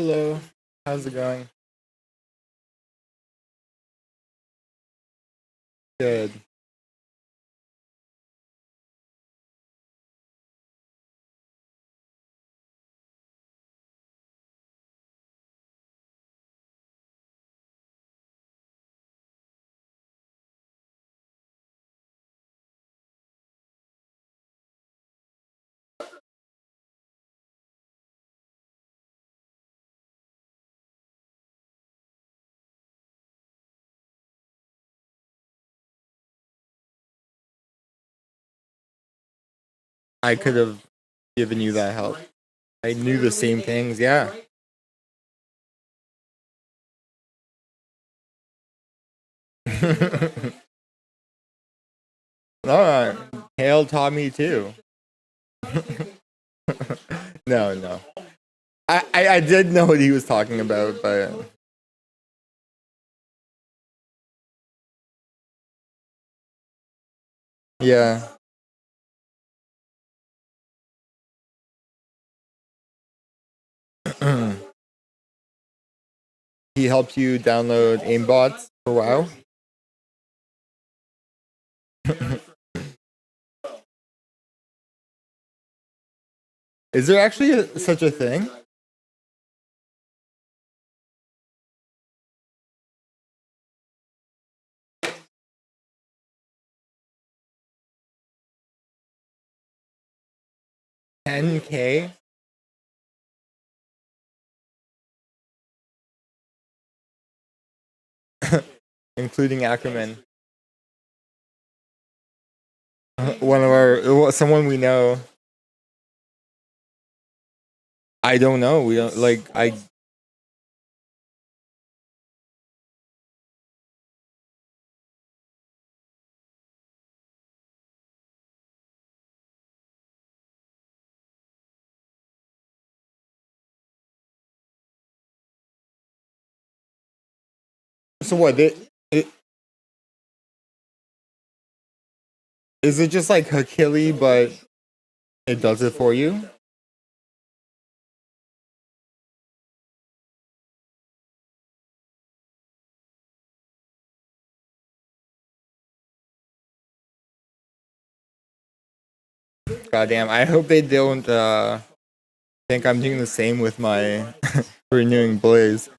Hello, how's it going? Good. I could have given you that help. I knew the same things, yeah. Alright. Hale taught me too. No, no. I did know what he was talking about, but yeah. He helped you download aimbots for WoW. Is there actually such a thing? $10K? Including Ackerman. One of someone we know. I don't know. We don't like I. So what? Is it just like Hakili, but it does it for you? Goddamn! I hope they don't think I'm doing the same with my renewing blaze.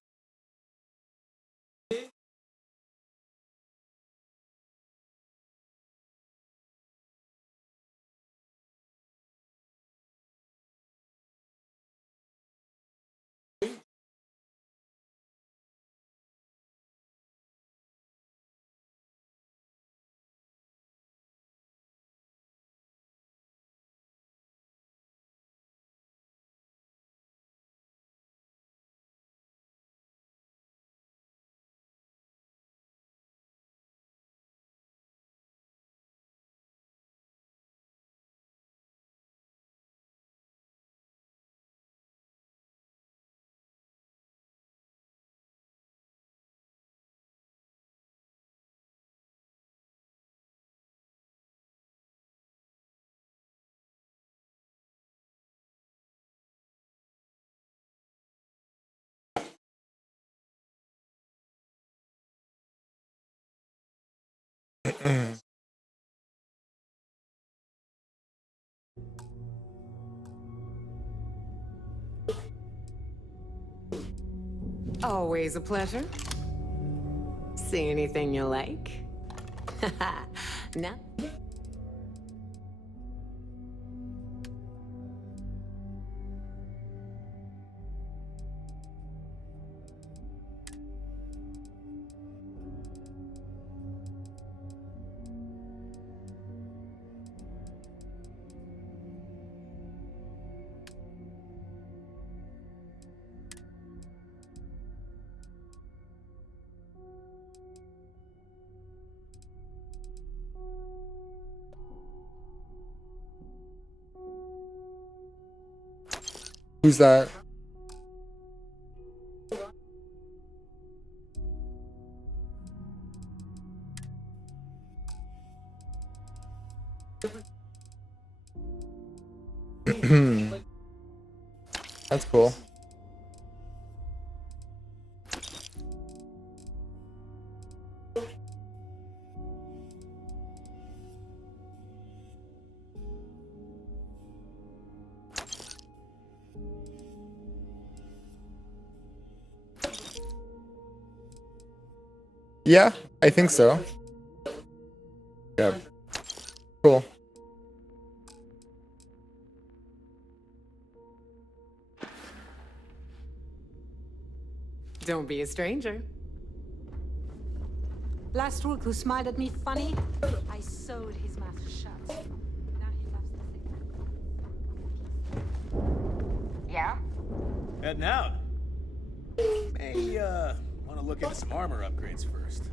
Always a pleasure. See anything you like? No? Who's that? That's cool. Yeah, I think so. Yeah. Cool. Don't be a stranger. Last week who smiled at me funny, I sewed his mouth shut. Now he loves the thing. Yeah? Heading out. May, want to look into some armor upgrades first.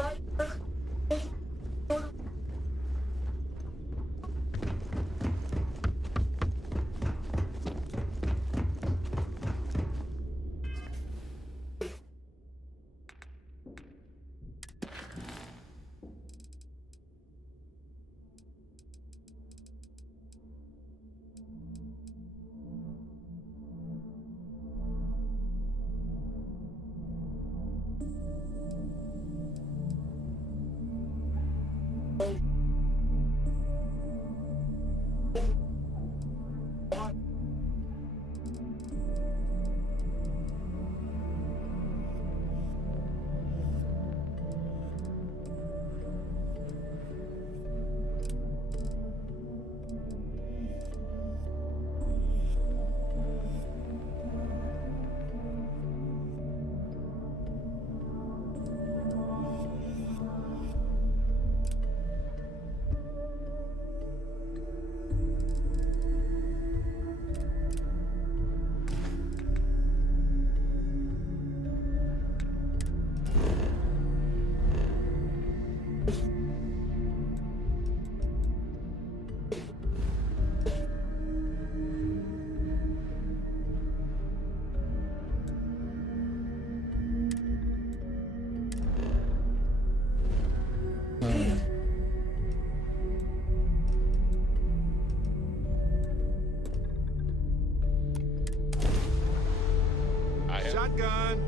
Shotgun.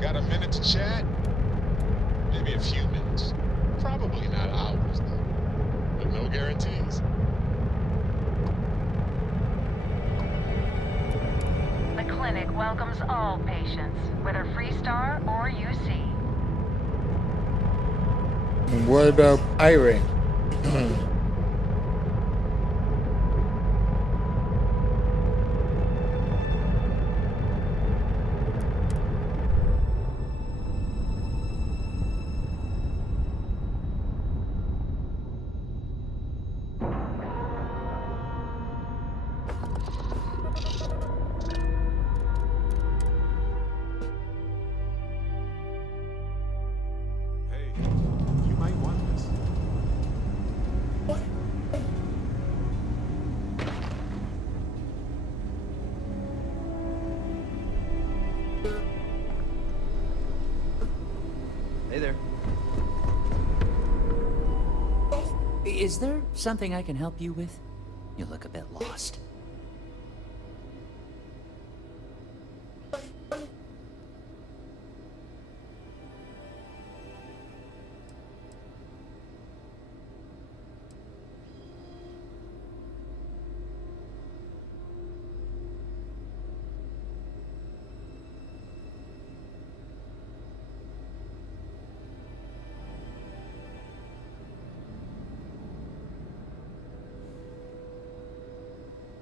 Got a minute to chat? Maybe a few minutes. Probably not hours, though. But no guarantees. The clinic welcomes all patients, whether Freestar or UC. What about Irene? Hey, you might want this. Hey there. Is there something I can help you with? You look a bit lost.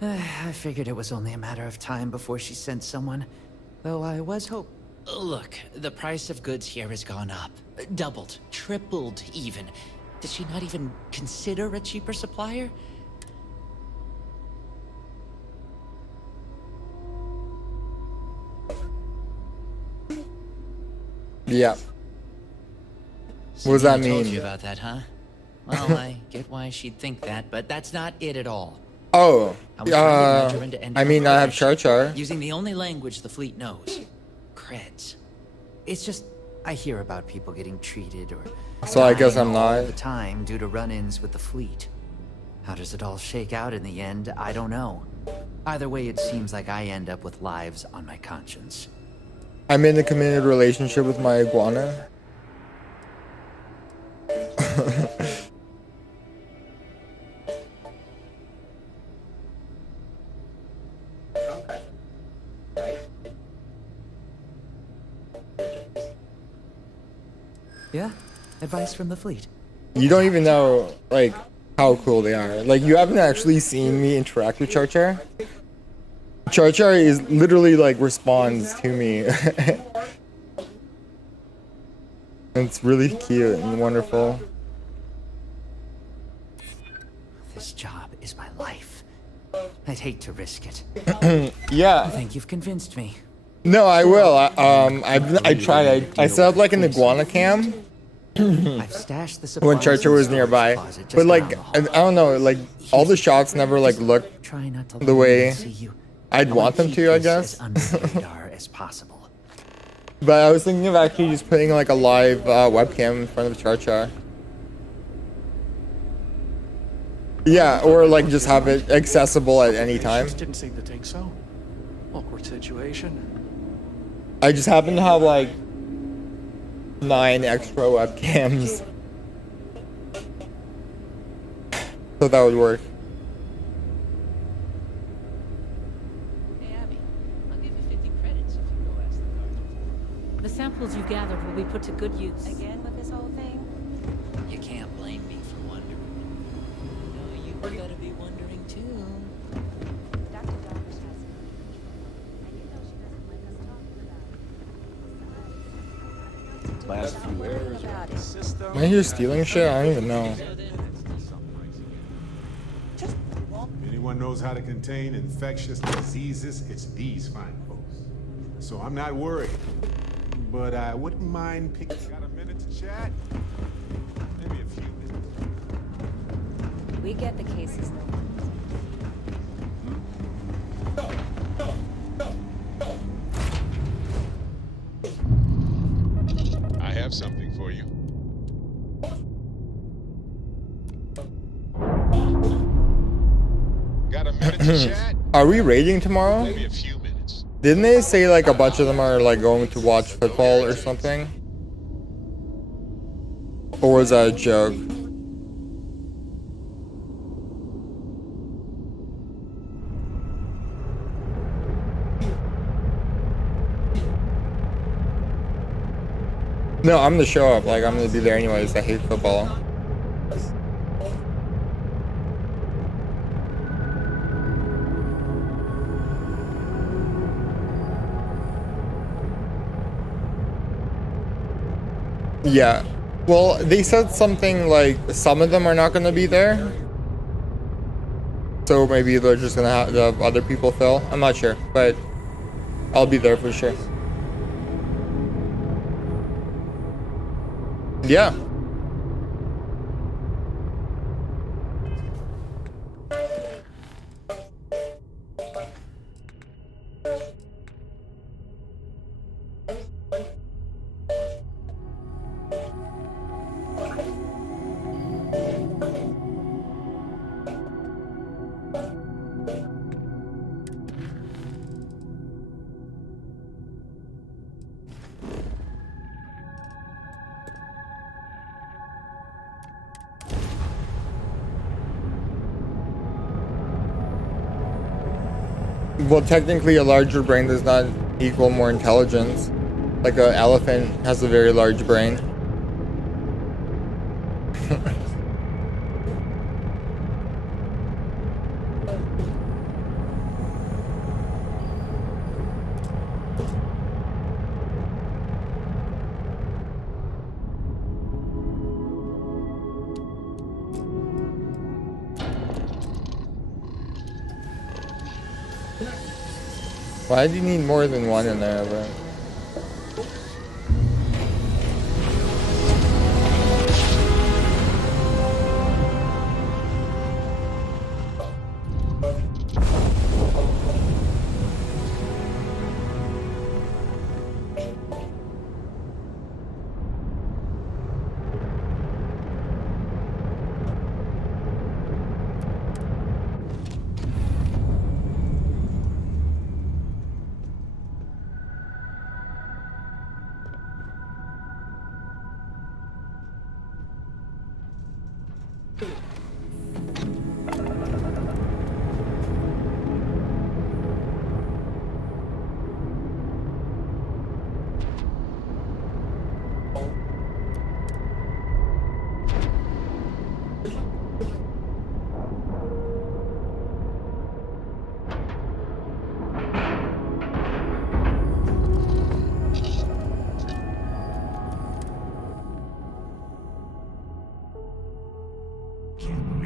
I figured it was only a matter of time before she sent someone. Though I was hope. Look, the price of goods here has gone up. Doubled, tripled even. Did she not even consider a cheaper supplier? Yeah. So What does that I told mean? you about that, huh? Well, I get why she'd think that, but that's not it at all. Oh, I was trying to nudge her into ending I mean, her I have progress, Char. using the only language the fleet knows. Creds. It's just, I hear about people getting treated or So I guess dying I'm all not. the time due to run-ins with the fleet. How does it all shake out in the end? I don't know. Either way, it seems like I end up with lives on my conscience. I'm in a committed relationship with my iguana. Yeah? Advice from the fleet. You don't even know like how cool they are. Like you haven't actually seen me interact with Char Char. Char Char is literally like responds to me. It's really cute and wonderful. This job is my life. I'd hate to risk it. Yeah. I think you've convinced me. No, I will. I tried. I set up like an iguana cam I've stashed the supplies when Char Char in the was storage nearby, closet just but like down the hall. I don't know, like all the shots never like look Try not to the let way anyone see you. I'd I want them keep to, I this guess. as under the radar as possible. But I was thinking of actually just putting like a live webcam in front of Char Char. Yeah, or like just have it accessible at any time. Didn't seem to think so. Awkward situation. I just happen to have like 9 extra webcams. So that would work. Hey, Abby, I'll give you 50 credits if you go ask the guards. The samples you gathered will be put to good use. Again with this whole thing? You can't blame me for wondering. No, you gotta be wondering too. Dr. Dobbs has it. And you know she doesn't like us talking about it. Last few errors About are it. system. Am I here stealing shit? I don't even know. If anyone knows how to contain infectious diseases, it's these fine folks. So I'm not worried. But I wouldn't mind picking. Got a minute to chat? Maybe a few minutes. We get the cases, though. I have something for you. Got a minute to chat? Are we raiding tomorrow? Maybe a few minutes. Didn't they say like a bunch of them are like going to watch football or something? Or was that a joke? No, I'm gonna show up. Like I'm gonna be there anyways. I hate football. Yeah. Well, they said something like some of them are not gonna be there. So maybe they're just gonna have the other people fill. I'm not sure, but I'll be there for sure. Yeah. Well, technically, a larger brain does not equal more intelligence. Like an elephant has a very large brain. Why do you need more than one in there, but...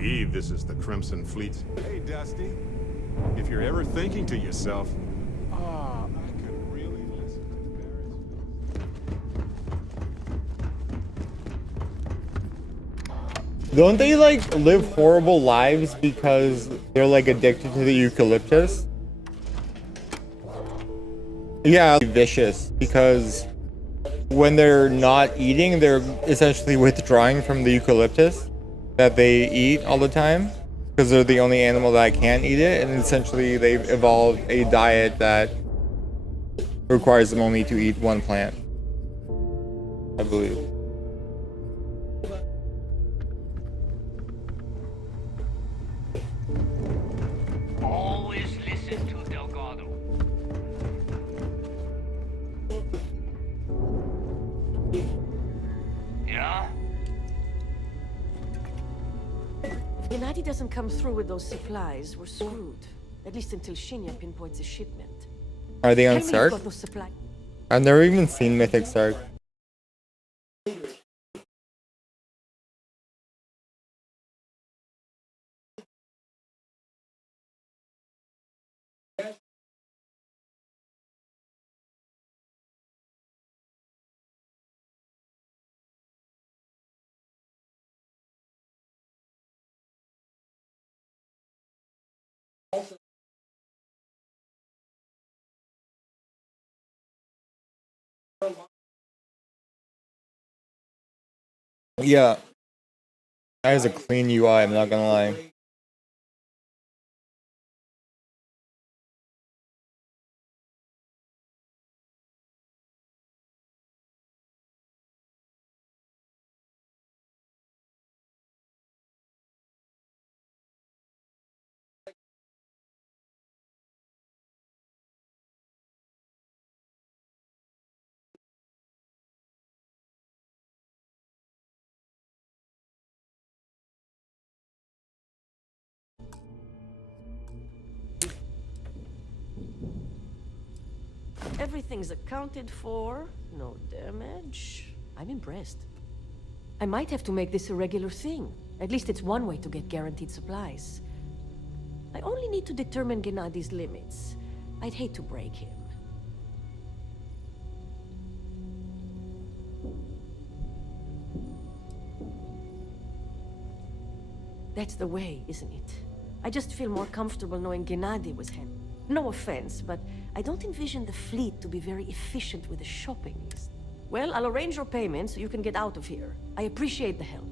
believe this is the Crimson Fleet. Hey, Dusty. If you're ever thinking to yourself, I could really listen to Barrett's. Don't they like live horrible lives because they're like addicted to the eucalyptus? Yeah, vicious because when they're not eating, they're essentially withdrawing from the eucalyptus that they eat all the time because they're the only animal that can't eat it, and essentially they've evolved a diet that requires them only to eat one plant, I believe. Always listen to Delgado. Yeah? If Gennady doesn't come through with those supplies, we're screwed. At least until Shinya pinpoints a shipment. Are they on Tell me you've Sark? got those supplies. I've never even seen Mythic Sark. Yeah, that has a clean UI, I'm not gonna lie. Everything's accounted for. No damage. I'm impressed. I might have to make this a regular thing. At least it's one way to get guaranteed supplies. I only need to determine Gennady's limits. I'd hate to break him. That's the way, isn't it? I just feel more comfortable knowing Gennady was handled. No offense, but I don't envision the fleet to be very efficient with a shopping list. Well, I'll arrange your payment so you can get out of here. I appreciate the help.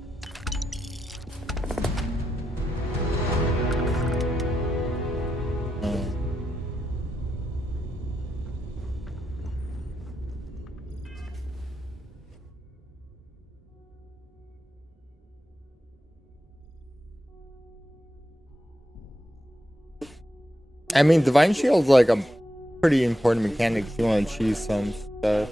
I mean, Divine Shield's like a pretty important mechanic if you want to choose some stuff.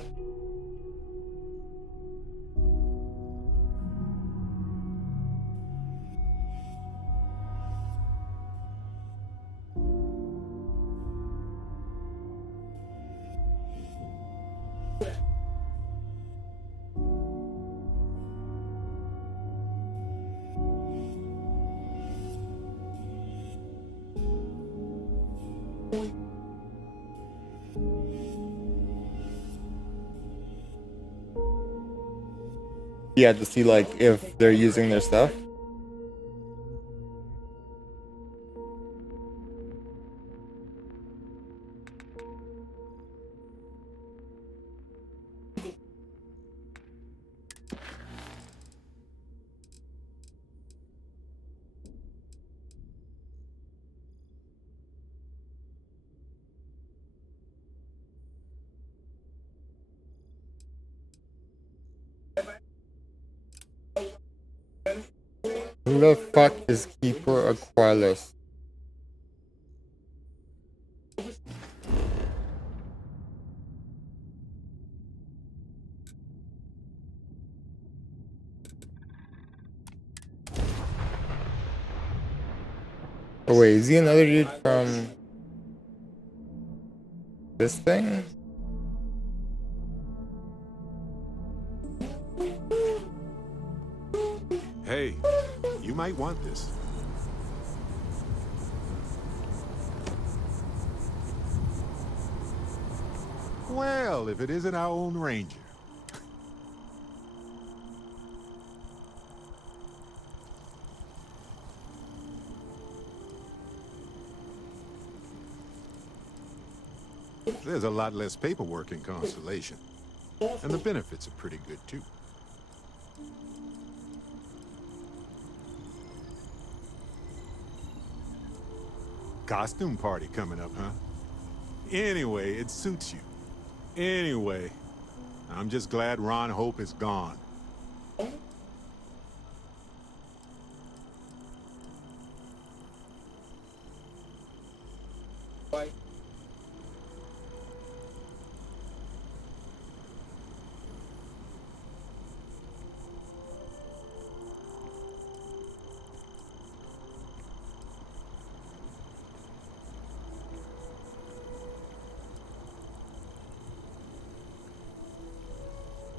Yeah, to see like if they're using their stuff. Who the fuck is Keeper Aquilus? Oh wait, is he another dude from this thing? Hey, you might want this. swell if it isn't our own ranger. There's a lot less paperwork in Constellation. And the benefits are pretty good, too. Costume party coming up, huh? Anyway, it suits you. Anyway, I'm just glad Ron Hope is gone.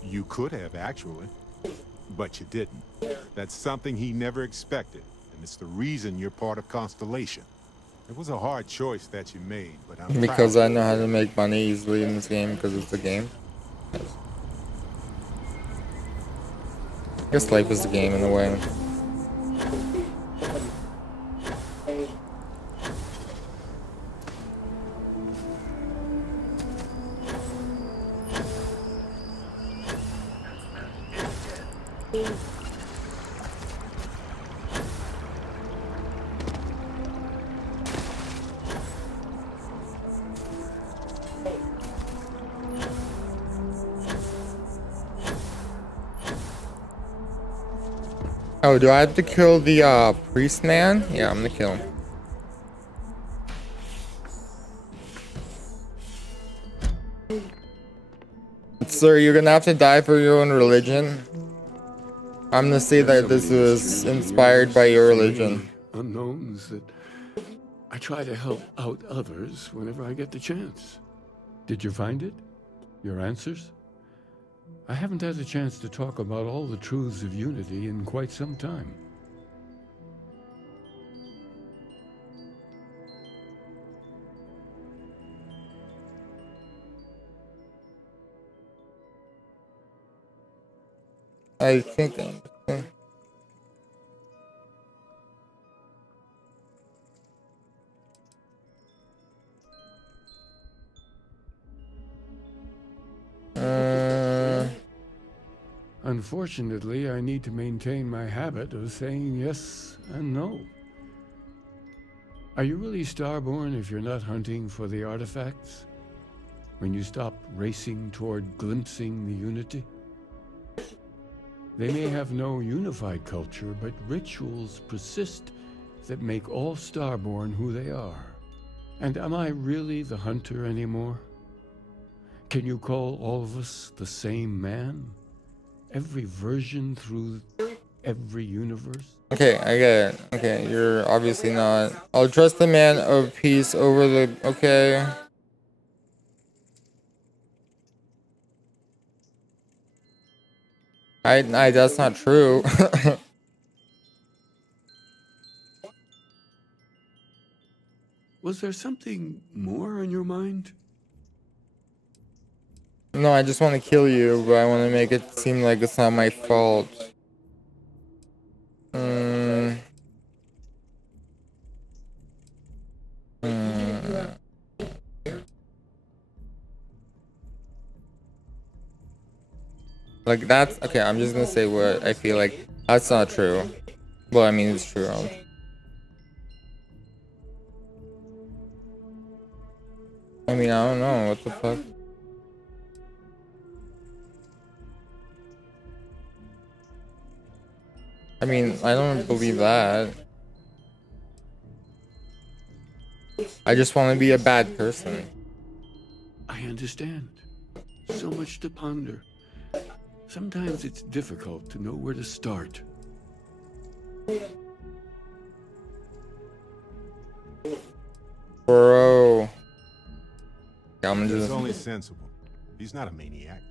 You could have, actually. But you didn't. That's something he never expected, and it's the reason you're part of Constellation. It was a hard choice that you made, but I'm Because proud. I know how to make money easily in this game because it's a game. I guess life is the game in a way. Oh, do I have to kill the priest man? Yeah, I'm gonna kill him. Sir, you're gonna have to die for your own religion. I'm gonna say that this was inspired by your religion. Unknowns that I try to help out others whenever I get the chance. Did you find it? Your answers? I haven't had a chance to talk about all the truths of unity in quite some time. I think. Unfortunately, I need to maintain my habit of saying yes and no. Are you really starborn if you're not hunting for the artifacts? When you stop racing toward glimpsing the unity? They may have no unified culture, but rituals persist that make all starborn who they are. And am I really the hunter anymore? Can you call all of us the same man? Every version through every universe? Okay, I get it. Okay, you're obviously not. I'll trust the man of peace over the. Okay. That's not true. Was there something more on your mind? No, I just want to kill you, but I want to make it seem like it's not my fault. Like, that's okay. I'm just gonna say what I feel like. That's not true. Well, I mean, it's true. I mean, I don't know. What the fuck? I mean, I don't believe that. I just want to be a bad person. I understand. So much to ponder. Sometimes it's difficult to know where to start. Bro. Yeah, I'm It's just... only sensible. He's not a maniac.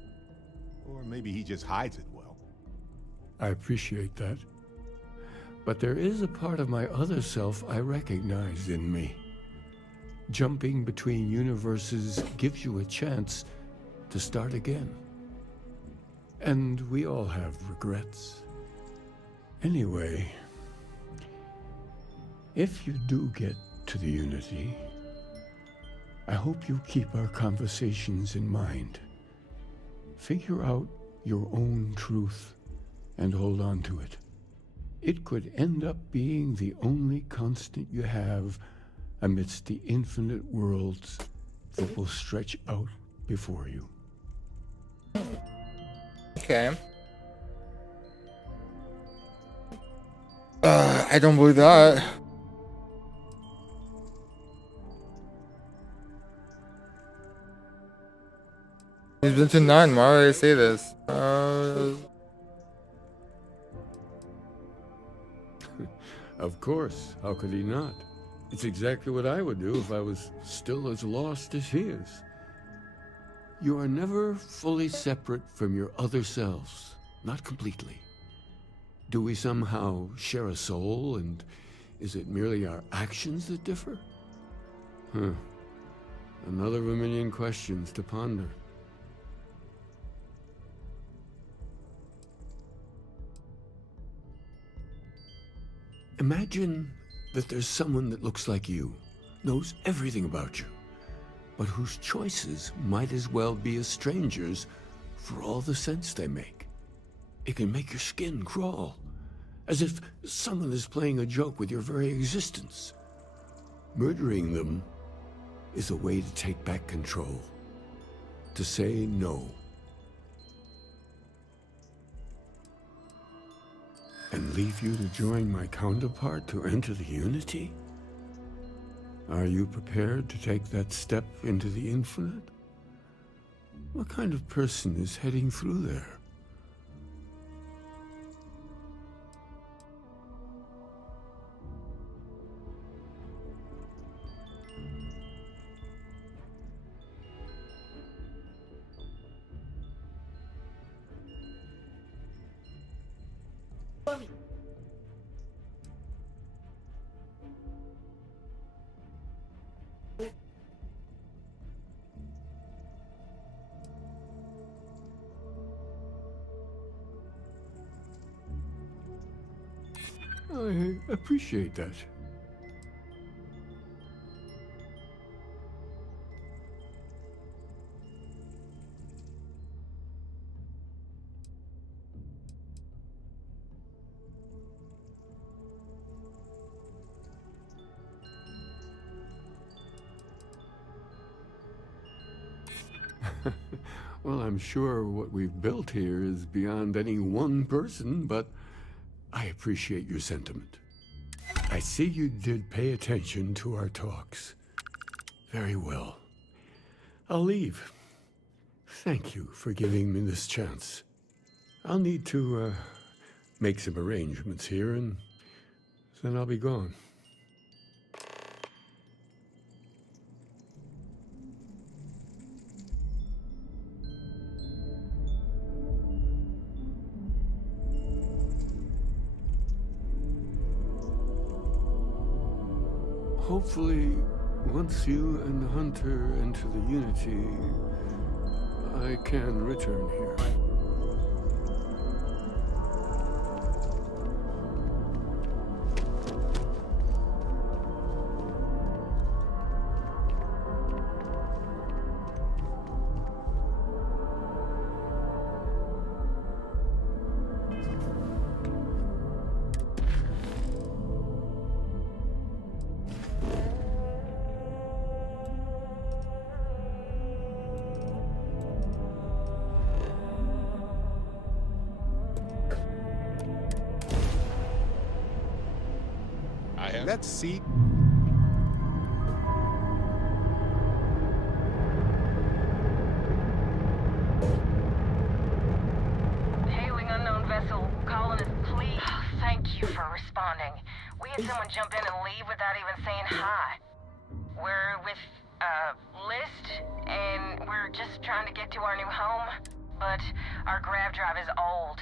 Or maybe he just hides it well. I appreciate that. But there is a part of my other self I recognize in me. Jumping between universes gives you a chance to start again. And we all have regrets. Anyway, if you do get to the Unity, I hope you keep our conversations in mind. Figure out your own truth and hold on to it. It could end up being the only constant you have amidst the infinite worlds that will stretch out before you. Okay. I don't believe that. He's been to none. Why would I say this? Of course. How could he not? It's exactly what I would do if I was still as lost as he is. You are never fully separate from your other selves. Not completely. Do we somehow share a soul, and is it merely our actions that differ? Another of a million questions to ponder. Imagine that there's someone that looks like you, knows everything about you, but whose choices might as well be a stranger's for all the sense they make. It can make your skin crawl, as if someone is playing a joke with your very existence. Murdering them is a way to take back control, to say no. And leave you to join my counterpart to enter the Unity? Are you prepared to take that step into the infinite? What kind of person is heading through there? I appreciate that. Well, I'm sure what we've built here is beyond any one person, but I appreciate your sentiment. I see you did pay attention to our talks. Very well. I'll leave. Thank you for giving me this chance. I'll need to make some arrangements here, and then I'll be gone. Hopefully, once you and the Hunter enter the Unity, I can return here. Let's see. Hailing unknown vessel, calling us, please. Thank you for responding. We had someone jump in and leave without even saying hi. We're with, List, and we're just trying to get to our new home, but our grav drive is old.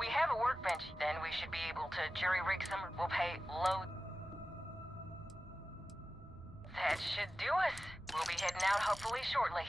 We have a workbench, then we should be able to jury rig some. We'll pay low. That should do us. We'll be heading out hopefully shortly.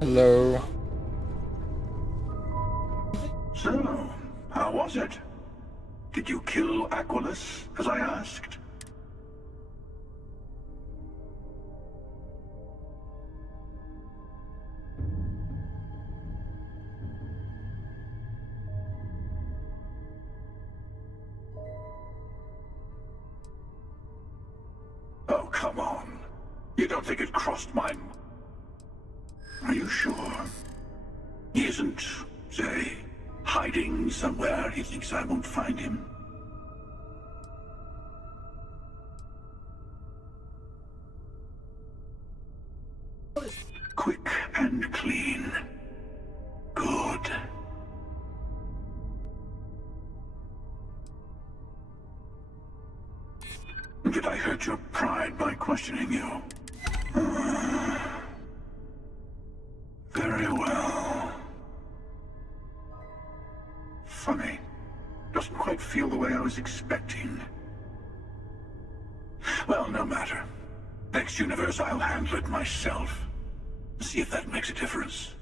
Hello. So, how was it? Did you kill Aquilus, as I asked? Oh, come on. You don't think it crossed my... Are you sure? He isn't, say, hiding somewhere he thinks I won't find him? Quick and clean. Good. Did I hurt your pride by questioning you? Very well. Funny. Doesn't quite feel the way I was expecting. Well, no matter. Next universe, I'll handle it myself. See if that makes a difference.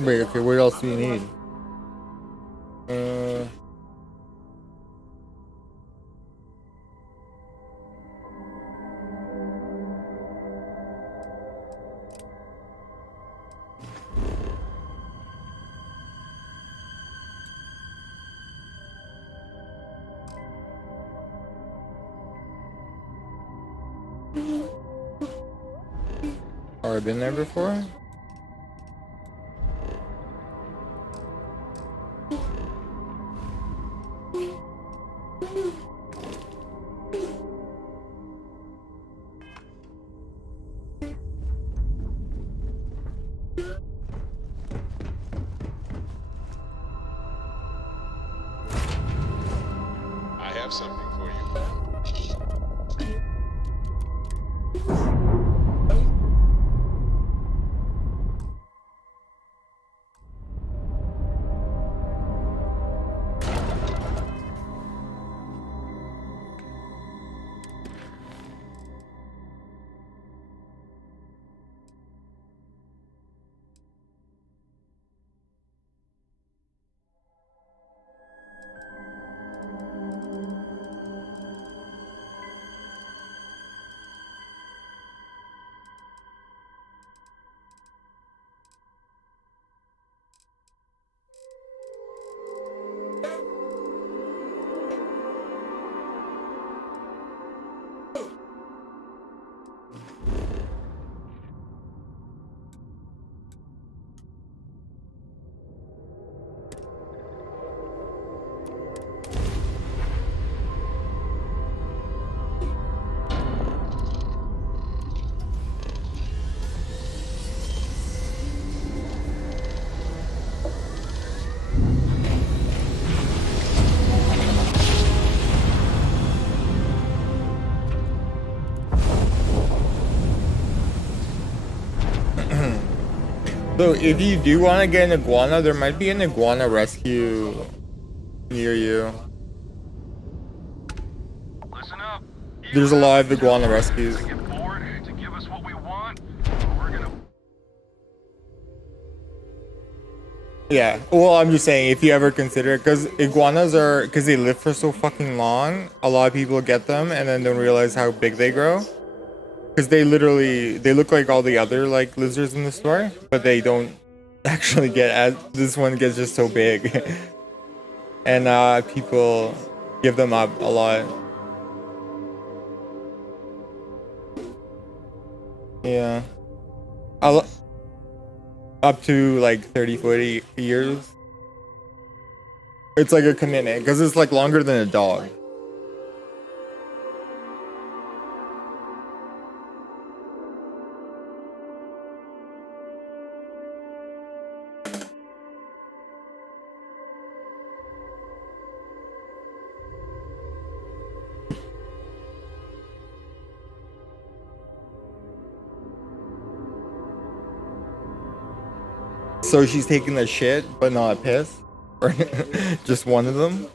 Wait, okay, what else do you need? Oh, I've been there before? I have something for you. So if you do want to get an iguana, there might be an iguana rescue near you. Listen up. There's a lot of iguana rescues. To get bored, to give us what we want, we're gonna... Yeah, well, I'm just saying, if you ever consider it, because iguanas are, because they live for so fucking long, a lot of people get them and then don't realize how big they grow. Because they look like all the other, like, lizards in the store, but they don't actually get as, this one gets just so big. And people give them up a lot. Yeah. Up to like 40 years. It's like a commitment because it's like longer than a dog. So she's taking a shit, but not a piss? Or just one of them?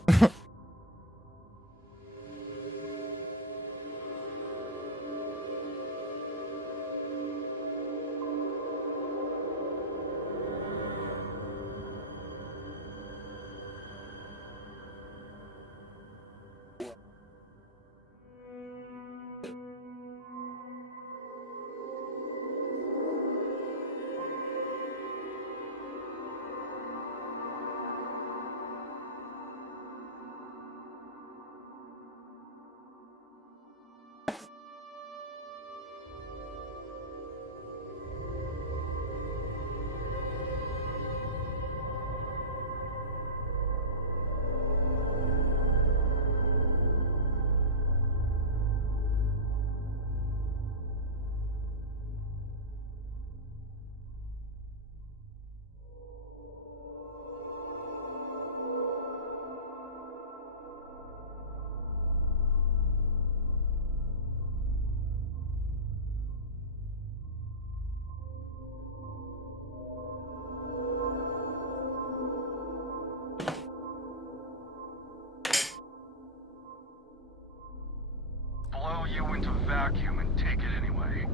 Blow you into vacuum and take it anyway.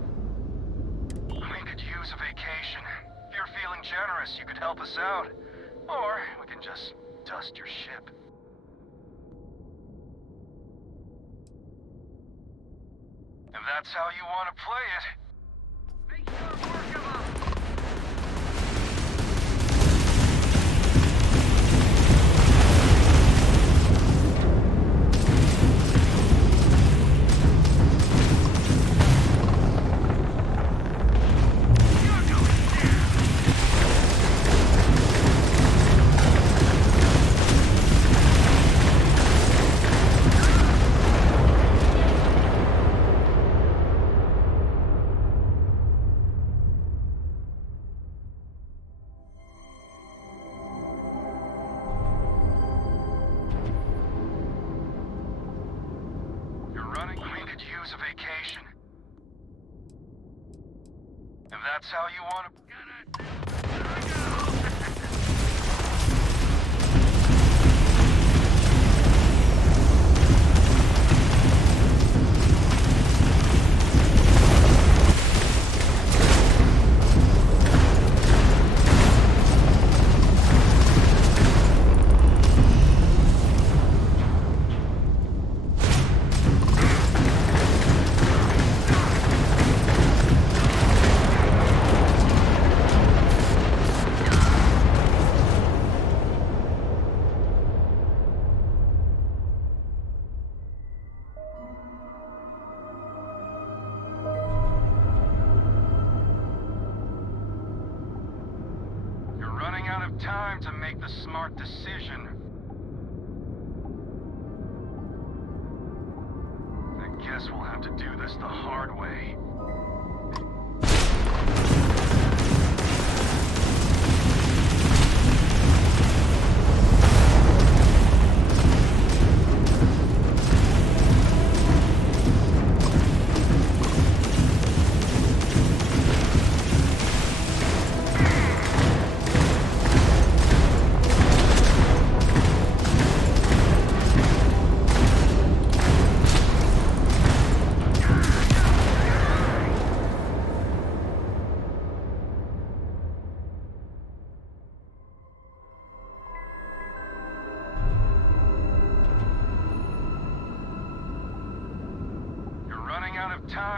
We could use a vacation. If you're feeling generous, you could help us out. Or we can just dust your ship. If that's how you want to play it. Make short work of 'em. That's how you want to... Time to make the smart decision. I guess we'll have to do this the hard way.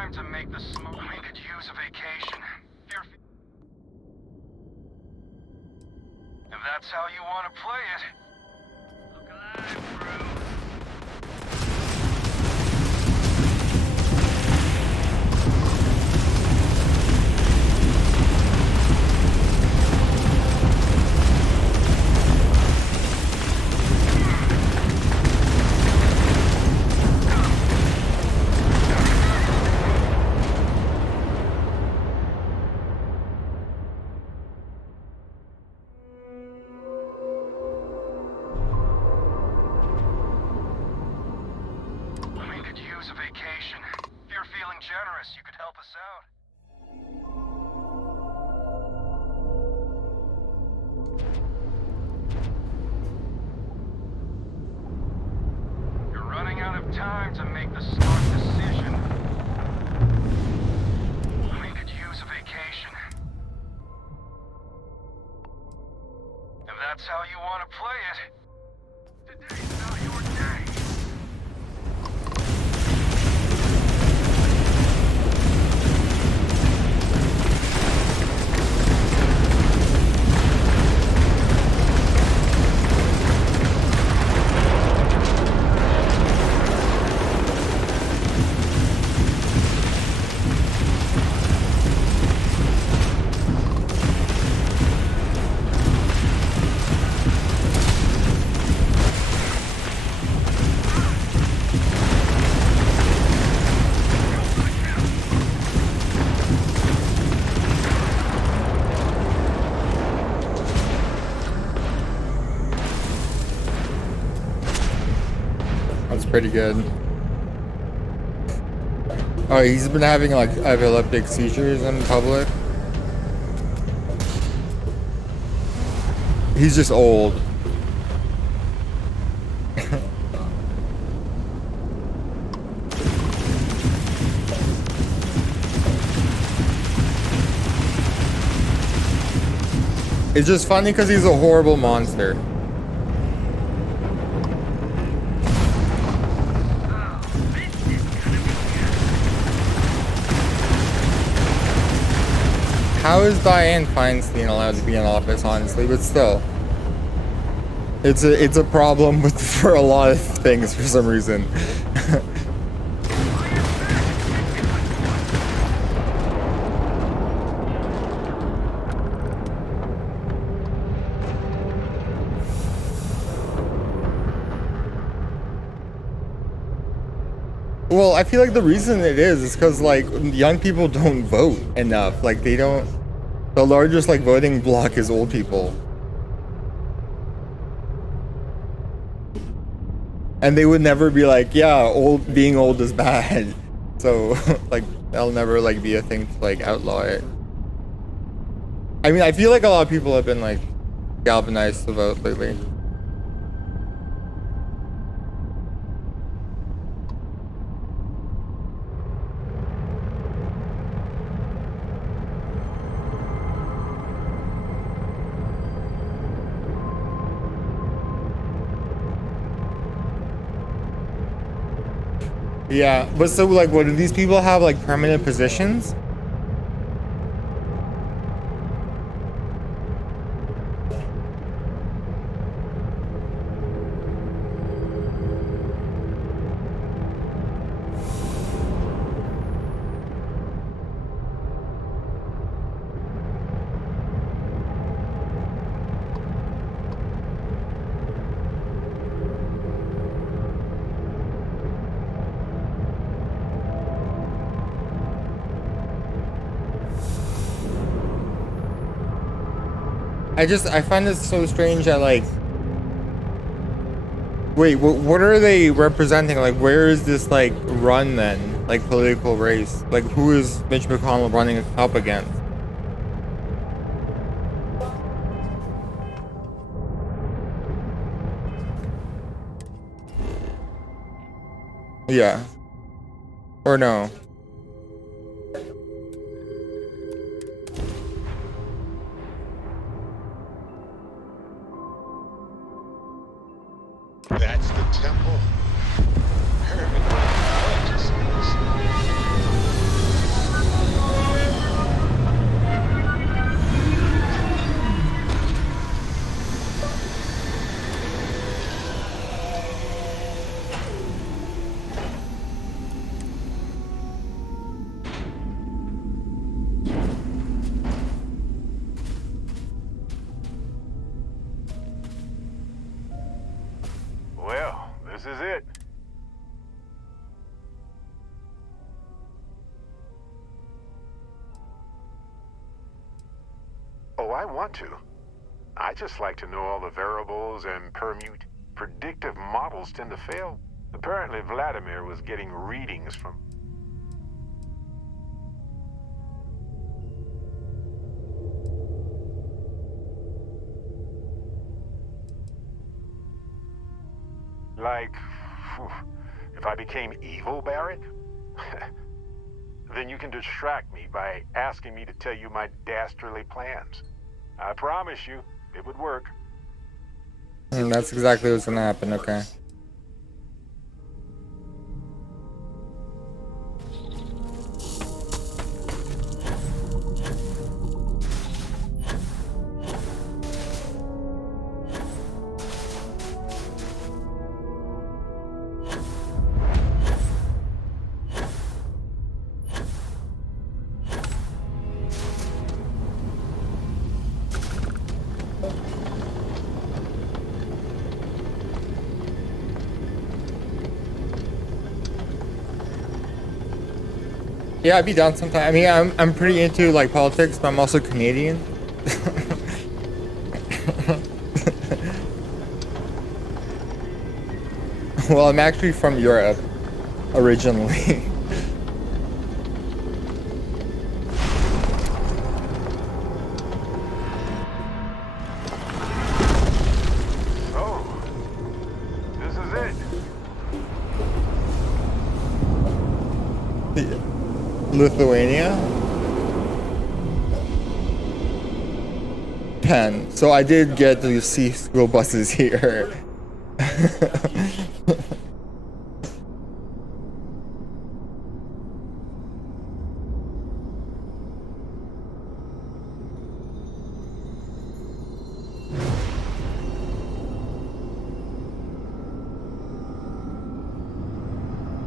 time to make the smoke. We could use a vacation. If that's how you want to play it. Look alive, crew. You could help us out. You're running out of time to make the smart decision. We could use a vacation. If that's how you want to play it, today's not your day. That's pretty good. Oh, he's been having like epileptic seizures in public. He's just old. It's just funny because he's a horrible monster. How is Diane Feinstein allowed to be in office, honestly? But still, it's a problem with for a lot of things for some reason. Well, I feel like the reason it is because like young people don't vote enough. Like they don't. The largest like voting bloc is old people, and they would never be like, yeah, being old is bad. So like that'll never like be a thing to like outlaw it. I mean, I feel like a lot of people have been like galvanized to vote lately. Yeah, but so like, what do these people have like permanent positions? I find it so strange that like, wait, what are they representing? Like, where is this like run then? Like political race? Like, who is Mitch McConnell running up against? Yeah. Or no? That's the temple. Herman, what is this? Oh, I want to. I just like to know all the variables and permute. Predictive models tend to fail. Apparently, Vladimir was getting readings from... Like, phew, if I became evil, Barrett? Then you can distract me by asking me to tell you my dastardly plans. I promise you, it would work. And that's exactly what's gonna happen, okay. Yeah, I'd be down sometime. I mean, I'm pretty into like politics, but I'm also Canadian. Well, I'm actually from Europe originally. So, this is it. Lithuania? 10. So I did get to see school buses here.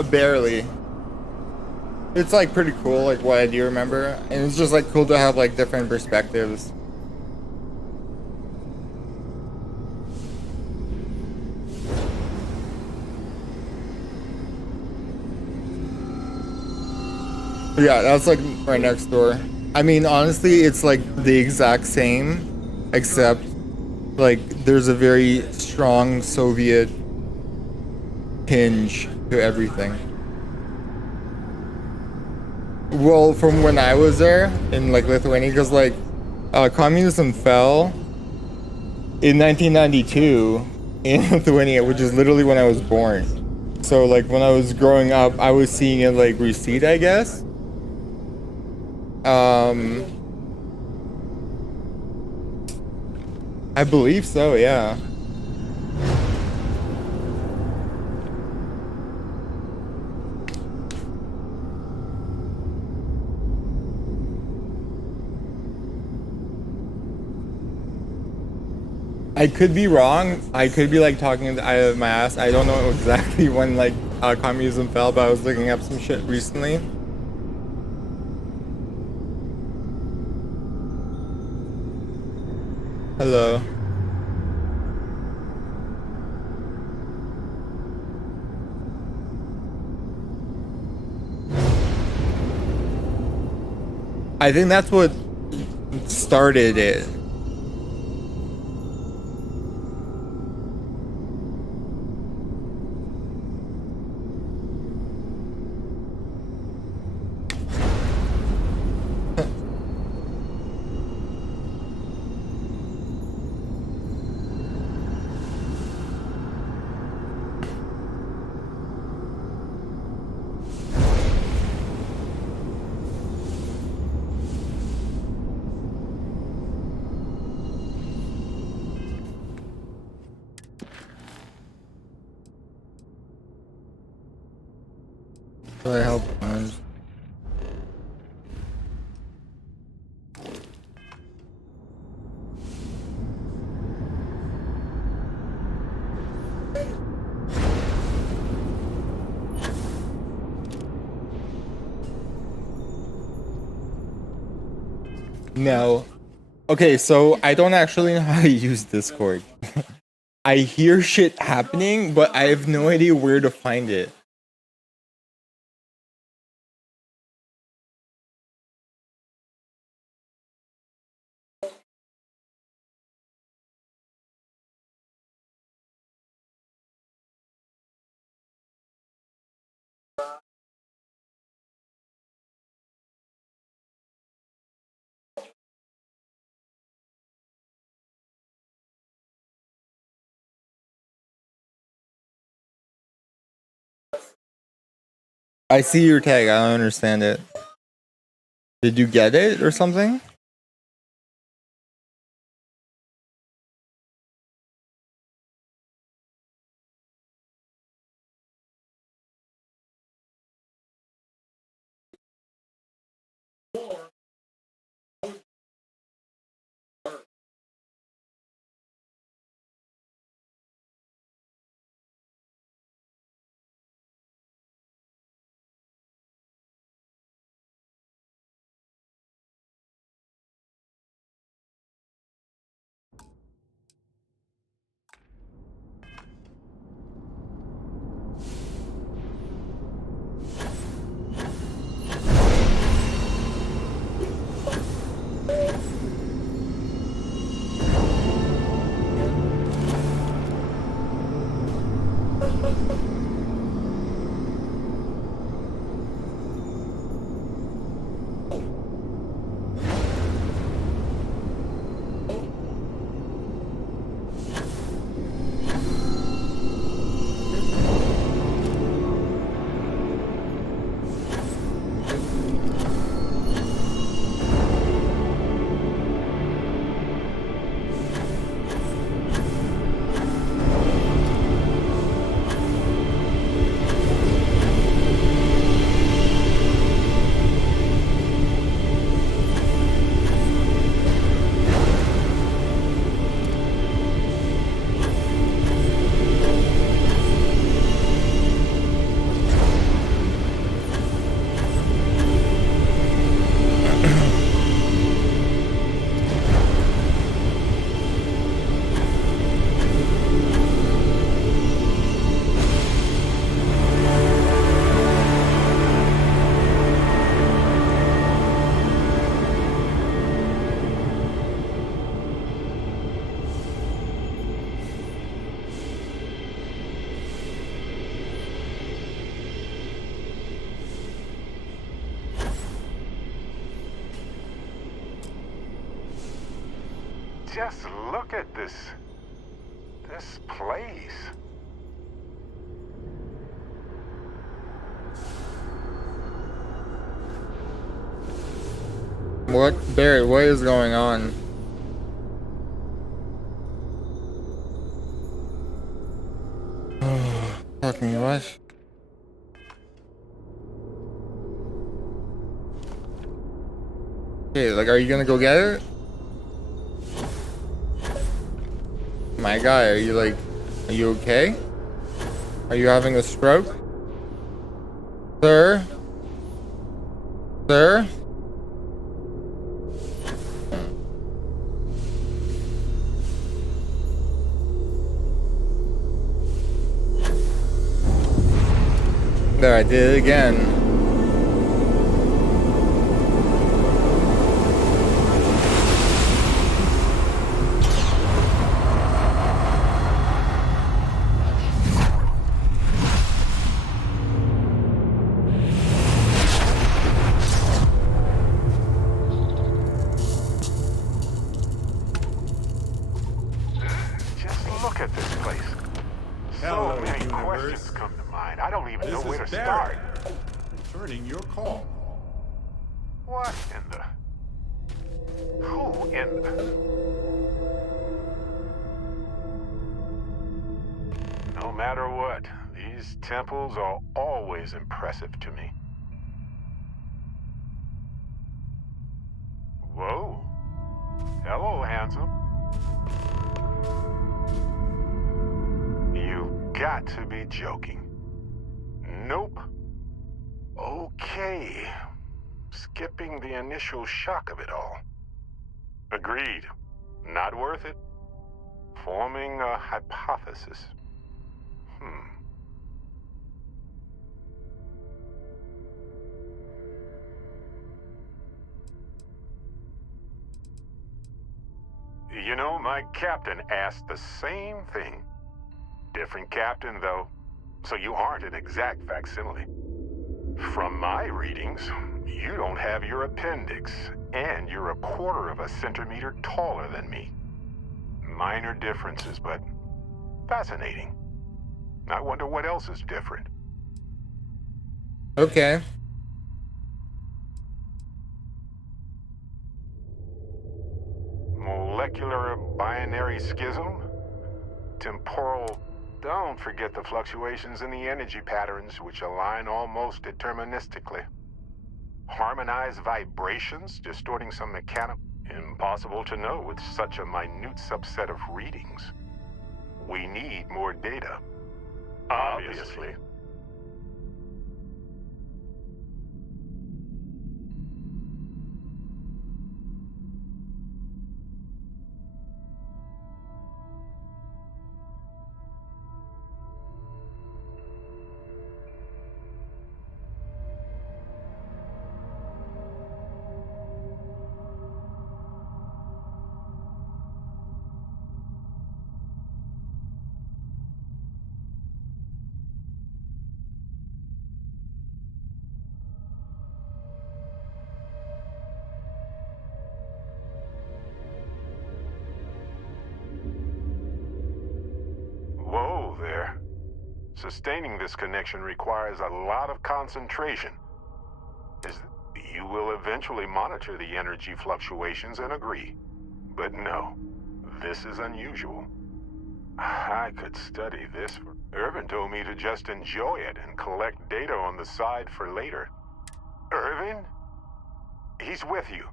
Barely. It's like pretty cool, like what I do remember, and it's just like cool to have like different perspectives. Yeah, that's like right next door. I mean, honestly, it's like the exact same, except like there's a very strong Soviet hinge to everything. Well, from when I was there in like Lithuania, because like communism fell in 1992 in Lithuania, which is literally when I was born. So like when I was growing up, I was seeing it like recede, I guess. I believe so, yeah. I could be wrong. I could be like talking out of my ass. I don't know exactly when like communism fell, but I was looking up some shit recently. Hello. I think that's what started it. Do I help? No. Okay, so I don't actually know how to use Discord. I hear shit happening, but I have no idea where to find it. I see your tag. I don't understand it. Did you get it or something? Just look at this place. What, Barry? What is going on? Fucking what? Okay, like, are you gonna go get it? My guy, are you okay? Are you having a stroke? Sir? Sir? There, I did it again. Just look at this place. Hello, So many universe. questions come to mind. I don't even know This where to is start. Barry. Returning your call. What in the... Who in the... No matter what, these temples are always impressive to me. Whoa. Hello, handsome. You got to be joking. Nope. Okay. Skipping the initial shock of it all. Agreed. Not worth it. Forming a hypothesis. You know, my captain asked the same thing. Different captain, though, so you aren't an exact facsimile. From my readings, you don't have your appendix, and you're a quarter of a centimeter taller than me. Minor differences, but fascinating. I wonder what else is different. Okay. Molecular binary schism? Temporal... Don't forget the fluctuations in the energy patterns, which align almost deterministically. Harmonized vibrations, distorting some mechanical... Impossible to know with such a minute subset of readings. We need more data. Obviously. Whoa there. Sustaining this connection requires a lot of concentration. You will eventually monitor the energy fluctuations and agree. But no, this is unusual. I could study this. Irvin told me to just enjoy it and collect data on the side for later. Irvin? He's with you.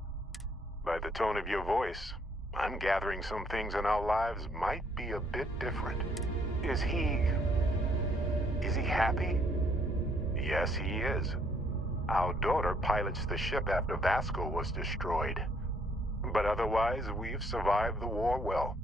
By the tone of your voice, I'm gathering some things in our lives might be a bit different. Is he happy? Yes, he is. Our daughter pilots the ship after Vasco was destroyed. But otherwise, we've survived the war well.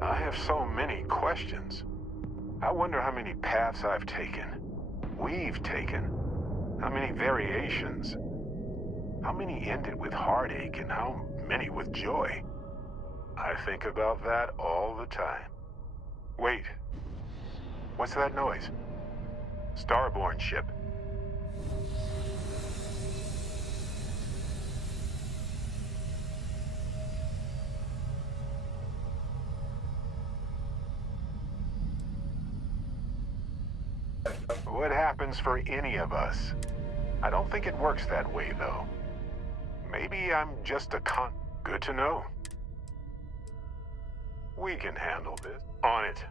I have so many questions. I wonder how many paths I've taken. We've taken. How many variations? How many ended with heartache and how many with joy? I think about that all the time. Wait. What's that noise? Starborn ship. What happens for any of us? I don't think it works that way, though. Maybe I'm just a Good to know. We can handle this. On it.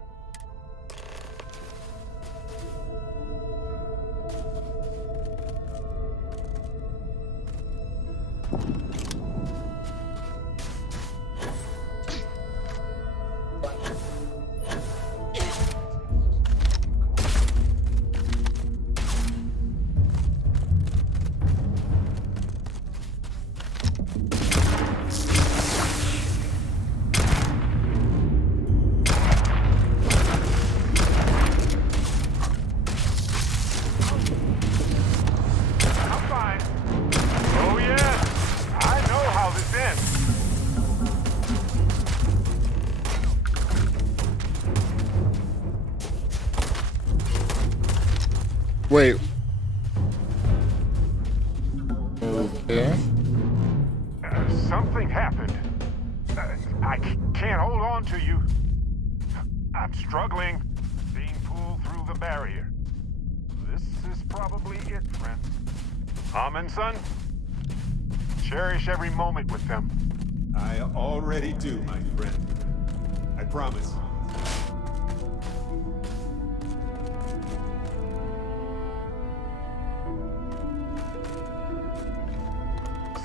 Wait. Okay. Something happened. I can't hold on to you. I'm struggling, being pulled through the barrier. This is probably it, friend. Amundsen, cherish every moment with them. I already do, my friend. I promise.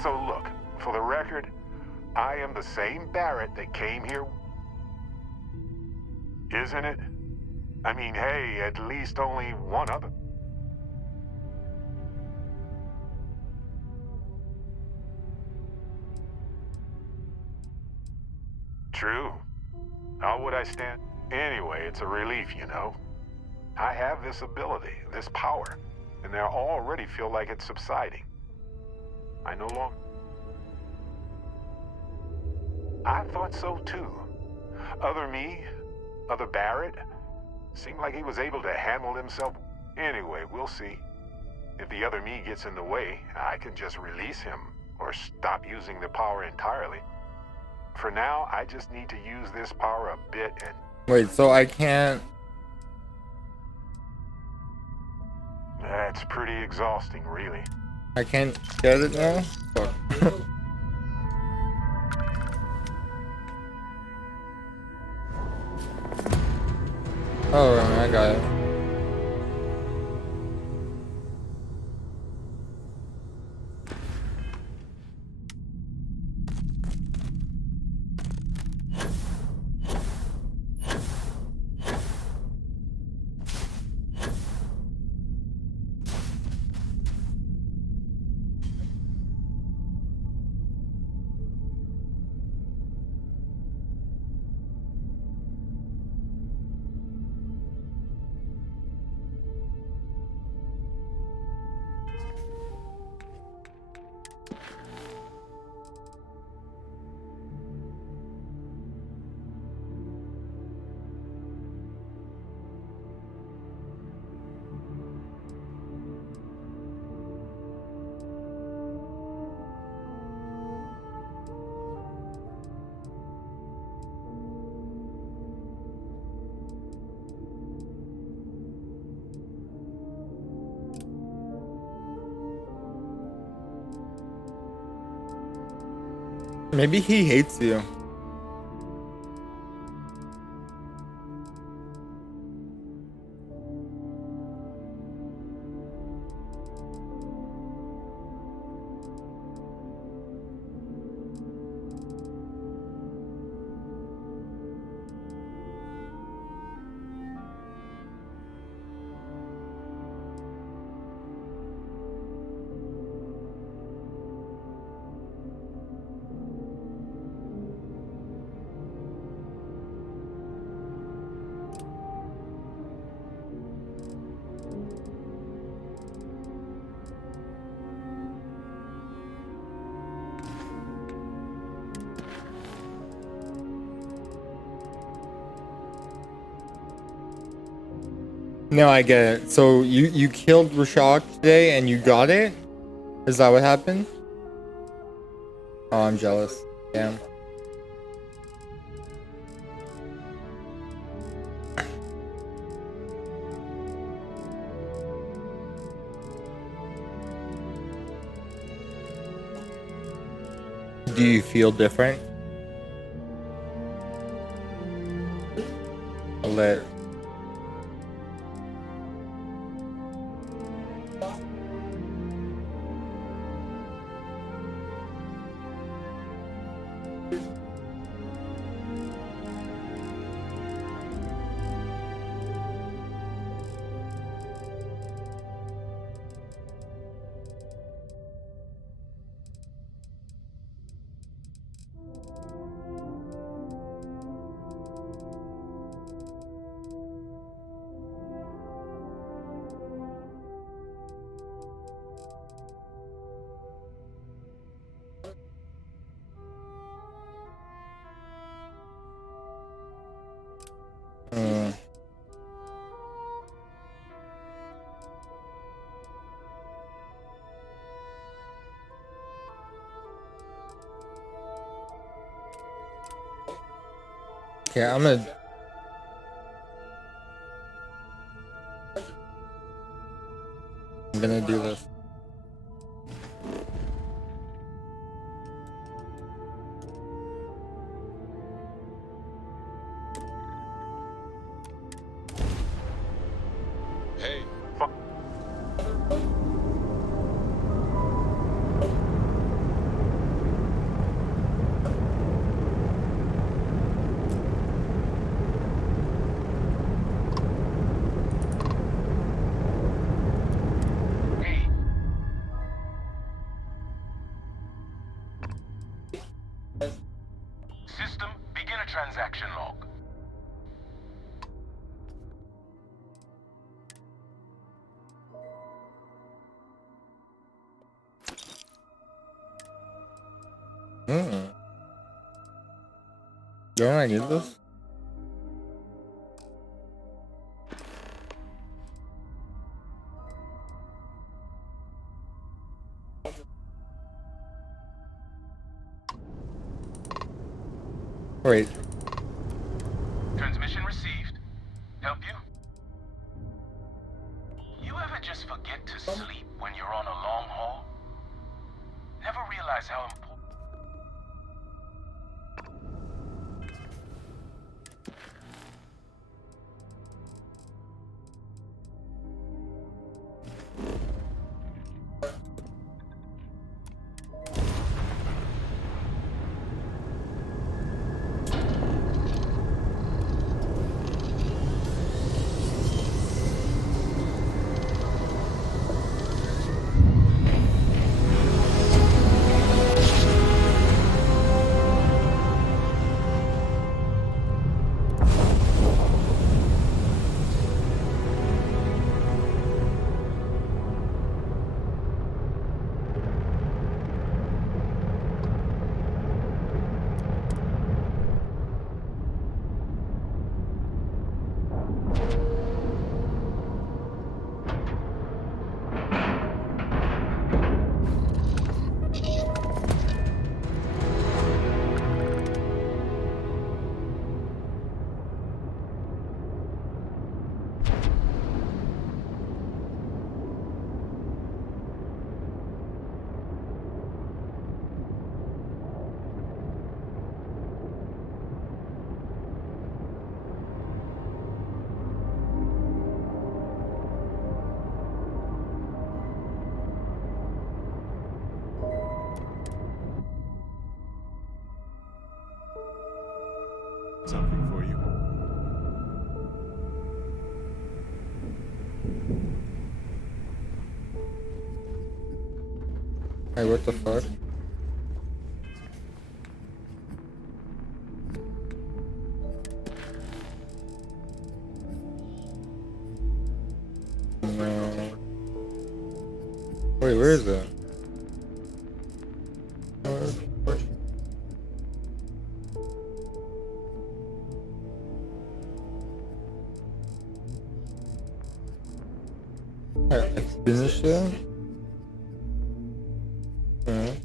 So look, for the record, I am the same Barrett that came here. Isn't it? I mean, hey, at least only one other. True. How would I stand? Anyway, it's a relief, you know. I have this ability, this power, and I already feel like it's subsiding. I no longer... I thought so too. Other me, other Barrett, seemed like he was able to handle himself. Anyway, we'll see. If the other me gets in the way, I can just release him or stop using the power entirely. For now, I just need to use this power a bit and... Wait, so I can't... That's pretty exhausting, really. I can't get it now? Fuck. Oh, I got it. Maybe he hates you. No, I get it. So you killed Rashok today and you got it? Is that what happened? Oh, I'm jealous. Damn. Do you feel different? A lit. Okay, I'm gonna do this. Hey, Don't I need this? Wait. Transmission received. Help you? You ever just forget to sleep when you're on a long haul? Never realize how important. Something for you. Hey, what the fuck? No. Wait, where is that? Alright, let's finish that. Alright.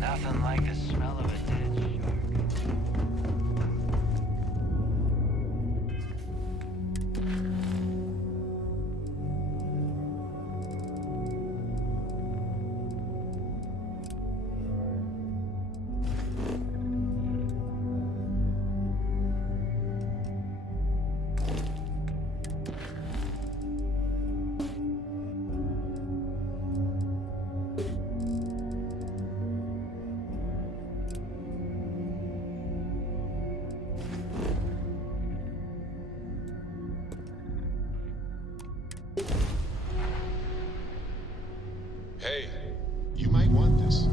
Nothing like the smell of a dead shark. Hey, you might want this.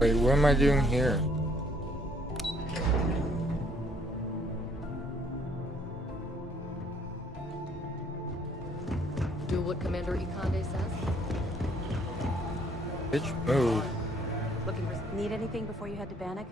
Wait, what am I doing here? Bitch, move. Looking for... Need anything before you head to Bannock?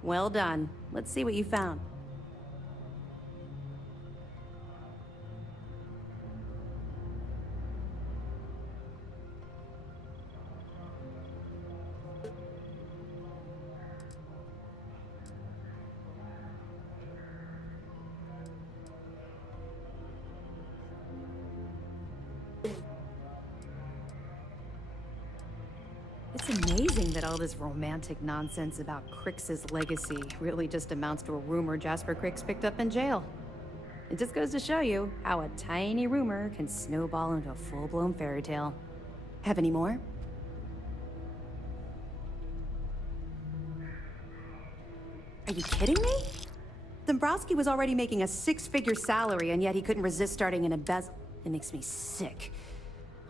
Well done. Let's see what you found. It's amazing that all this romantic nonsense about Crix's legacy really just amounts to a rumor Jasper Crix picked up in jail. It just goes to show you how a tiny rumor can snowball into a full-blown fairy tale. Have any more? Are you kidding me? Dombrowski was already making a 6-figure salary, and yet he couldn't resist starting an embezzle. It makes me sick.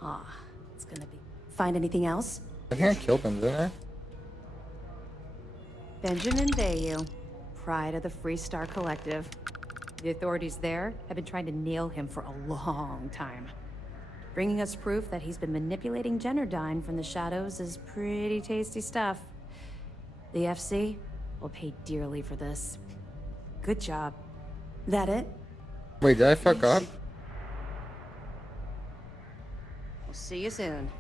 Ah, it's gonna be... Find anything else? I think I killed him, didn't I? Benjamin Bayou, pride of the Free Star Collective. The authorities there have been trying to nail him for a long time. Bringing us proof that he's been manipulating Generdyne from the shadows is pretty tasty stuff. The FC will pay dearly for this. Good job. That it? Wait, did I fuck up? We'll see you soon.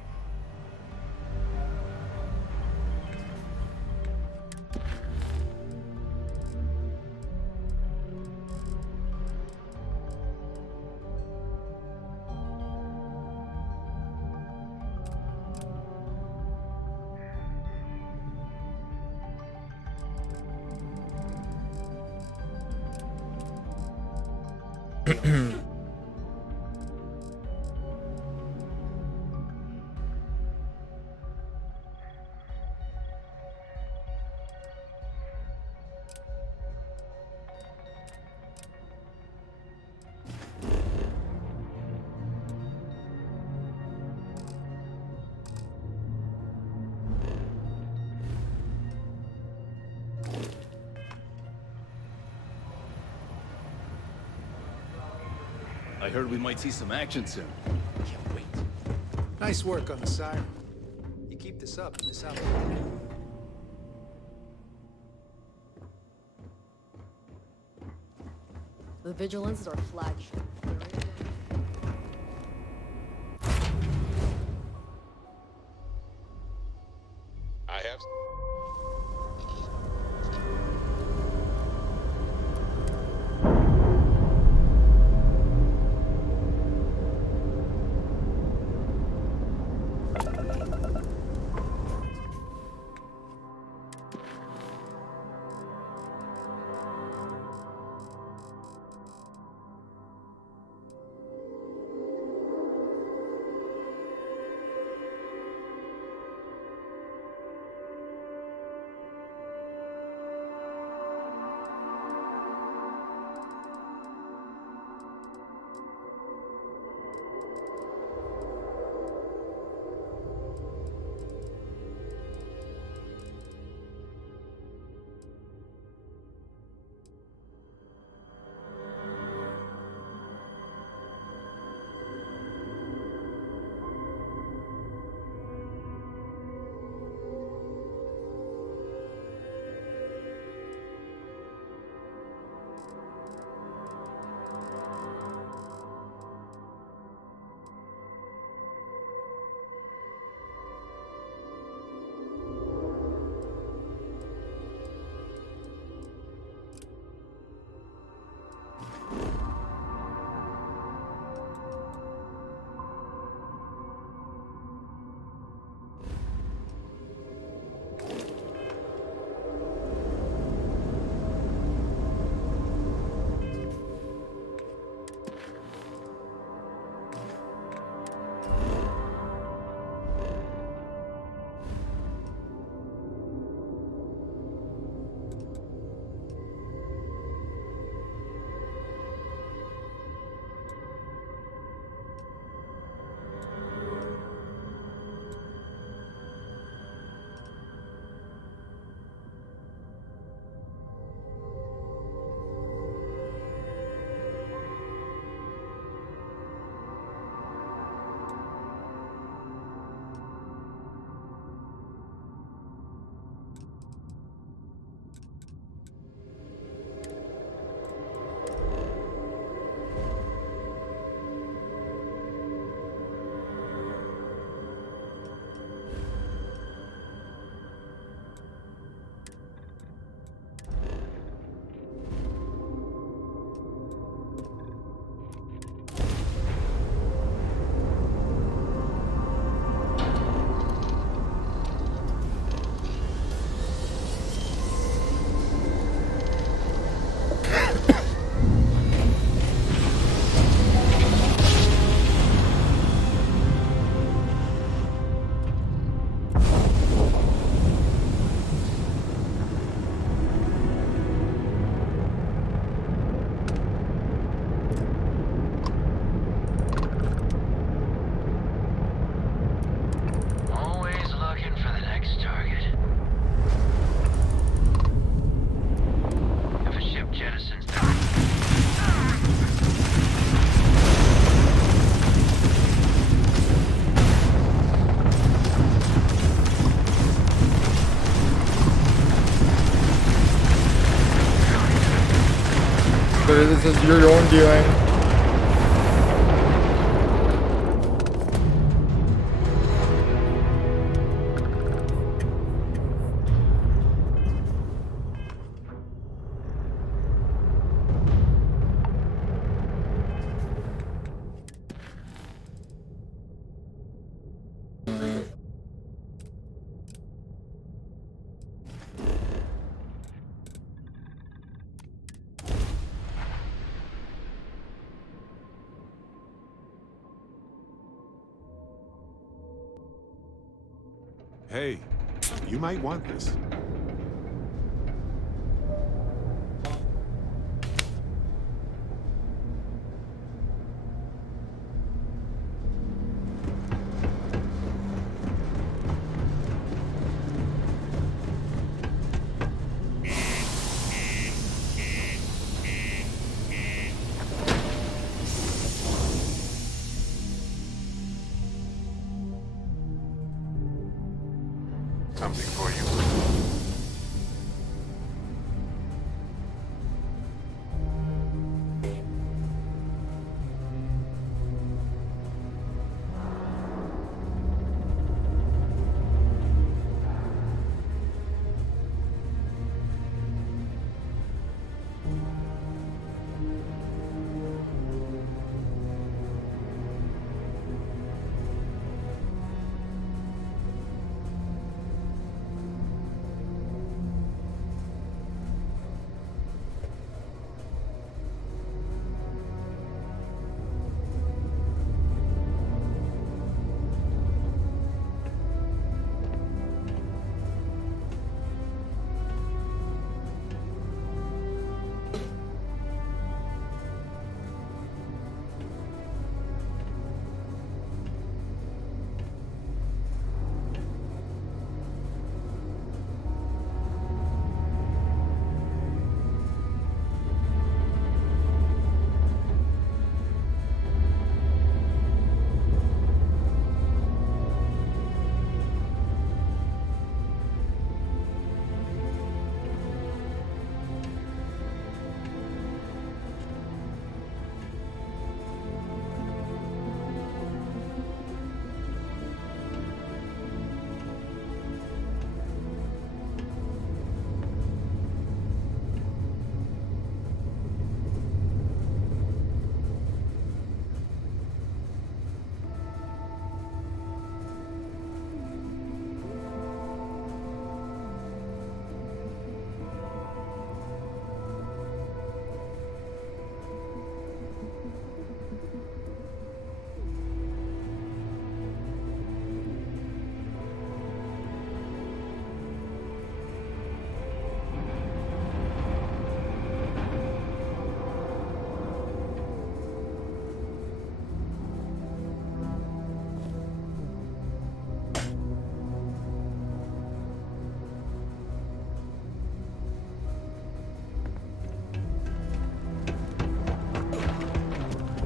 I heard we might see some action soon. Can't wait. Nice work on the siren. You keep this up, and this out. The Vigilance is our flagship. I have. But this is your own doing. Hey, you might want this. Something for you.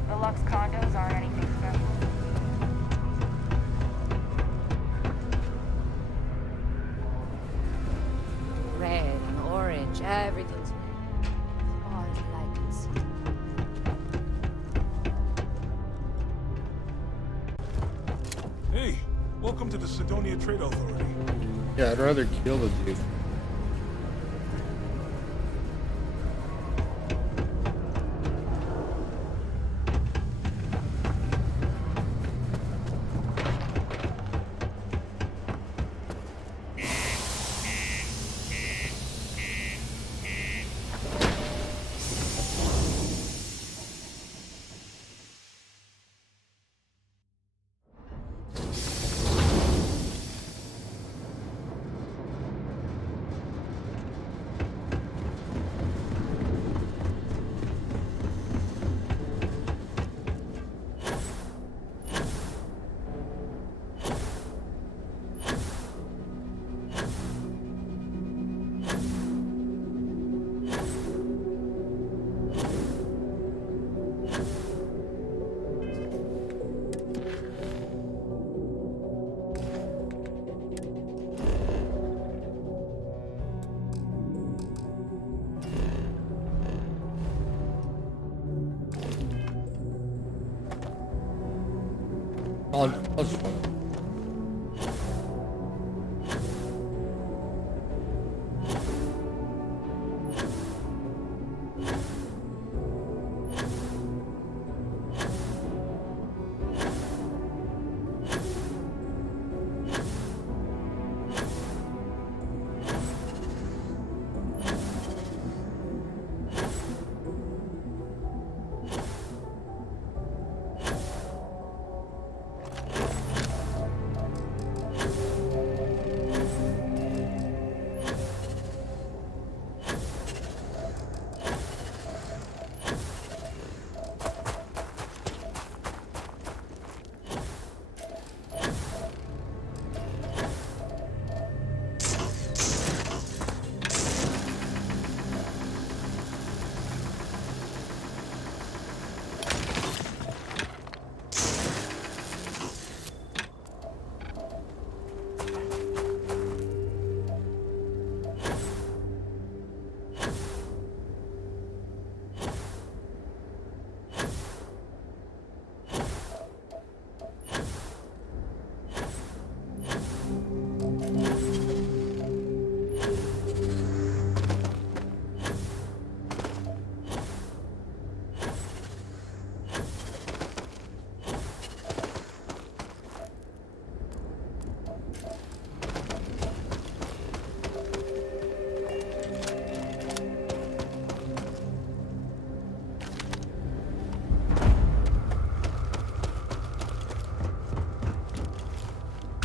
The Lux condos aren't anything special. Red and orange, everything's red. As far as the eye can see. Hey, welcome to the Sidonia Trade Authority. Yeah, I'd rather kill the dude. I'll just...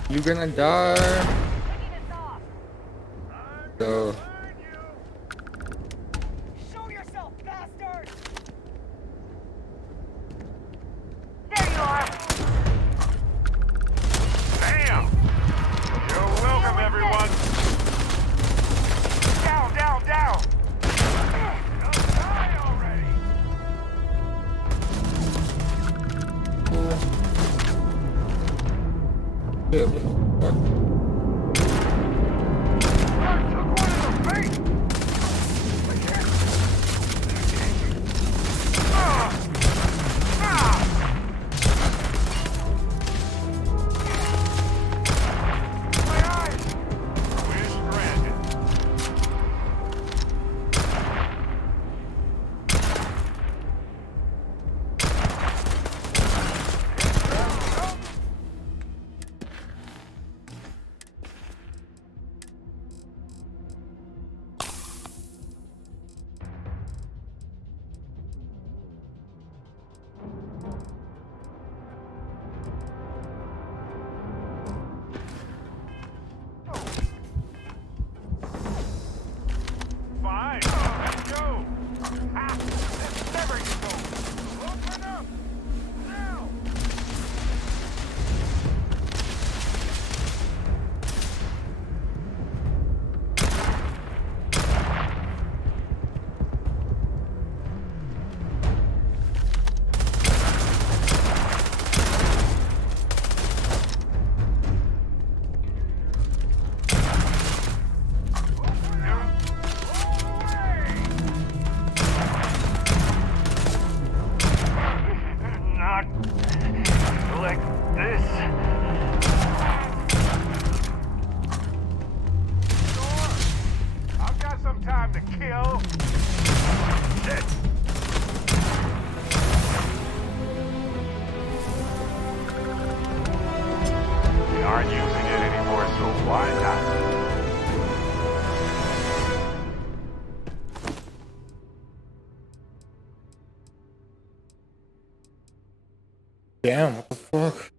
You're gonna die. So. Show yourself, bastard! There you are! Damn! You're welcome, everyone! Down, down, down! Don't die already! Yeah, what the fuck? Fine, let's go! Ah, let's never go! Open up! Now! Not like this. Sure. I've got some time to kill. Shit. We aren't using it anymore, so why not? Damn, what the fuck?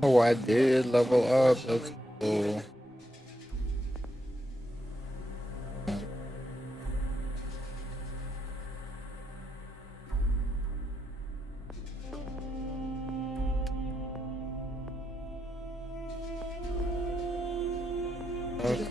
Oh, I did level up. That's cool. Okay.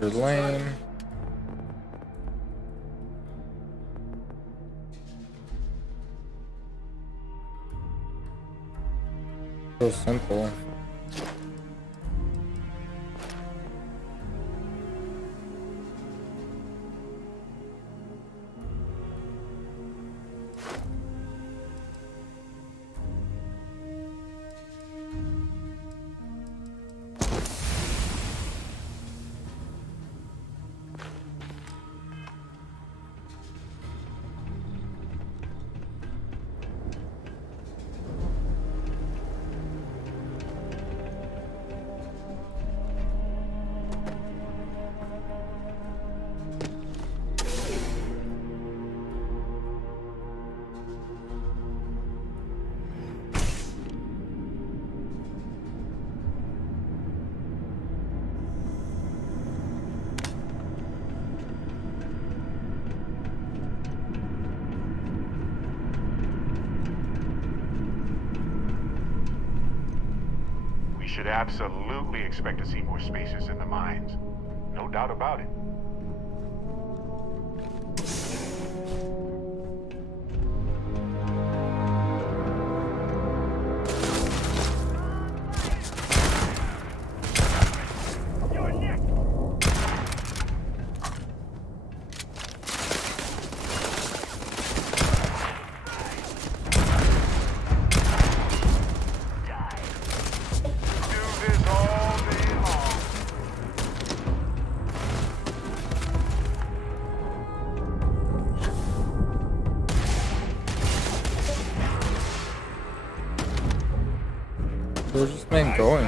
You're lame. So simple. Should absolutely expect to see more spacers in the mines. No doubt about it. Where's this man going?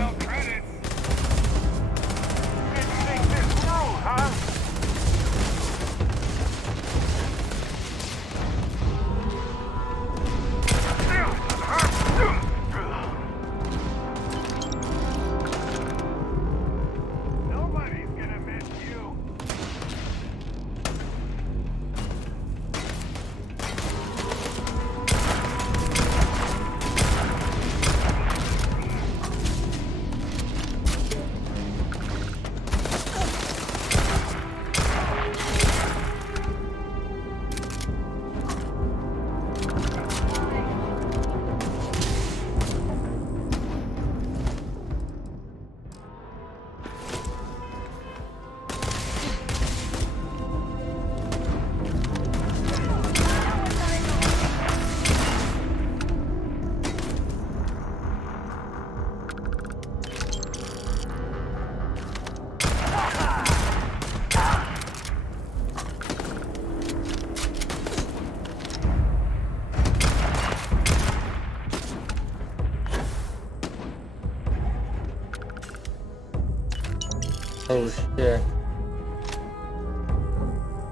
Oh shit.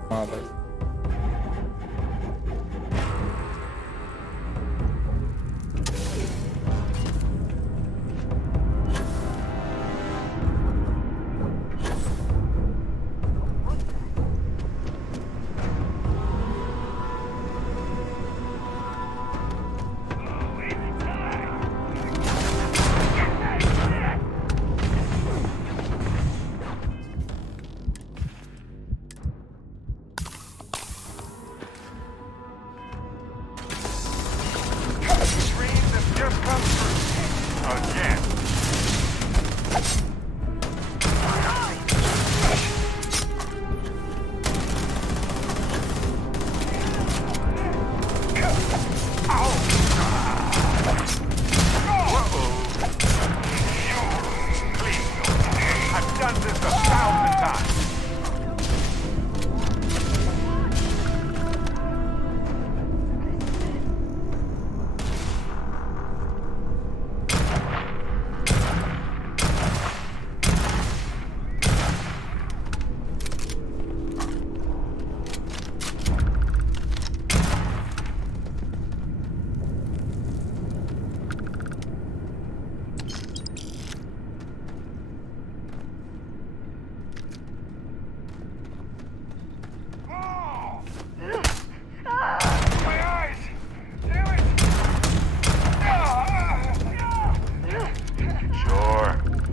Mother.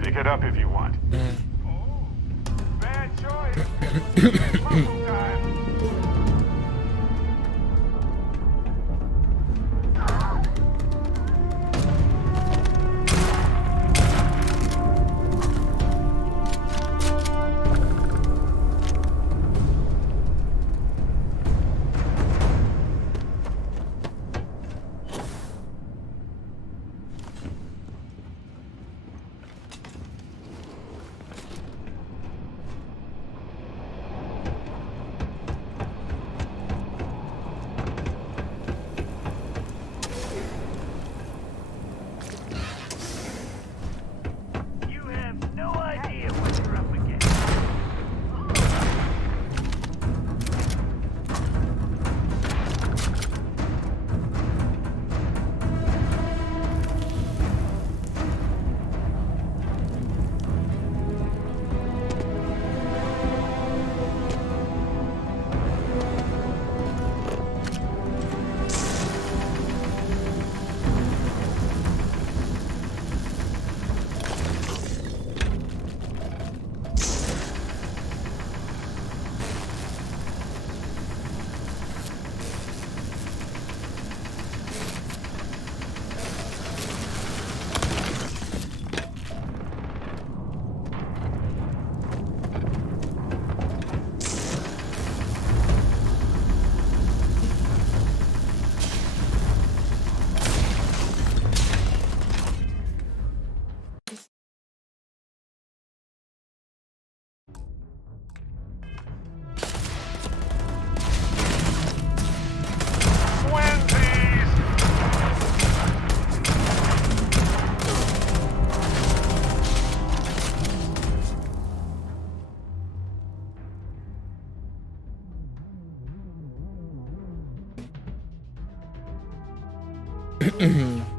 Pick it up if you want. Bad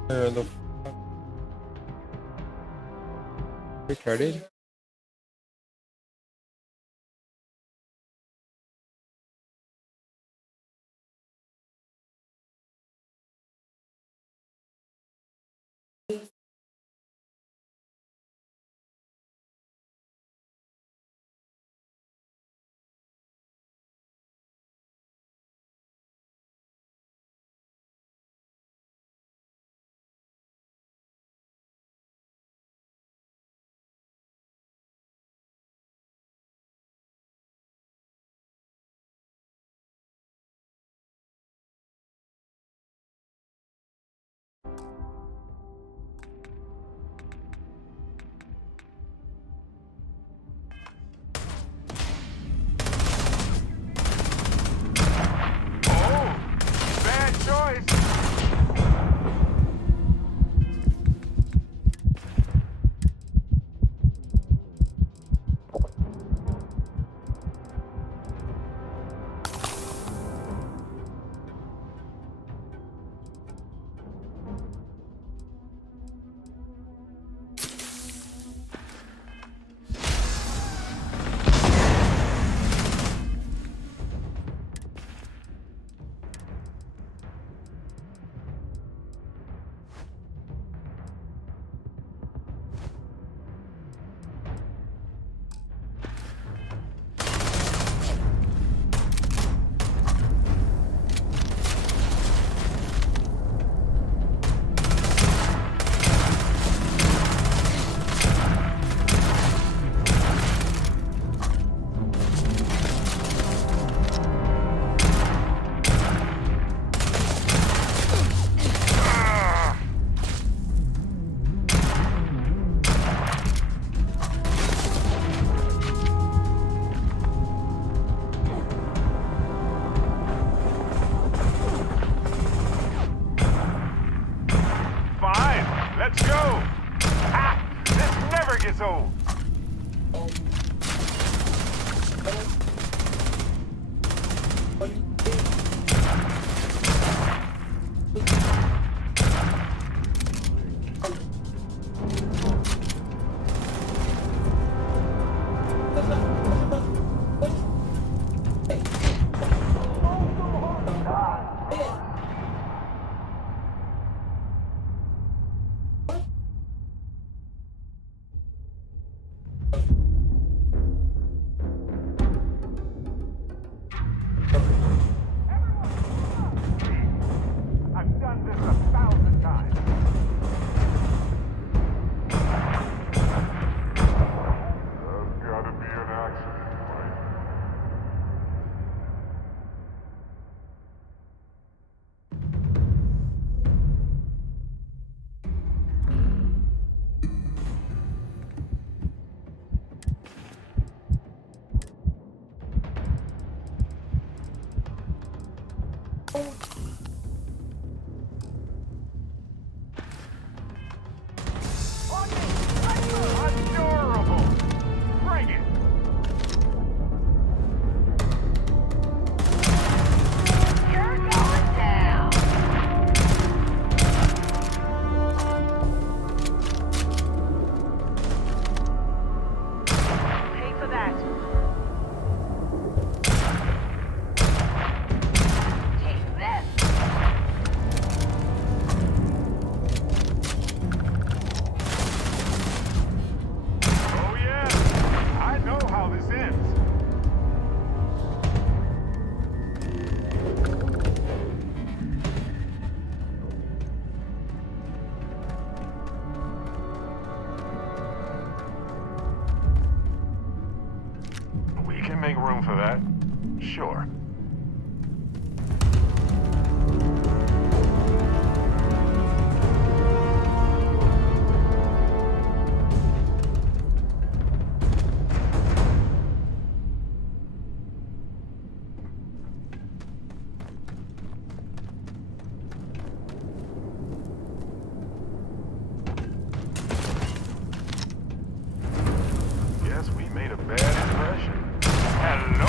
Where the fuck? Retarded? Let's go! Ha! This never gets old! room for that? Sure. Guess we made a bad impression. Hello,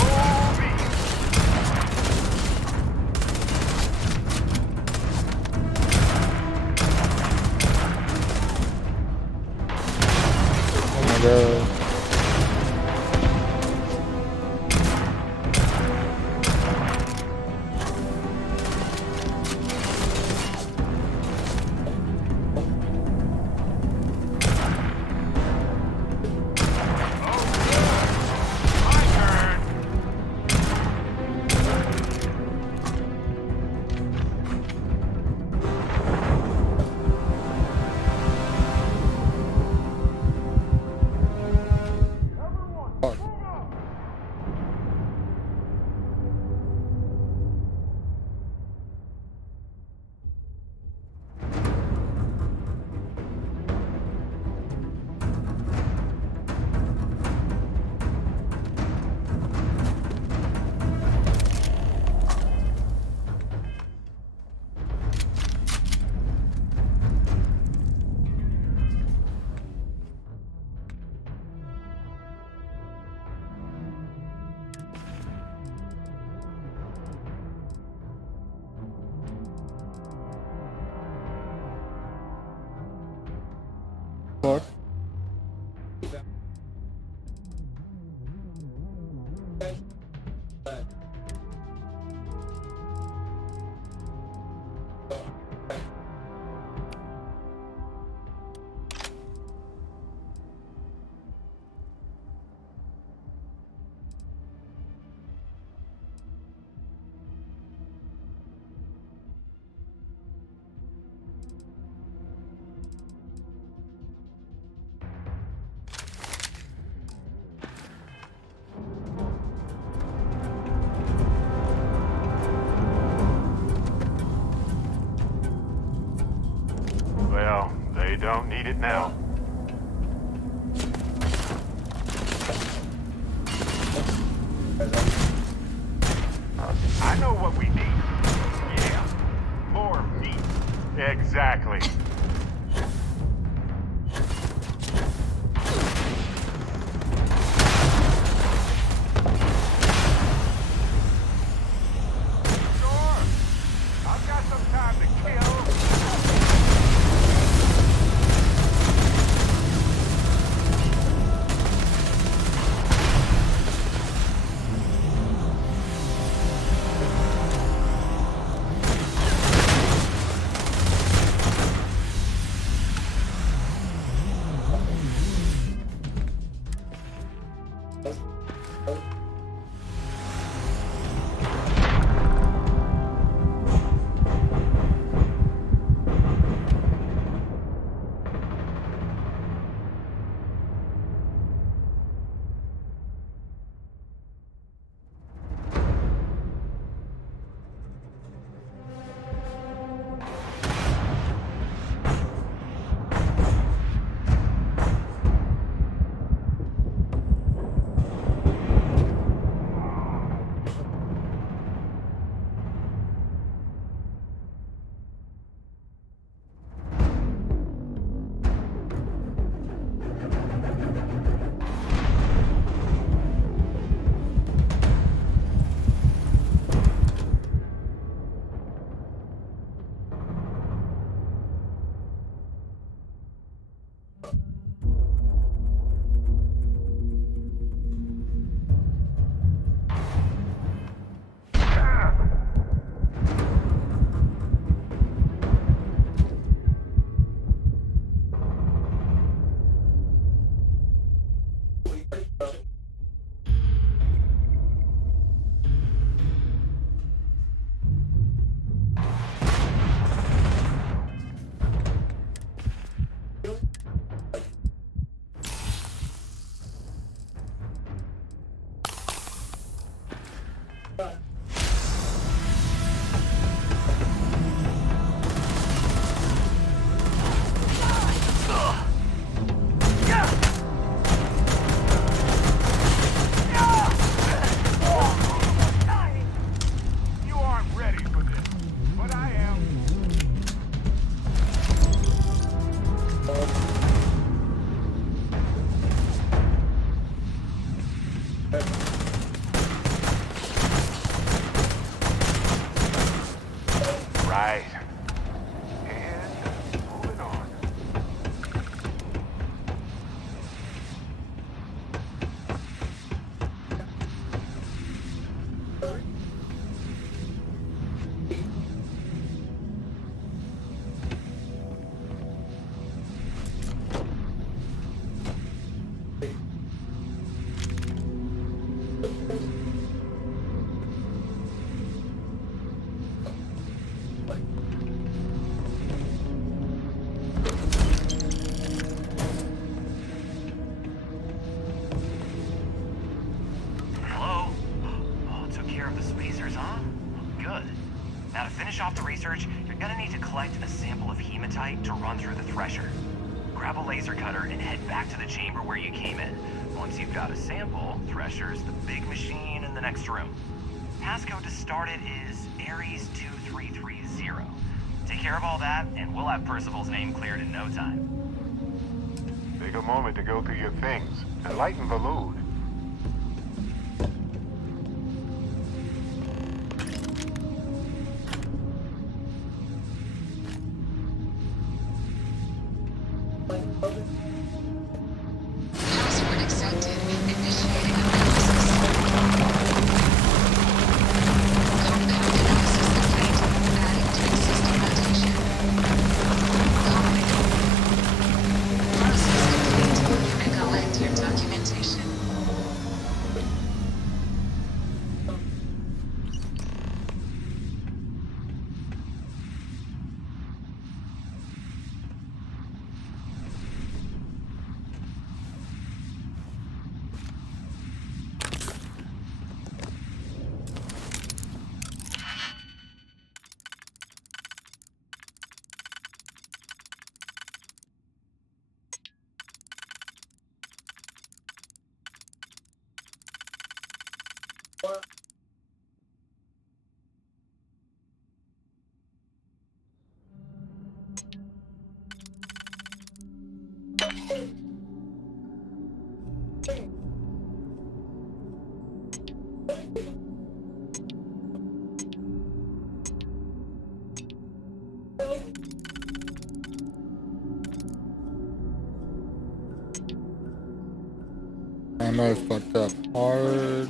Oh my god. What? well, they don't need it now. I know what we need. Yeah, more meat. Exactly. Sure. I've got some time to kill. You aren't ready for this, but I am. Right. And moving on. Hello? Oh, took care of the spacers, huh? Good. Now to finish off the research, you're gonna need to collect a sample of hematite to run through the thresher. Grab a laser cutter and head back to the chamber where you came in. Once you've got a sample, thresher's the big machine in the next room. Passcode to start it is Ares 2330. Take care of all that, and we'll have Percival's name cleared in no time. Take a moment to go through your things and lighten the load. Password accepted. Initiating analysis. Compound analysis complete. Adding to existing notation. Process complete. You may collect your documentation. Ammo fucked up hard.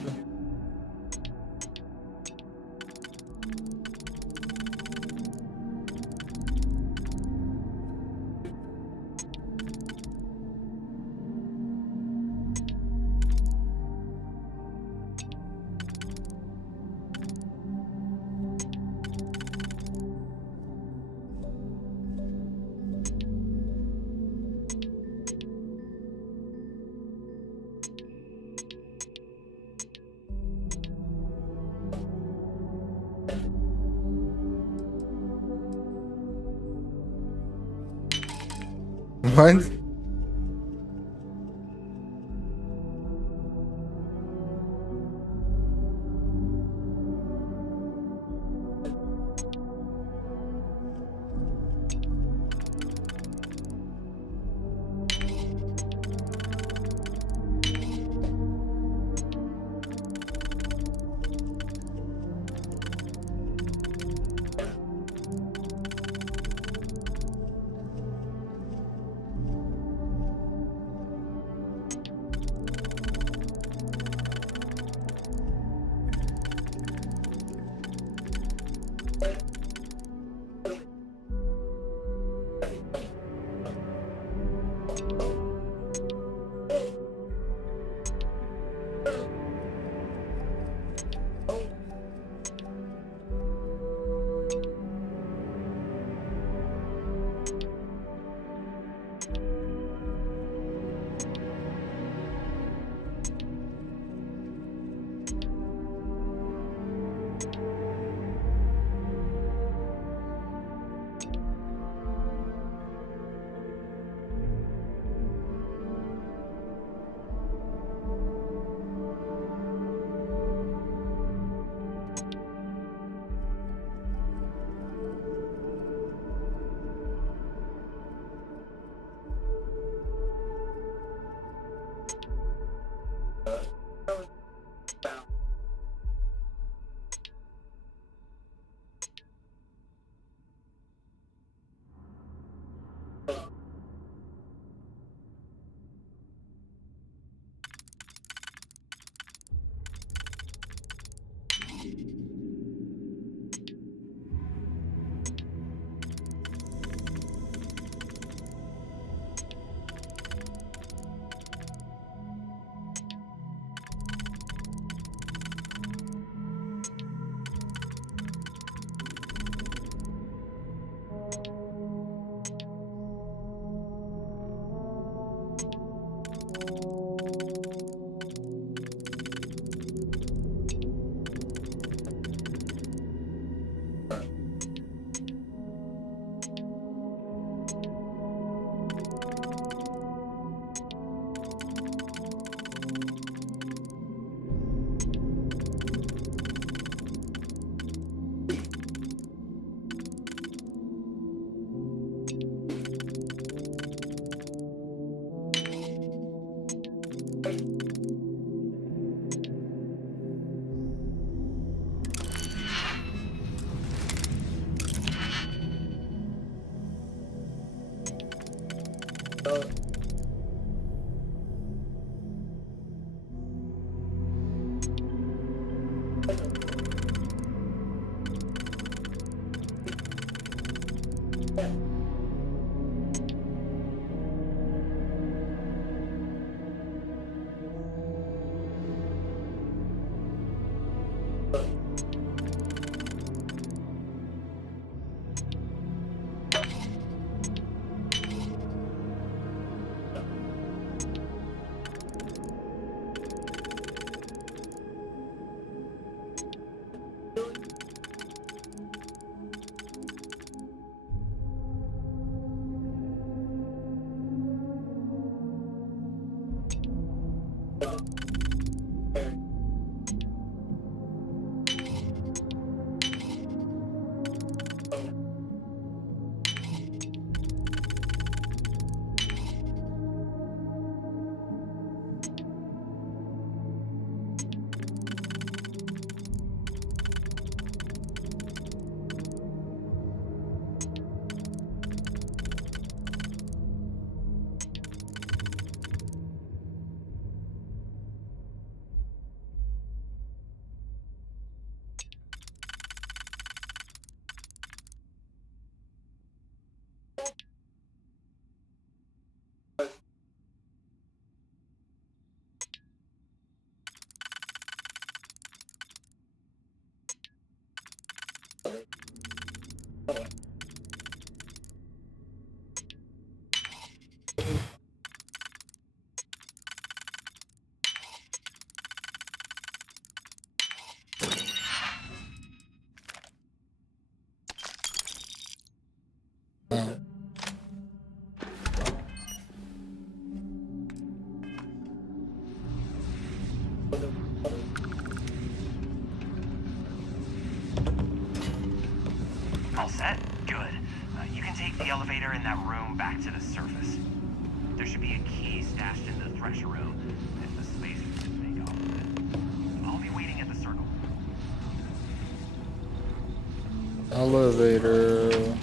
What? All set? Good. You can take the elevator in that room back to the surface. There should be a key stashed in the thresher room if the spacers didn't make off with it. I'll be waiting at the circle. Elevator.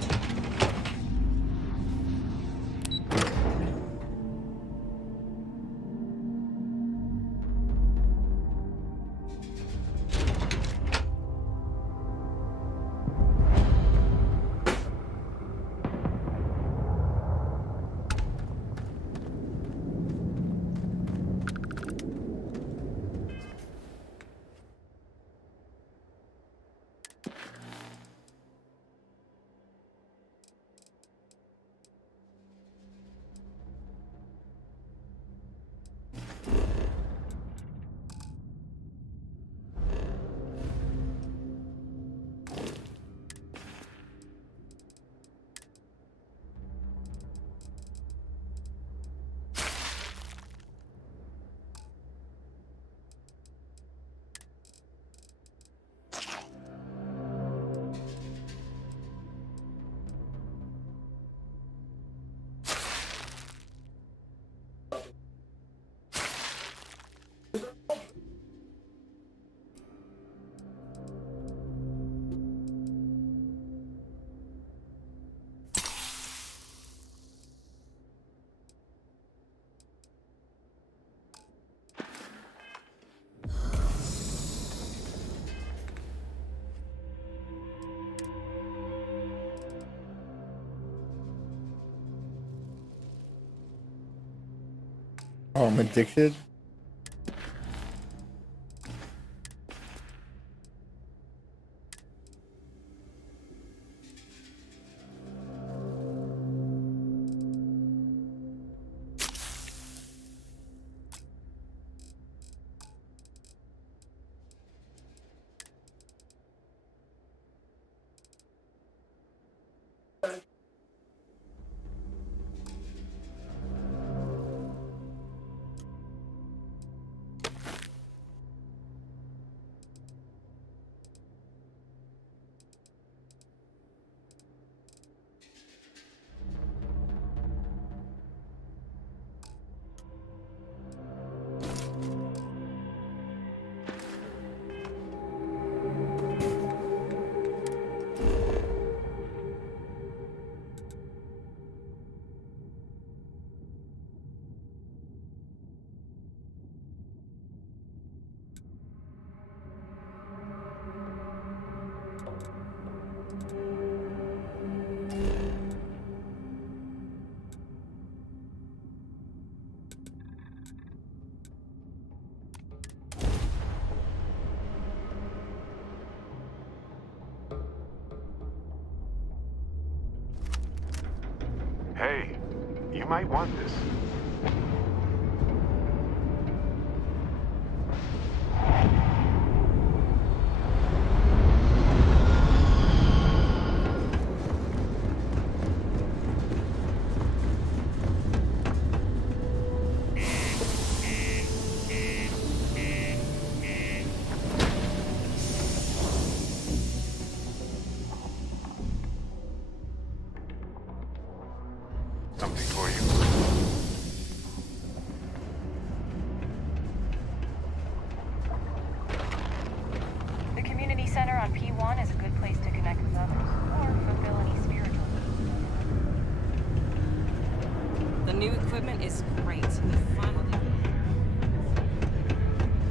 Oh, I'm addicted. Hey, you might want this. Something for you. The community center on P1 is a good place to connect with others, or fulfill any spiritual needs. The new equipment is great. We finally...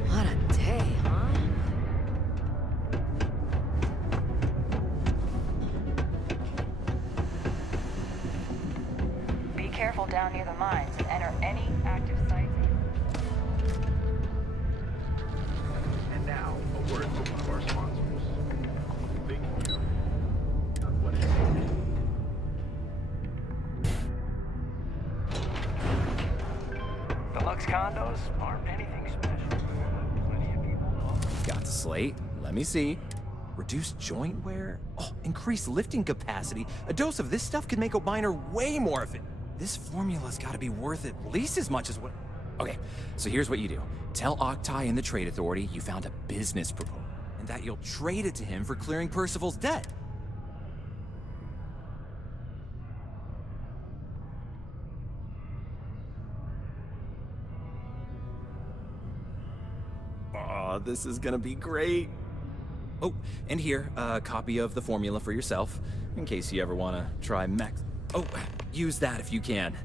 What a day, huh? Be careful down near the mines and enter any active sites. And now, a word from one of our sponsors. Thank you. On what is Deluxe condos aren't anything special. Plenty of people know. Got the slate. Let me see. Reduced joint wear? Oh, increased lifting capacity. A dose of this stuff could make a miner way more efficient. This formula's gotta be worth at least as much as what... Okay, so here's what you do. Tell Octai and the Trade Authority you found a business proposal, and that you'll trade it to him for clearing Percival's debt. Aw, this is gonna be great. Oh, and here, a copy of the formula for yourself, in case you ever wanna try max... Oh, use that if you can.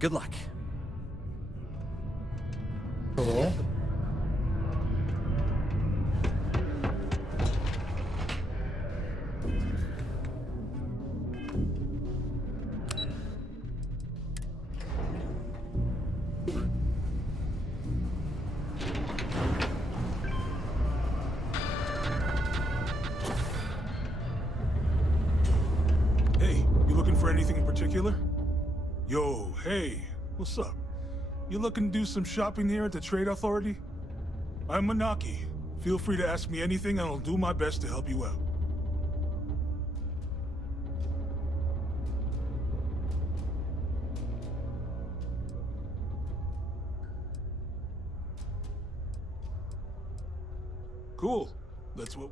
Good luck. Cool. Hey, you looking for anything in particular? Yo, hey, what's up? You looking to do some shopping here at the Trade Authority? I'm Manaki. Feel free to ask me anything and I'll do my best to help you out. Cool. That's what...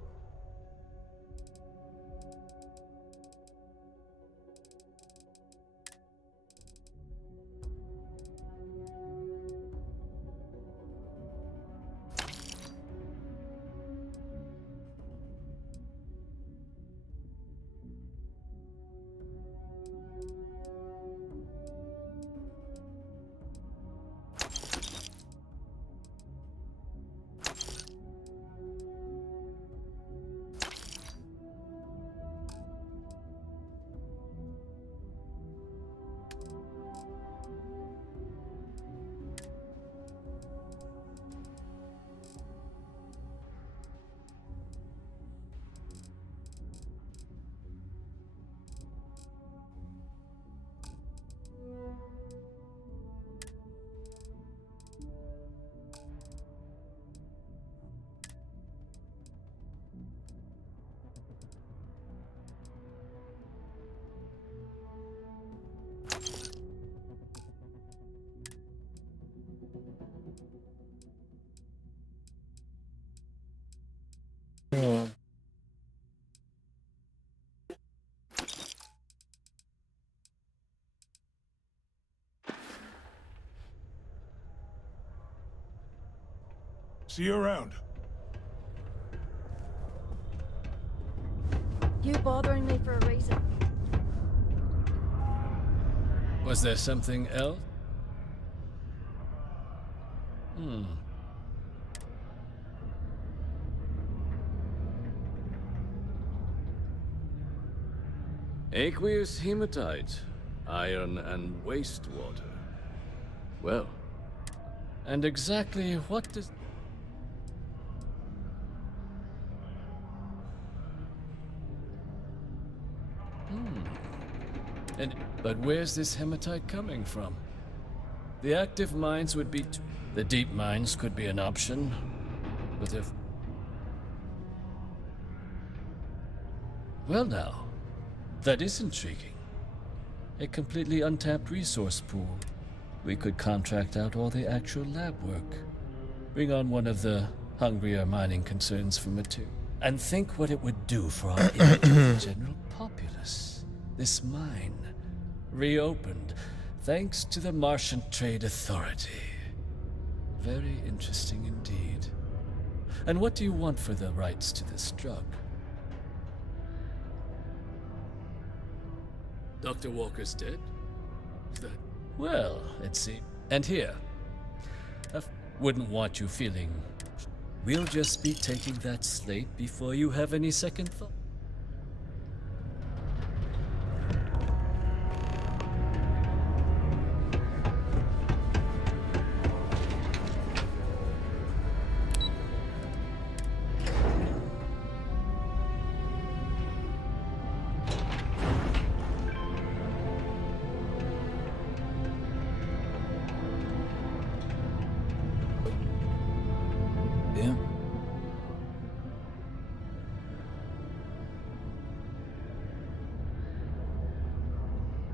See you around. You bothering me for a reason. Was there something else? Aqueous hematite, iron and wastewater. Well, and exactly what does... But where's this hematite coming from? The active mines would be... The deep mines could be an option, but if... Well now, that is intriguing. A completely untapped resource pool. We could contract out all the actual lab work. Bring on one of the hungrier mining concerns for material. And think what it would do for our image of the general populace. This mine, reopened, thanks to the Martian Trade Authority. Very interesting indeed. And what do you want for the rights to this drug? Dr. Walker's dead? Well, let's see. And here. I wouldn't want you feeling... We'll just be taking that slate before you have any second thought.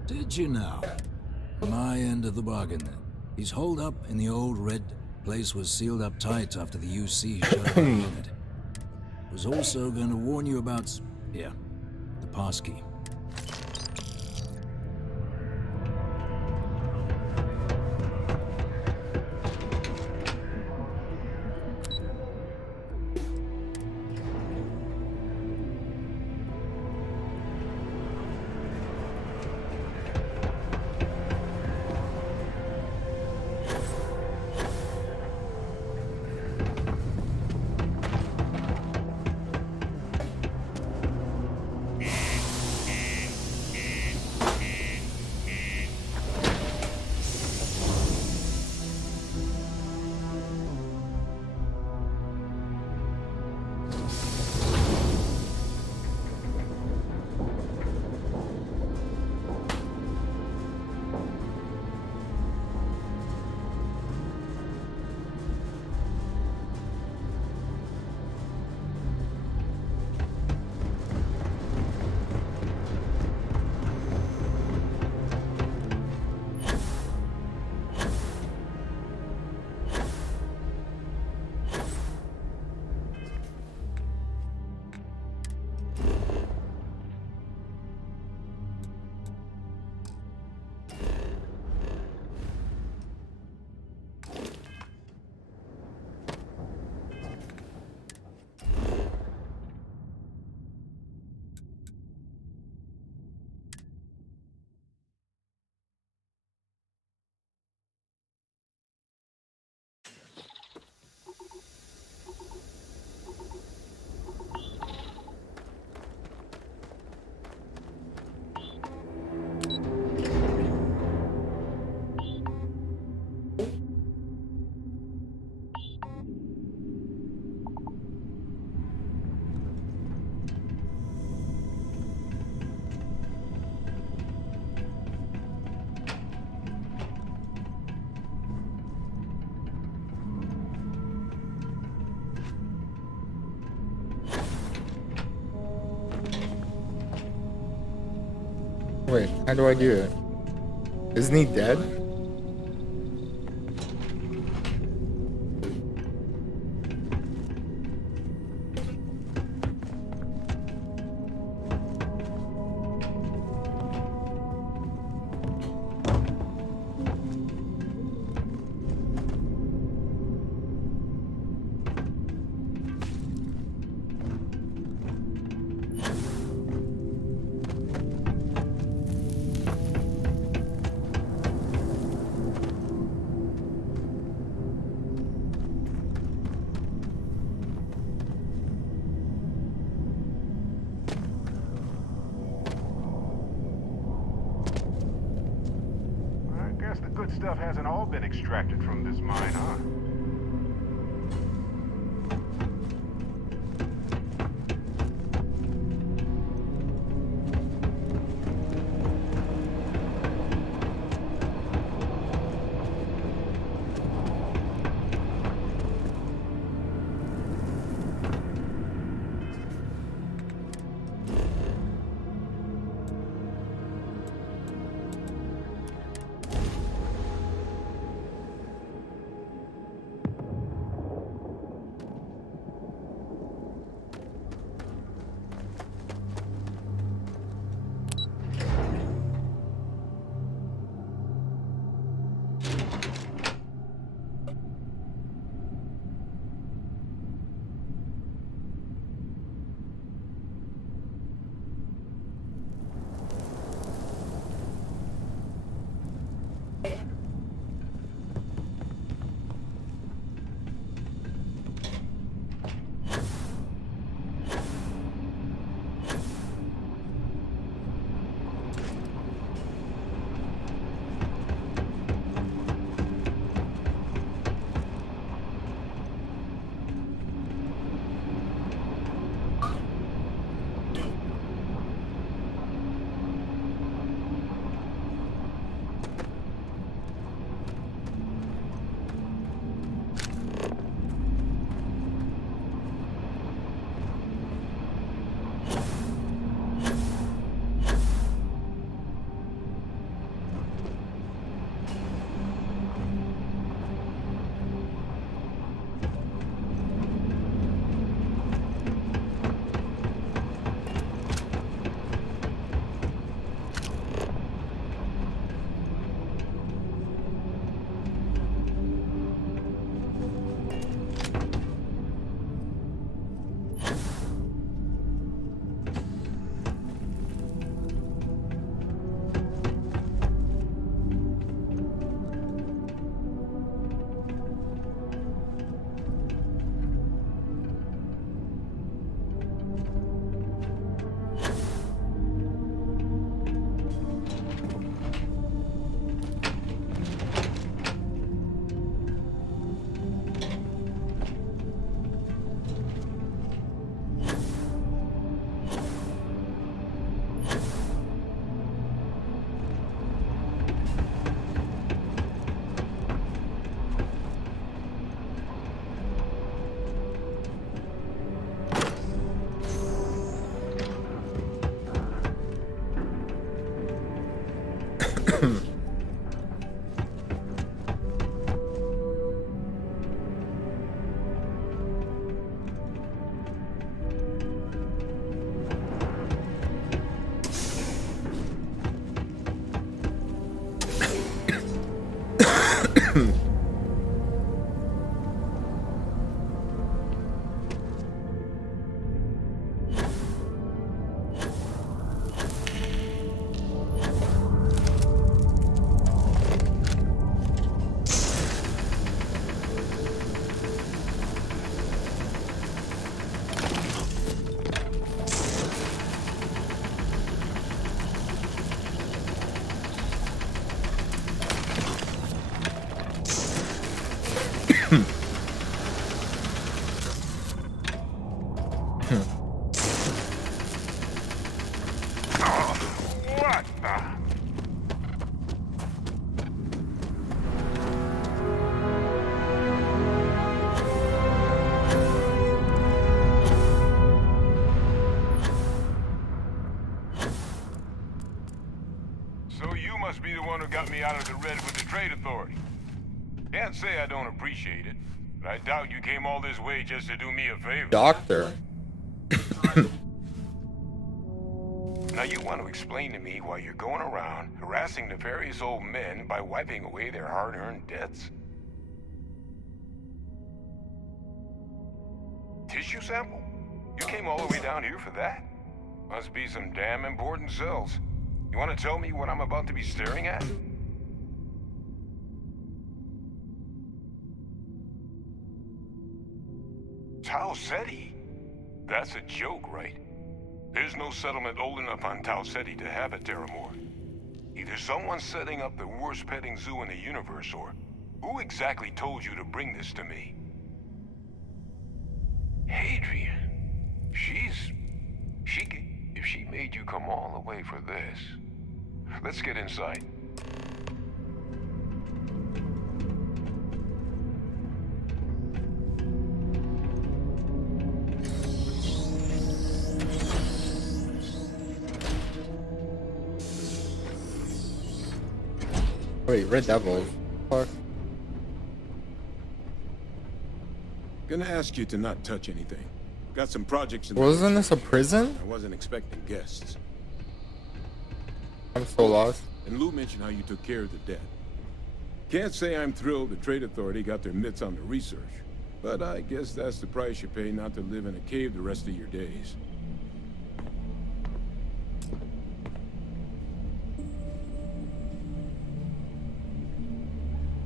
Did you know? My end of the bargain then. He's holed up in the old red place was sealed up tight after the UC shut down the unit. Was also going to warn you about, yeah, the passkey. Wait, how do I do it? Isn't he dead? good stuff hasn't all been extracted from this mine, huh? So you must be the one who got me out of the red with the trade authority. Can't say I don't appreciate it, but I doubt you came all this way just to do me a favor. Doctor. Now you want to explain to me why you're going around harassing nefarious old men by wiping away their hard-earned debts? Tissue sample? You came all the way down here for that? Must be some damn important cells. You want to tell me what I'm about to be staring at? Tau Ceti? That's a joke, right? There's no settlement old enough on Tau Ceti to have a Terramore. Either someone's setting up the worst petting zoo in the universe, or who exactly told you to bring this to me? Hadrian. If she made you come all the way for this. Let's get inside. Wait, Red Devil. Fuck. Gonna ask you to not touch anything. Got some projects in Wasn't this a prison? I wasn't expecting guests. I'm so lost. And Lou mentioned how you took care of the debt. Can't say I'm thrilled the Trade Authority got their mitts on the research, but I guess that's the price you pay not to live in a cave the rest of your days.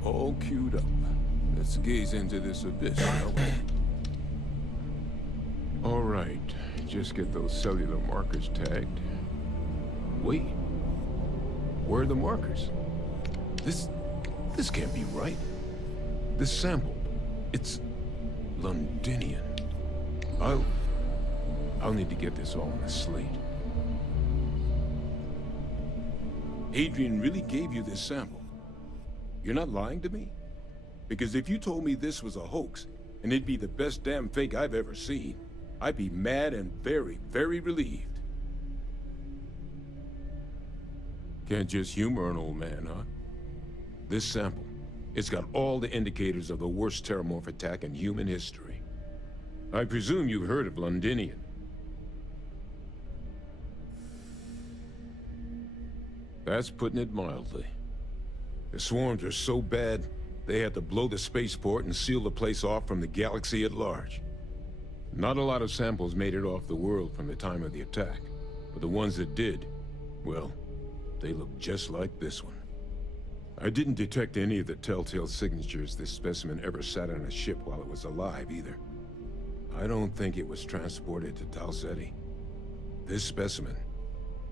All queued up. Let's gaze into this abyss, shall we? All right, just get those cellular markers tagged. Wait, where are the markers? This can't be right. This sample, it's Londinian. I'll need to get this all on a slate. Adrian really gave you this sample. You're not lying to me? Because if you told me this was a hoax, and it'd be the best damn fake I've ever seen, I'd be mad and very, very relieved. Can't just humor an old man, huh? This sample, it's got all the indicators of the worst terramorph attack in human history. I presume you've heard of Londinian. That's putting it mildly. The swarms are so bad, they had to blow the spaceport and seal the place off from the galaxy at large. Not a lot of samples made it off the world from the time of the attack, but the ones that did, well, they look just like this one. I didn't detect any of the telltale signatures this specimen ever sat on a ship while it was alive, either. I don't think it was transported to Tau Ceti. This specimen,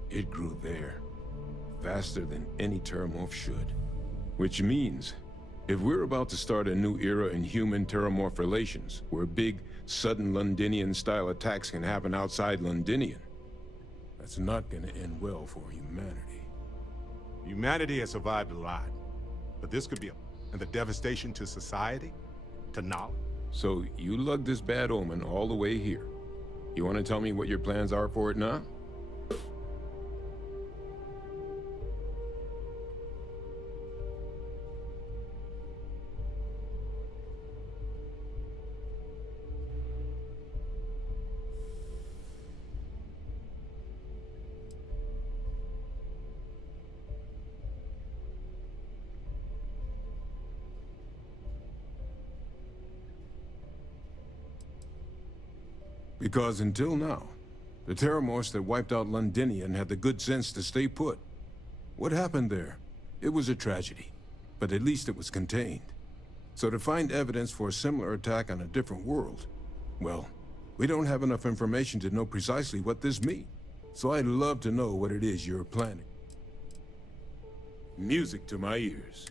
it grew there, faster than any terramorph should. Which means, if we're about to start a new era in human-terramorph relations, where big, sudden Londinian-style attacks can happen outside Londinian, that's not gonna end well for humanity. Humanity has survived a lot, but this could be and the devastation to society, to knowledge. So you lugged this bad omen all the way here. You want to tell me what your plans are for it now? Because until now, the terramorphs that wiped out Londinian had the good sense to stay put. What happened there? It was a tragedy, but at least it was contained. So to find evidence for a similar attack on a different world, well, we don't have enough information to know precisely what this means. So I'd love to know what it is you're planning. Music to my ears.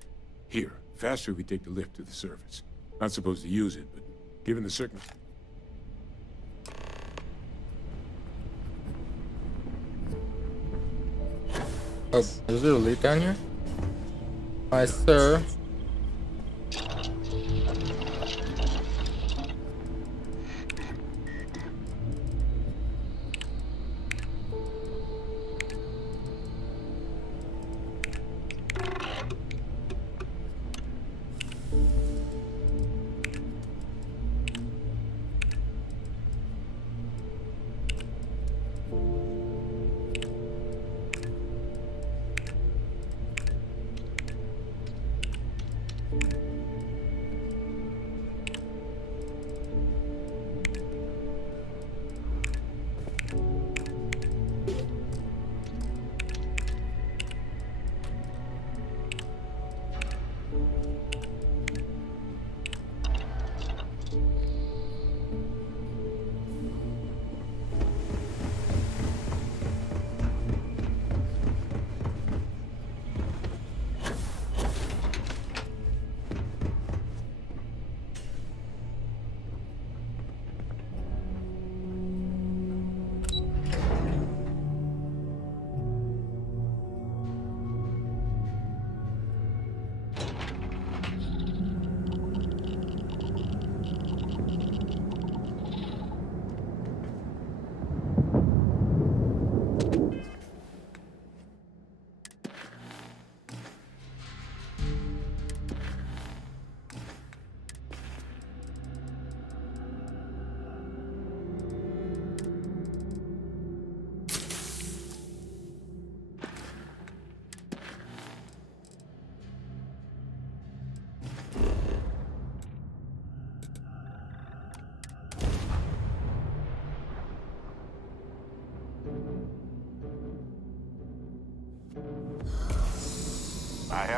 Here, faster we take the lift to the surface. Not supposed to use it, but given the circumstances. Oh, is there a leak down here? Hi, sir.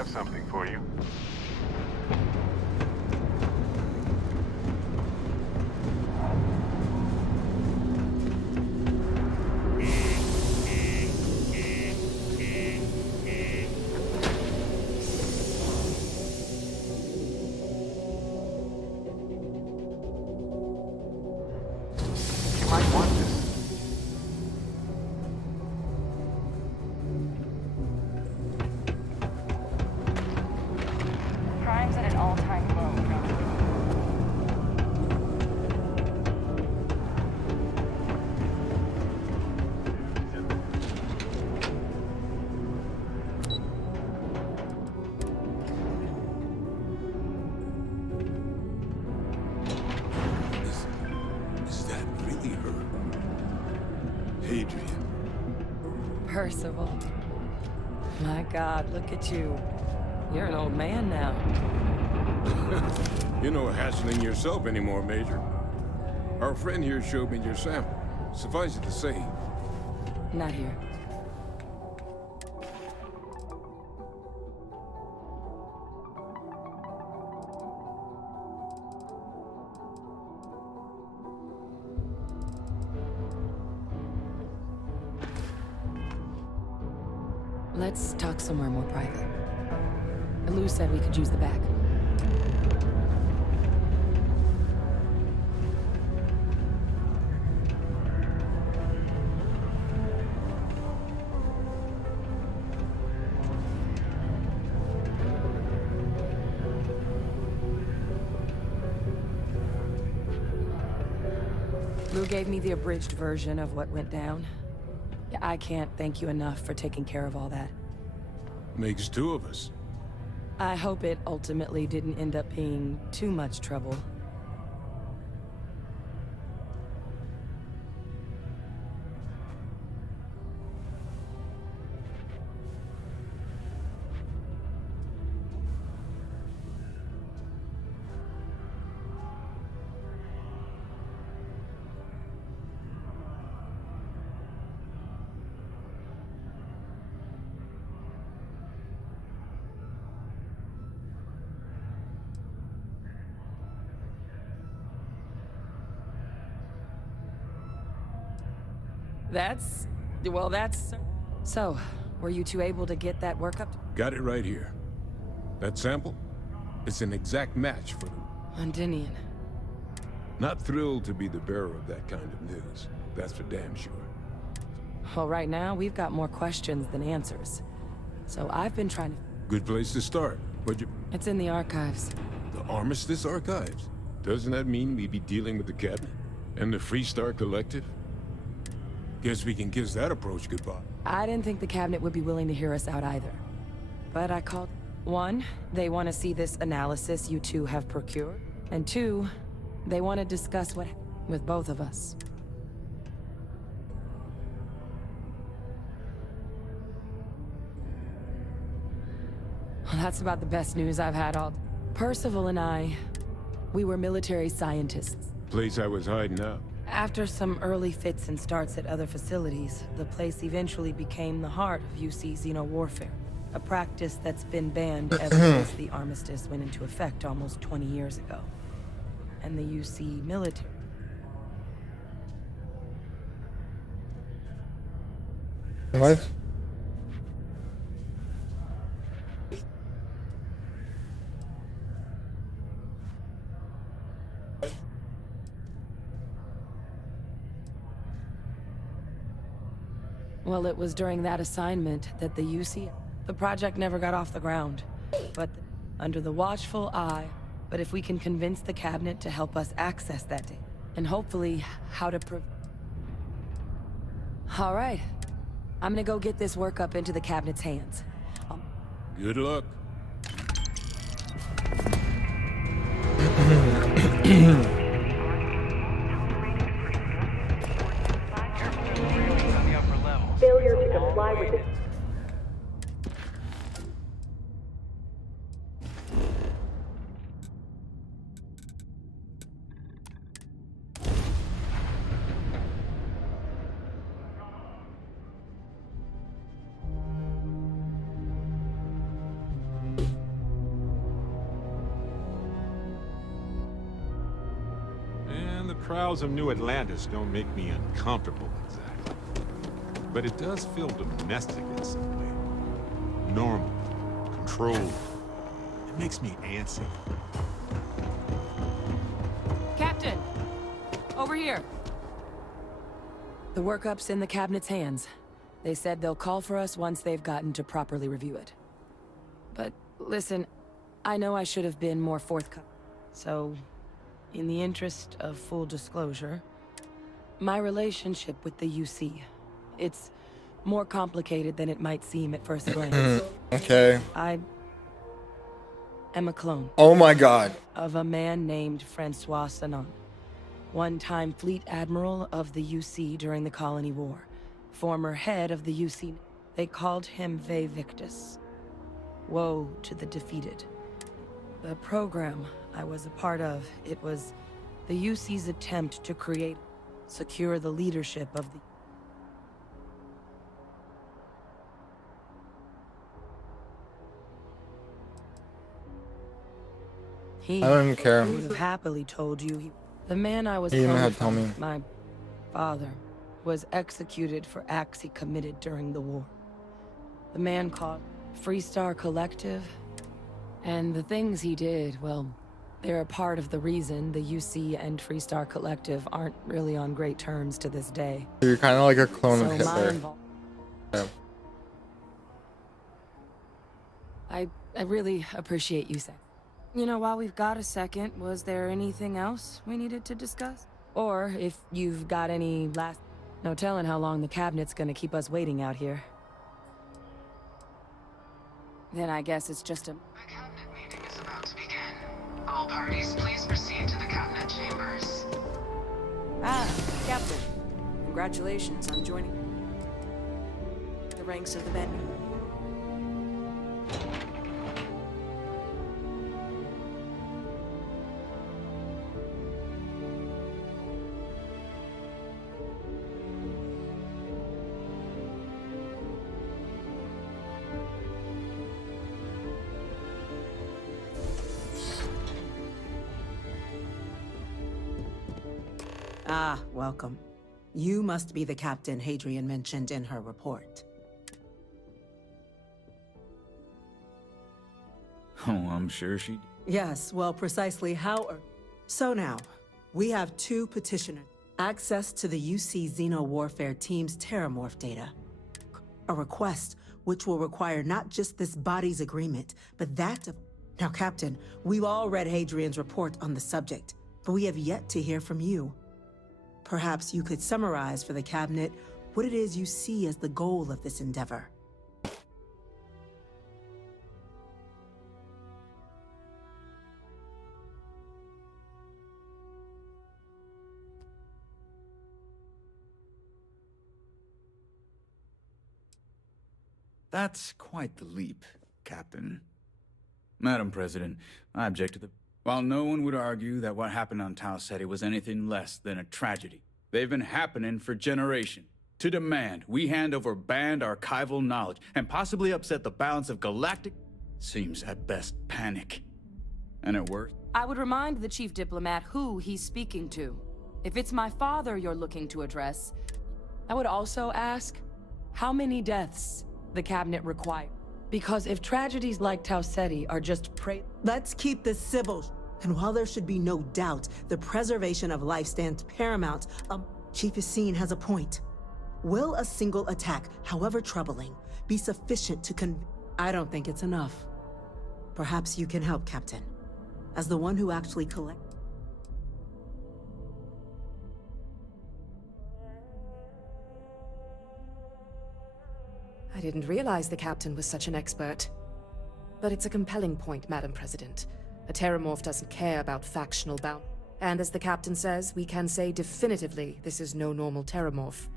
have something for you. You might want this. Crime's at an all-time low. Is that really her? Adrian. Percival. My God, look at you. You're an old man now. You're no hassling yourself anymore, Major. Our friend here showed me your sample. Suffice it to say, Not here. Let's talk somewhere more private. Lou said we could use the back. Lou gave me the abridged version of what went down. I can't thank you enough for taking care of all that. makes two of us. I hope it ultimately didn't end up being too much trouble. That's... So, were you two able to get that workup? Got it right here. That sample? It's an exact match for them. Londinian. Not thrilled to be the bearer of that kind of news. That's for damn sure. Well, right now, we've got more questions than answers. So I've been trying to... Good place to start. What'd you... It's in the archives. The Armistice Archives? Doesn't that mean we'd be dealing with the cabinet? And the Freestar Collective? Guess we can kiss that approach goodbye. I didn't think the cabinet would be willing to hear us out either. But I called... One, they want to see this analysis you two have procured. And two, they want to discuss what... with both of us. Well, that's about the best news I've had all... Percival and I, we were military scientists. Place I was hiding out. After some early fits and starts at other facilities, the place eventually became the heart of UC xeno-warfare. A practice that's been banned ever since the armistice went into effect almost 20 years ago. And the UC military... What? Well, it was during that assignment that the UC... The project never got off the ground. But under the watchful eye... But if we can convince the cabinet to help us access that data, and hopefully how to All right. I'm gonna go get this work up into the cabinet's hands. Good luck. Failure to comply with it. the crowds of New Atlantis don't make me uncomfortable exactly. But it does feel domestic in some way. Normal. Controlled. It makes me antsy. Captain! Over here. The workup's in the cabinet's hands. They said they'll call for us once they've gotten to properly review it. But listen, I know I should have been more forthcoming. So, in the interest of full disclosure, my relationship with the UC, it's more complicated than it might seem at first glance. Okay. I am a clone. Oh my god. Of a man named Francois Sanon, one-time fleet admiral of the UC during the Colony War, former head of the UC. They called him Ve Victus. Woe to the defeated. The program I was a part of, it was the UC's attempt to secure the leadership of the... He I don't even care. would have happily told you the man I was He even cloned had to tell from, me. my father, was executed for acts he committed during the war. The man called Freestar Collective, and the things he did, well, they're a part of the reason the UC and Freestar Collective aren't really on great terms to this day. So you're kind of like a clone of So Hitler. Yeah. I really appreciate you saying. You know, while we've got a second, was there anything else we needed to discuss? Or if you've got any last... No telling how long the cabinet's gonna keep us waiting out here. Then I guess it's just a... The cabinet meeting is about to begin. All parties, please proceed to the cabinet chambers. Ah, Captain. Congratulations on joining the ranks of the band. Ah, welcome. You must be the captain Hadrian mentioned in her report. Oh, I'm sure she... Yes, well, precisely how... So now, we have two petitioners. Access to the UC Xeno Warfare Team's Terramorph data. A request which will require not just this body's agreement, but that of... Now, Captain, we've all read Hadrian's report on the subject, but we have yet to hear from you. Perhaps you could summarize for the cabinet what it is you see as the goal of this endeavor. That's quite the leap, Captain. Madam President, I object to the... While no one would argue that what happened on Tau Ceti was anything less than a tragedy, they've been happening for generations. To demand we hand over banned archival knowledge and possibly upset the balance of galactic seems at best panic. And at worst... I would remind the chief diplomat who he's speaking to. If it's my father you're looking to address, I would also ask how many deaths the cabinet required. Because if tragedies like Tau Ceti are just Let's keep this civil. And while there should be no doubt, the preservation of life stands paramount, Chief Yassine has a point. Will a single attack, however troubling, be sufficient to I don't think it's enough. Perhaps you can help, Captain. As the one who actually I didn't realize the captain was such an expert. But it's a compelling point, Madam President. A Terramorph doesn't care about factional bound. And as the captain says, we can say definitively this is no normal Terramorph.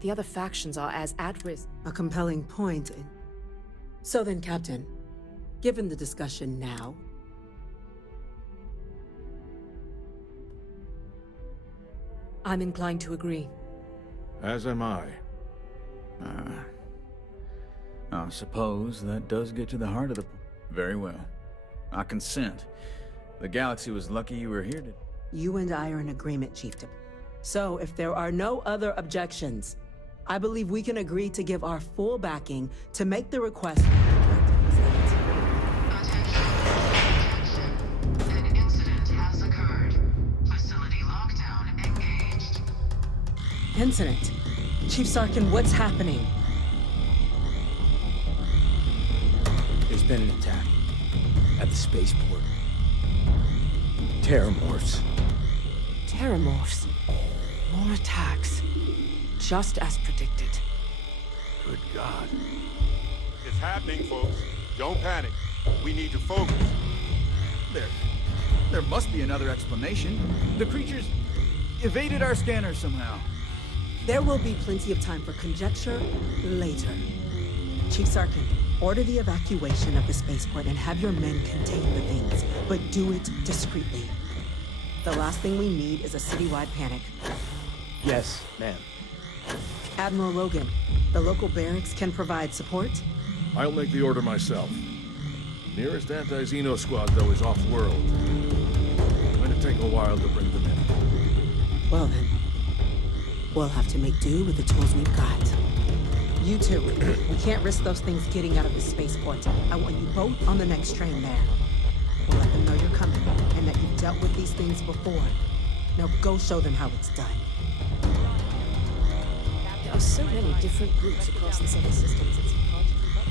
The other factions are as at risk. A compelling point. So then, Captain, given the discussion now... I'm inclined to agree. As am I. I suppose that does get to the heart of the... Very well. I consent. The galaxy was lucky you were here to... You and I are in agreement, Chieftain. So, if there are no other objections, I believe we can agree to give our full backing to make the request. An incident has occurred. Facility lockdown engaged. Incident? Chief Sarkin, what's happening? There's been an attack at the spaceport. Terramorphs. Terramorphs. More attacks. Just as predicted. Good God. It's happening, folks. Don't panic. We need to focus. There must be another explanation. The creatures evaded our scanners somehow. There will be plenty of time for conjecture later. Chief Sarkin, order the evacuation of the spaceport and have your men contain the things, but do it discreetly. The last thing we need is a citywide panic. Yes, ma'am. Admiral Logan, the local barracks can provide support? I'll make the order myself. Nearest anti-Xeno squad, though, is off-world. It's going to take a while to bring them in. Well then, we'll have to make do with the tools we've got. You two, we can't risk those things getting out of the spaceport. I want you both on the next train there. We'll let them know you're coming and that you've dealt with these things before. Now go show them how it's done. There are so many different groups across the solar systems. It's hard to keep up.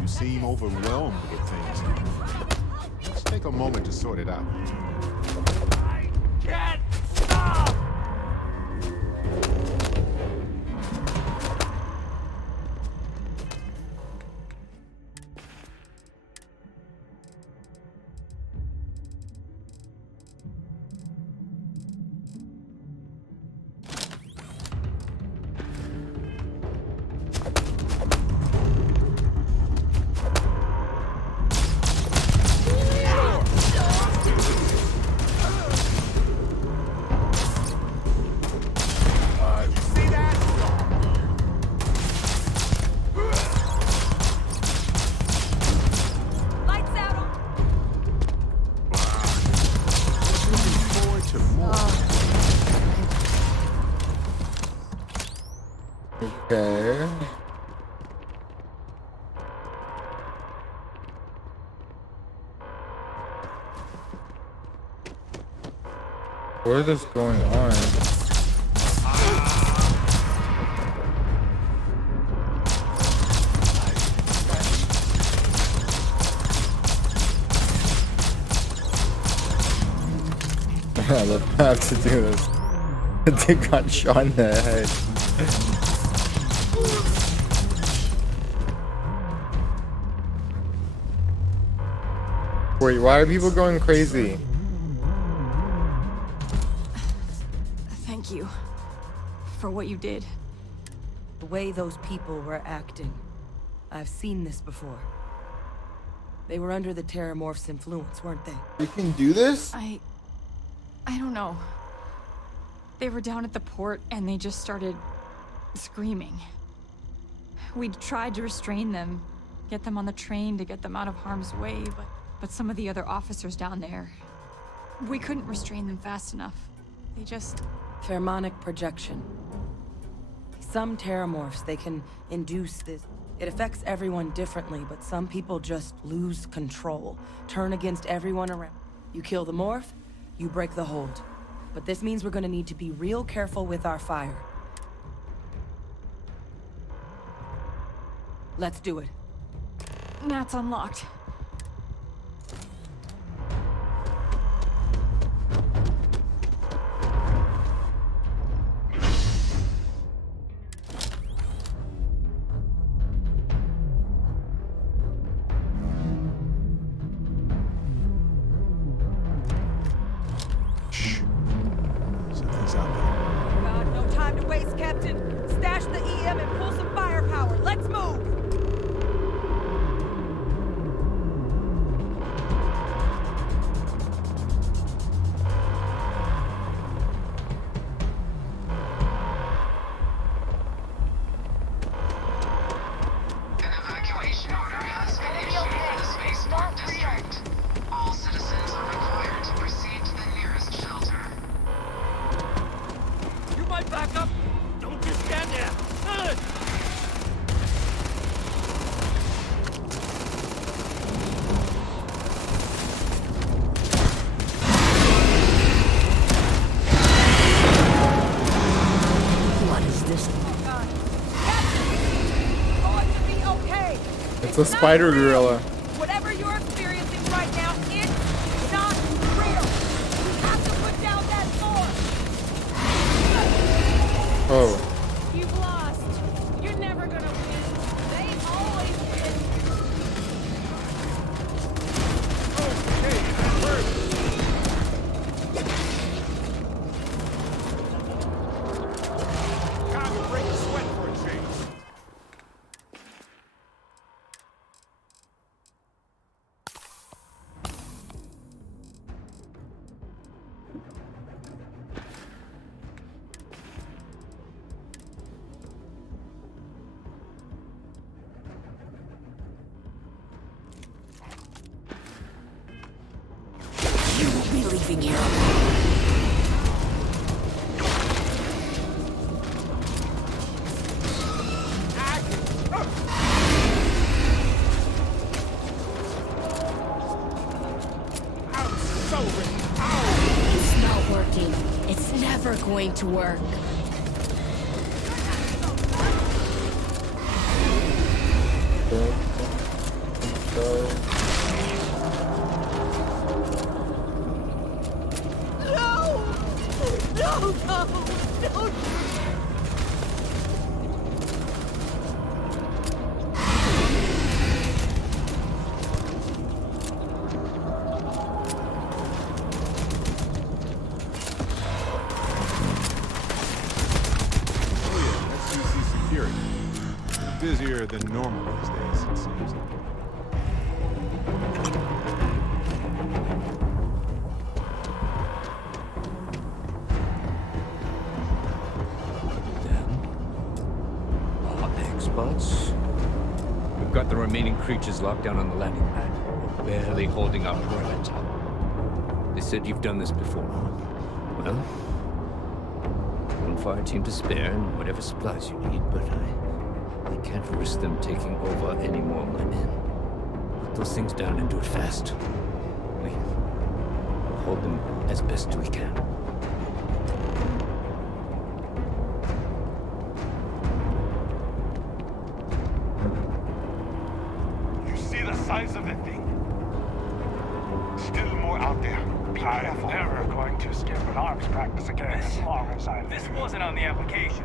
You seem overwhelmed with things. Let's take a moment to sort it out. Can't stop! Okay. What is this going on? I love to have to do this. They got shot in the head. Wait, why are people going crazy? Thank you for what you did. The way those people were acting. I've seen this before. They were under the Terramorph's influence, weren't they? You can do this? I don't know. They were down at the port and they just started screaming. We tried to restrain them, get them on the train to get them out of harm's way, but some of the other officers down there, we couldn't restrain them fast enough. They just... Pheromonic projection. Some Terramorphs, they can induce this. It affects everyone differently, but some people just lose control, turn against everyone around. You kill the morph, you break the hold. But this means we're gonna need to be real careful with our fire. Let's do it. That's unlocked. a spider gorilla. Whatever you're experiencing right now, it's not real. You have to put down that sword. Oh. You've lost. You're never gonna win. They always win. Okay, that worked. Time to break the sweat for a change. You won't be leaving here. It's not working. It's never going to work. No, no. Oh yeah, that's UC security. Busier than normal these days, it seems. Experts. We've got the remaining creatures locked down on the landing pad. We're barely holding our perimeter. They said you've done this before. Well, one fire team to spare and whatever supplies you need, but I can't risk them taking over any more of my men. Put those things down and do it fast. We'll hold them as best we can. See the size of the thing? Still more out there. Be careful. I'm never going to skip an arms practice again as long as I live. This wasn't on the application.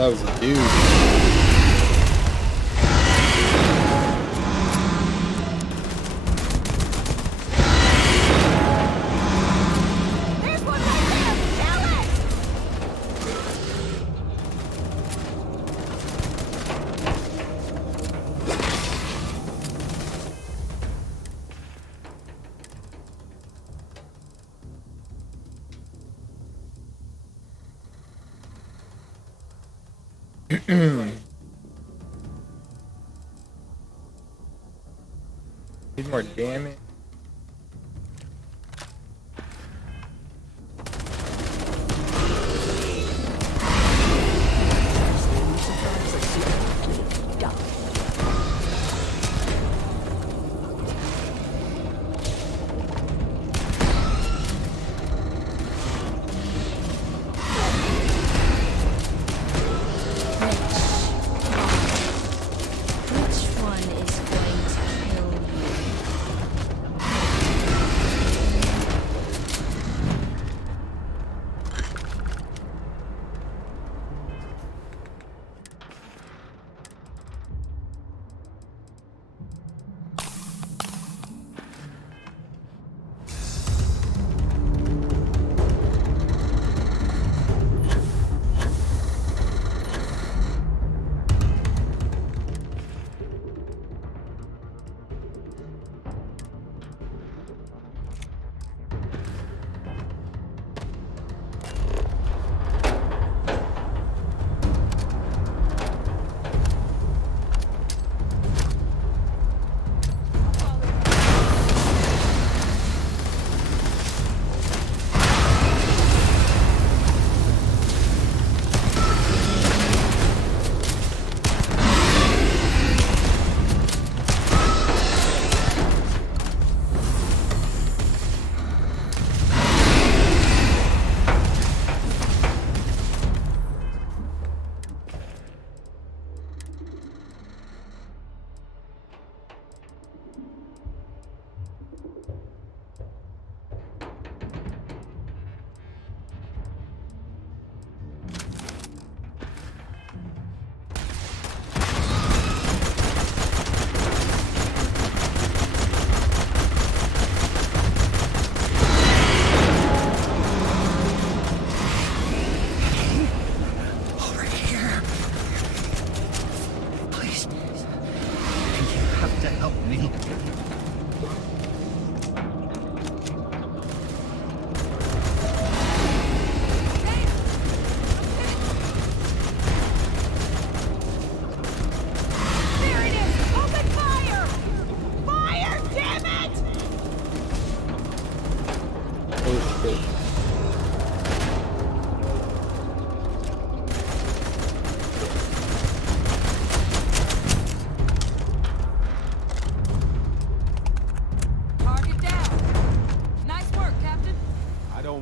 That was a dude. There's one right there! Kill it! Need more damage. Which one is going to kill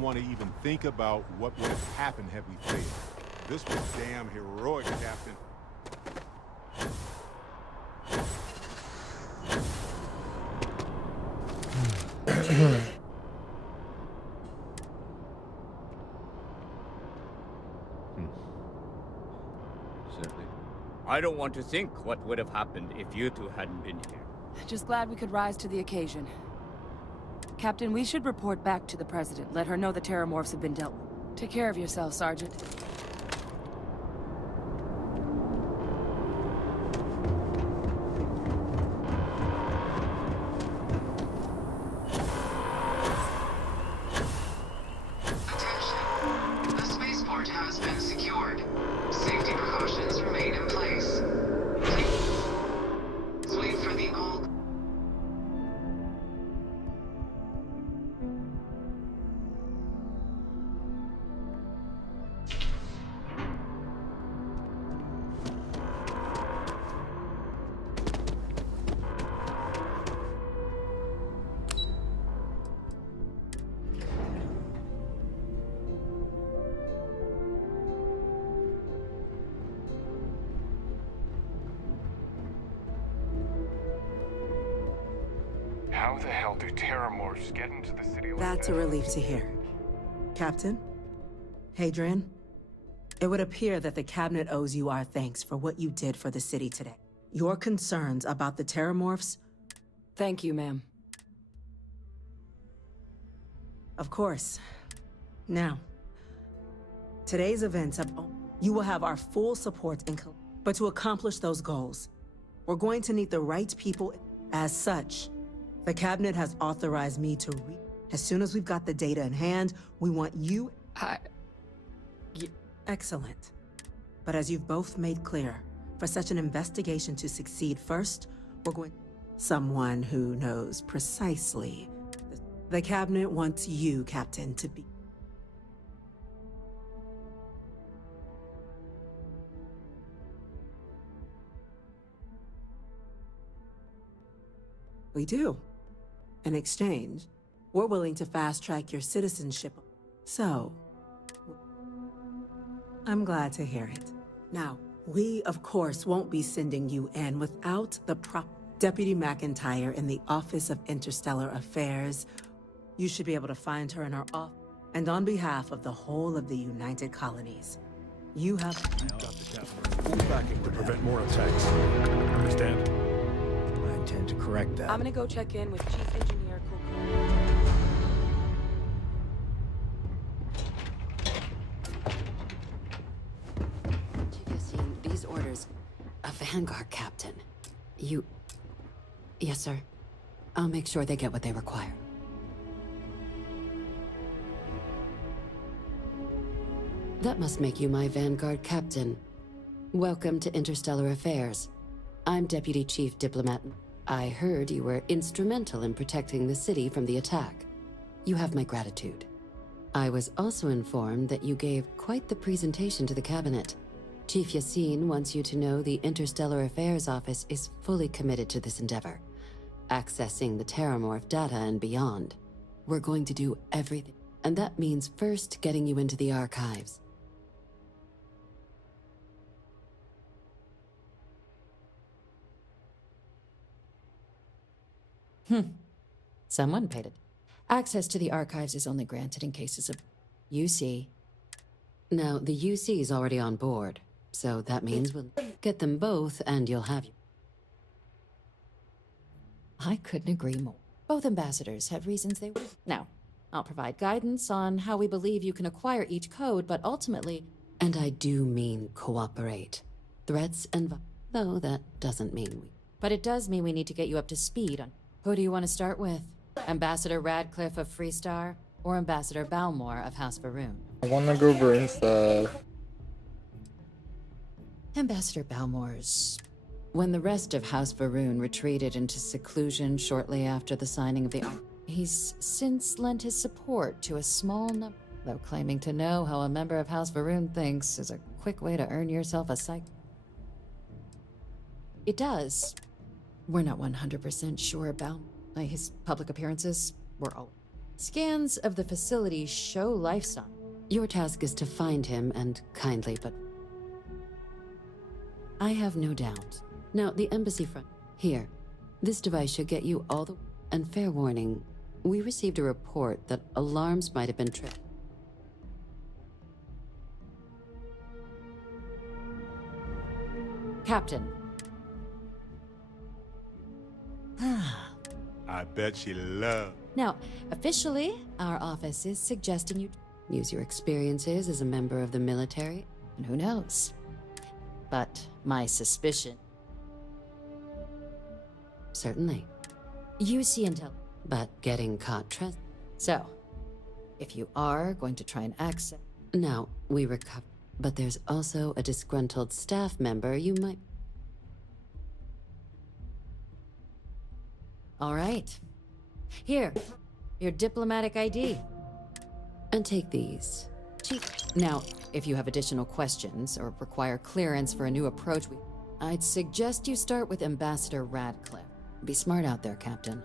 want to even think about what would have happened had we failed. This was damn heroic, Captain. Certainly. I don't want to think what would have happened if you two hadn't been here. Just glad we could rise to the occasion. Captain, we should report back to the President. Let her know the Terramorphs have been dealt with. Take care of yourself, Sergeant. Attention. The spaceport has been secured. Safety precautions remain in place. Please wait for the all... How the hell do Terramorphs get into the city like That's a relief to hear. Captain? Hadrian? It would appear that the Cabinet owes you our thanks for what you did for the city today. Your concerns about the Terramorphs? Thank you, ma'am. Of course. Now, today's events have... You will have our full support but to accomplish those goals, we're going to need the right people. As such, the Cabinet has authorized me to as soon as we've got the data in hand, we want you... Excellent. But as you've both made clear, for such an investigation to succeed first, we're going... Someone who knows precisely. The Cabinet wants you, Captain, to be... We do. In exchange, we're willing to fast-track your citizenship. So, I'm glad to hear it. Now, we, of course, won't be sending you in without the Deputy McIntyre in the Office of Interstellar Affairs. You should be able to find her in her office. And on behalf of the whole of the United Colonies, you have... Got the Captain full backing to prevent more attacks. Understand? I intend to correct that. I'm gonna go check in with Chief Engineer Cool. These orders... A Vanguard captain. You... Yes, sir. I'll make sure they get what they require. That must make you my Vanguard captain. Welcome to Interstellar Affairs. I'm Deputy Chief Diplomat. I heard you were instrumental in protecting the city from the attack. You have my gratitude. I was also informed that you gave quite the presentation to the Cabinet. Chief Yassine wants you to know the Interstellar Affairs Office is fully committed to this endeavor, accessing the Terramorph data and beyond. We're going to do everything, and that means first getting you into the archives. Someone paid it. Access to the archives is only granted in cases of UC. Now, the UC is already on board, so that means we'll get them both and you'll have you. I couldn't agree more. Both ambassadors have reasons they would. Now, I'll provide guidance on how we believe you can acquire each code, but ultimately... And I do mean cooperate. Threats and... Though that doesn't mean we... But it does mean we need to get you up to speed on... Who do you want to start with? Ambassador Radcliffe of Freestar, or Ambassador Balmore of House Varun? I wanna go burn stuff. Ambassador Balmore's... When the rest of House Varun retreated into seclusion shortly after the signing of the... He's since lent his support to a small number, though claiming to know how a member of House Varun thinks is a quick way to earn yourself a psych... It does. We're not 100% sure about his public appearances. We're all... Scans of the facility show life signs. Your task is to find him and kindly, but... I have no doubt. Now, the embassy front. Here. This device should get you all the... And fair warning, we received a report that alarms might have been tripped. Captain. I bet she loved. Now, officially, our office is suggesting you use your experiences as a member of the military, and who knows? But my suspicion... Certainly. You see intel, but getting caught So, if you are going to try and access... Now, we recover, but there's also a disgruntled staff member you might... All right. Here, your diplomatic ID. And take these. Now, if you have additional questions or require clearance for a new approach, I'd suggest you start with Ambassador Radcliffe. Be smart out there, Captain.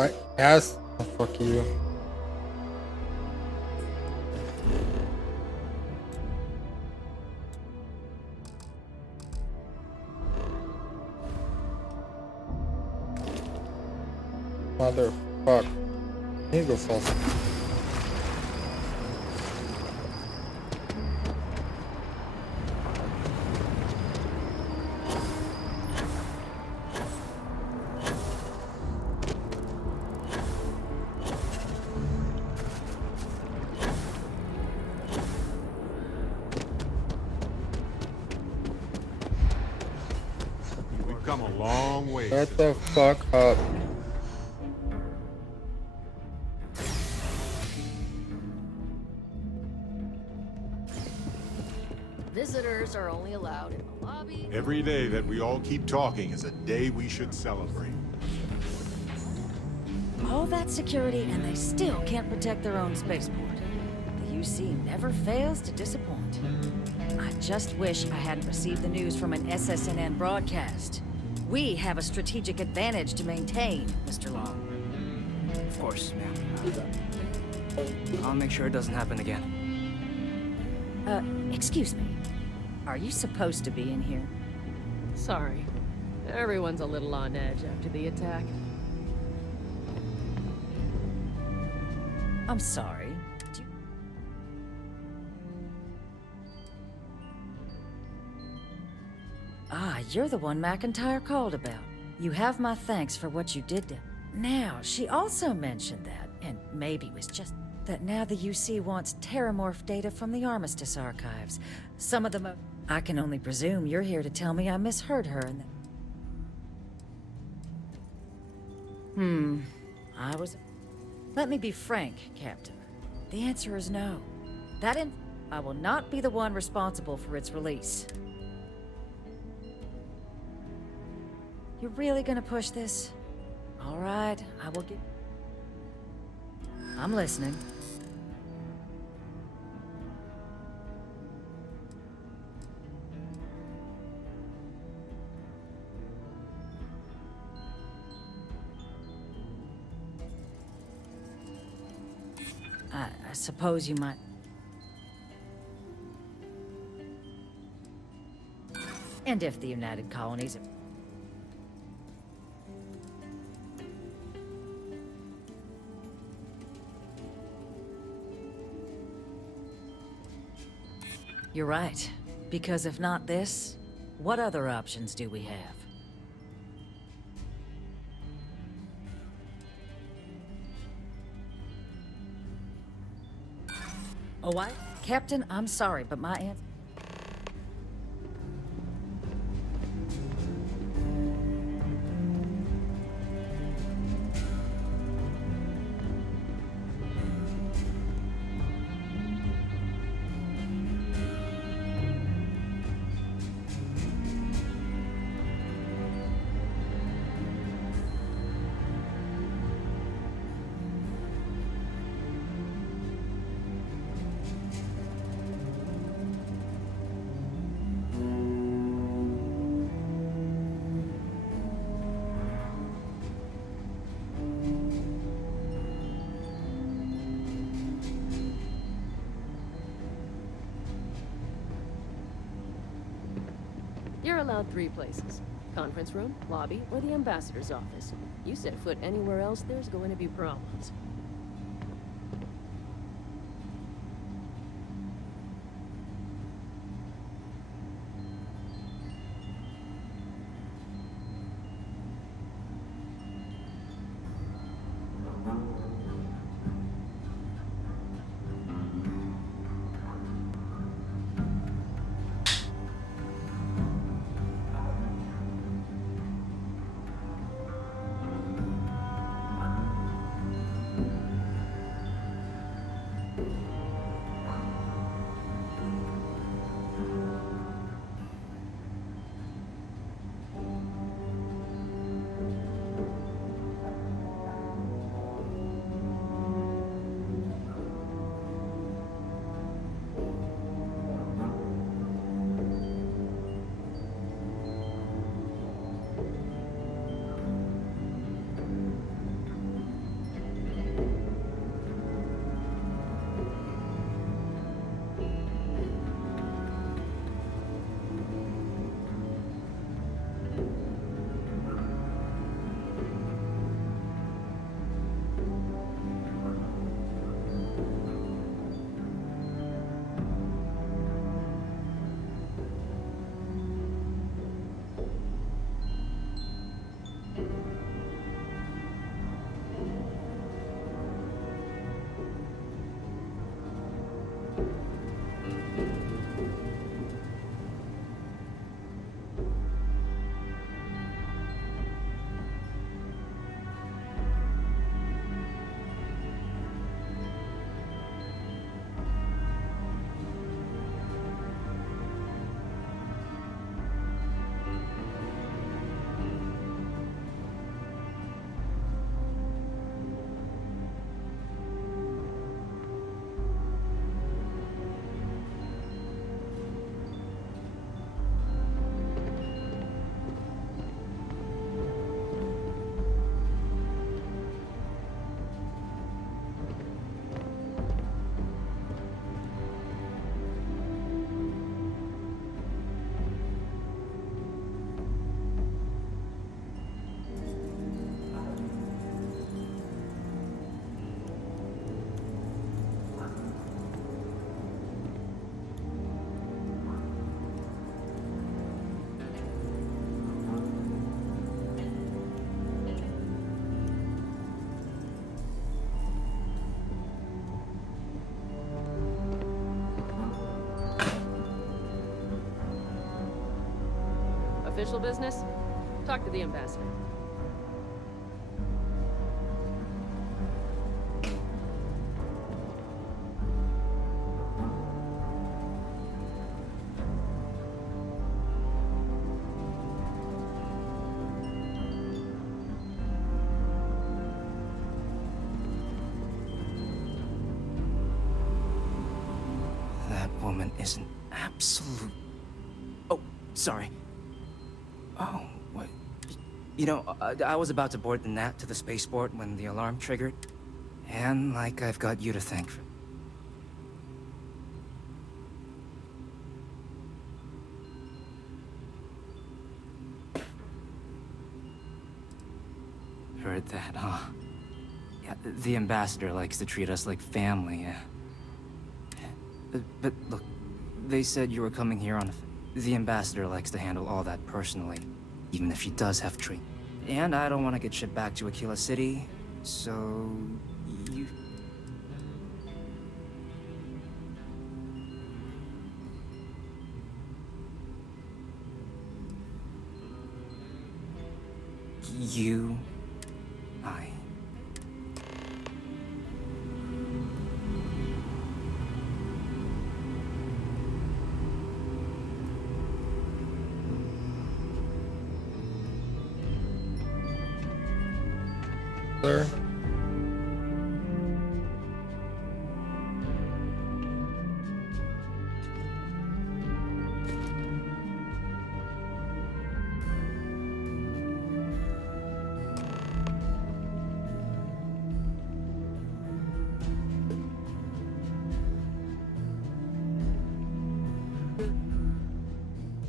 What? Yes. Oh, fuck you. Motherfuck. I need to go false. We've come a long way. Shut the fuck up. Visitors are only allowed in the lobby. Every day that we all keep talking is a day we should celebrate. All that security and they still can't protect their own spaceport. The UC never fails to disappoint. I just wish I hadn't received the news from an SSNN broadcast. We have a strategic advantage to maintain, Mr. Long. Of course, ma'am. I'll make sure it doesn't happen again. Excuse me. Are you supposed to be in here? Sorry. Everyone's a little on edge after the attack. I'm sorry. Ah, you're the one McIntyre called about. You have my thanks for what you did to... Now, she also mentioned that, and maybe was just... that now the UC wants Terramorph data from the Armistice archives. Some of them... I can only presume you're here to tell me I misheard her and that... I was... Let me be frank, Captain. The answer is no. I will not be the one responsible for its release. You're really gonna push this? All right, I will get... I'm listening. I suppose you might... And if the United Colonies... You're right. Because if not this, what other options do we have? Oh, Captain, I'm sorry, but my answer... You're allowed 3 places. Conference room, lobby, or the ambassador's office. You set foot anywhere else, there's going to be problems. official business? Talk to the ambassador. That woman is an absolute... Oh, sorry. Oh, what? You know, I was about to board the Nat to the spaceport when the alarm triggered. And, like, I've got you to thank for... Heard that, huh? Yeah, the ambassador likes to treat us like family, yeah. But look, they said you were coming here on a... The ambassador likes to handle all that personally, even if she does have training. And I don't want to get shipped back to Aquila City, so... you... I... Sir?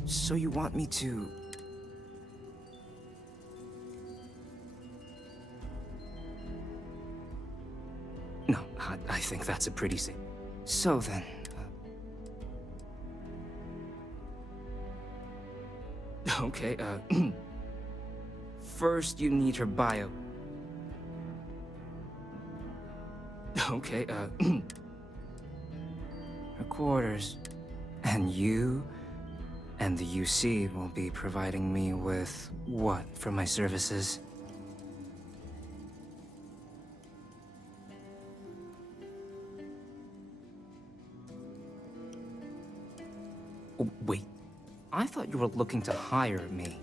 So you want me to... No, I think that's a pretty safe... So then... Okay, First you need her bio. Okay, her quarters. And you and the UC will be providing me with what for my services? Oh, wait, I thought you were looking to hire me.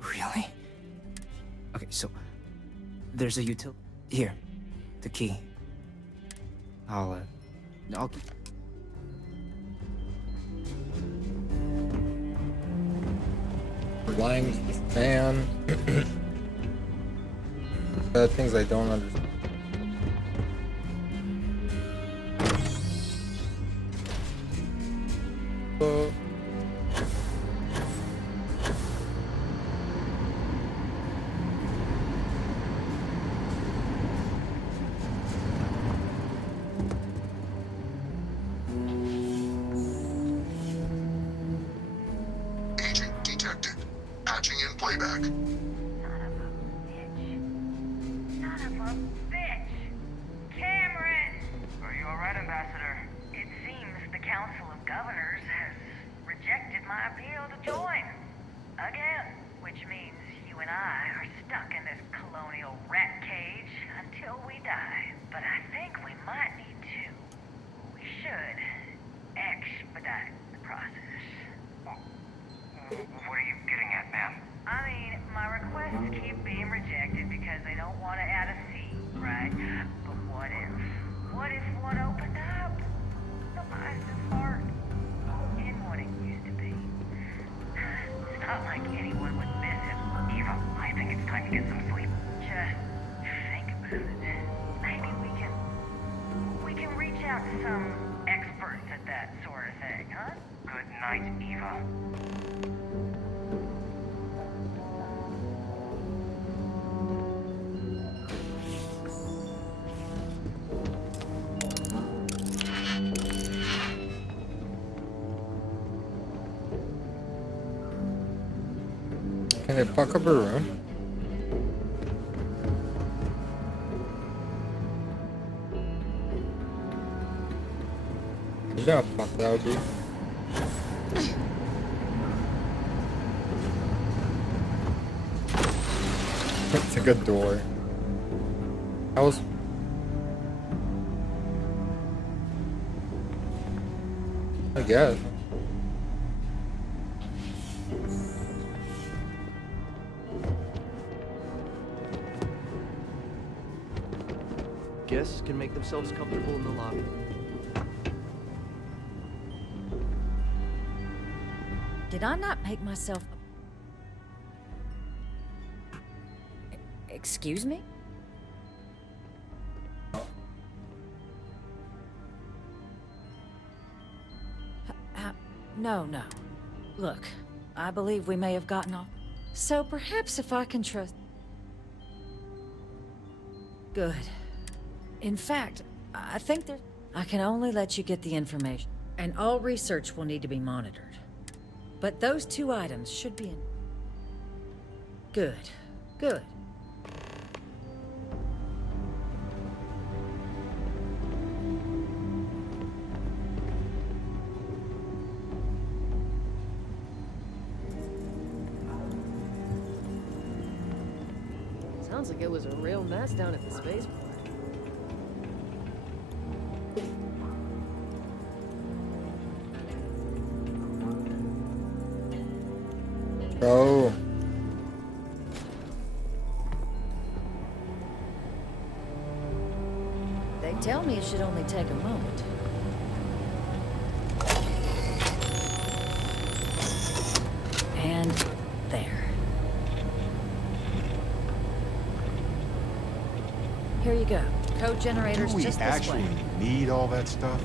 Really? Okay, so there's a utility here, the key. I'll Lying to this man. Things I don't understand. Agent detected. Patching in playback. Cameron! Are you alright, Ambassador? It seems the Council of Governors has rejected my appeal to join. Again. Which means you and I are stuck in this colonial rat cage until we die. But I think we might need to. We should expedite the process. What are you getting at, ma'am? I mean, my requests keep being rejected because they don't want to add a seat, right? But what if one opened up? The license heart in what it used to be. It's not like anyone would miss him. Eva, I think it's time to get some sleep. Just think about it. Maybe we can reach out to some experts at that sort of thing, huh? Good night, Eva. Can they fuck up her room? You know how fuck that would be. It's a good door. I was. I guess. Guests can make themselves comfortable in the lobby. Did I not make myself... Excuse me? No. Look, I believe we may have gotten off. So perhaps if I can trust... Good. In fact, I think that I can only let you get the information, and all research will need to be monitored. But those 2 items should be in... Good. Sounds like it was a real mess down at the spaceport. Oh. They tell me it should only take a moment. And there. Here you go. Code generators Do we just this actually way. need all that stuff?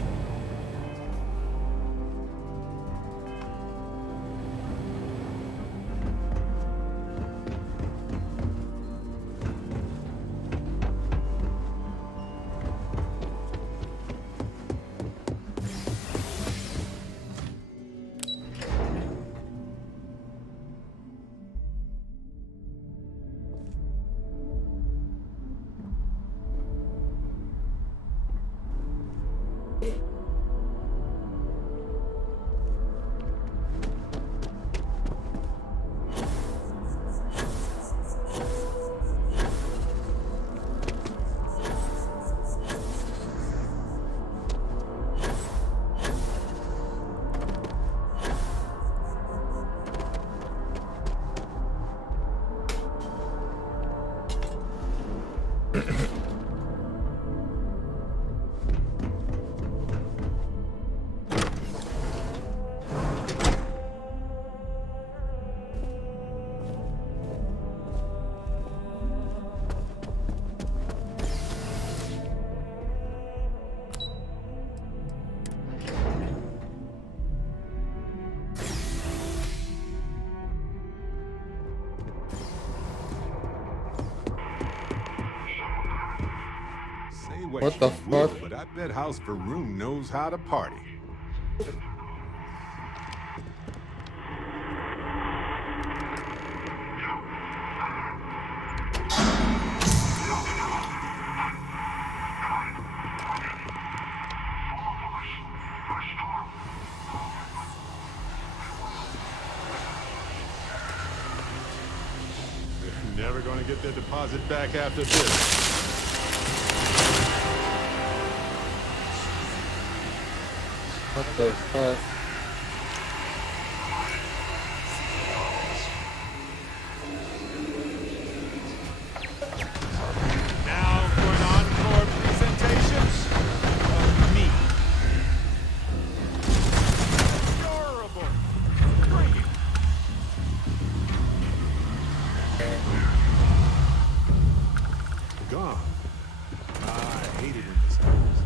What the fuck? But I bet House Varun knows how to party. They're never gonna get their deposit back after this. What the fuck? Now for an encore presentation of me. Adorable. Bring it. Gone. I hate it when this happens.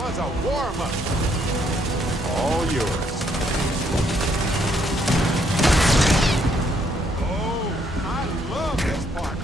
was a warm-up. All yours. Oh, I love this part.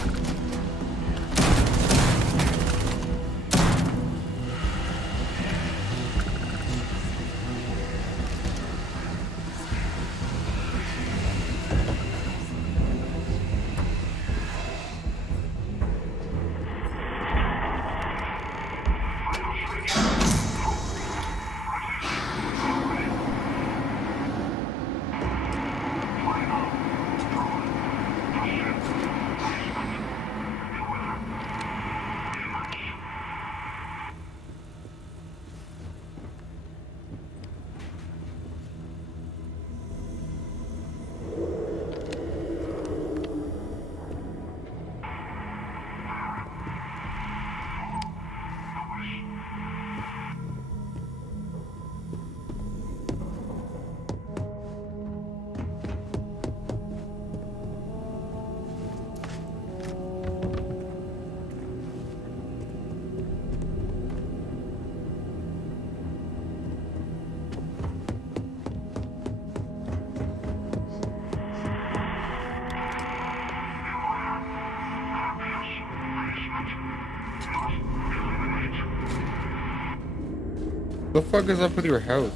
The fuck is up with your house?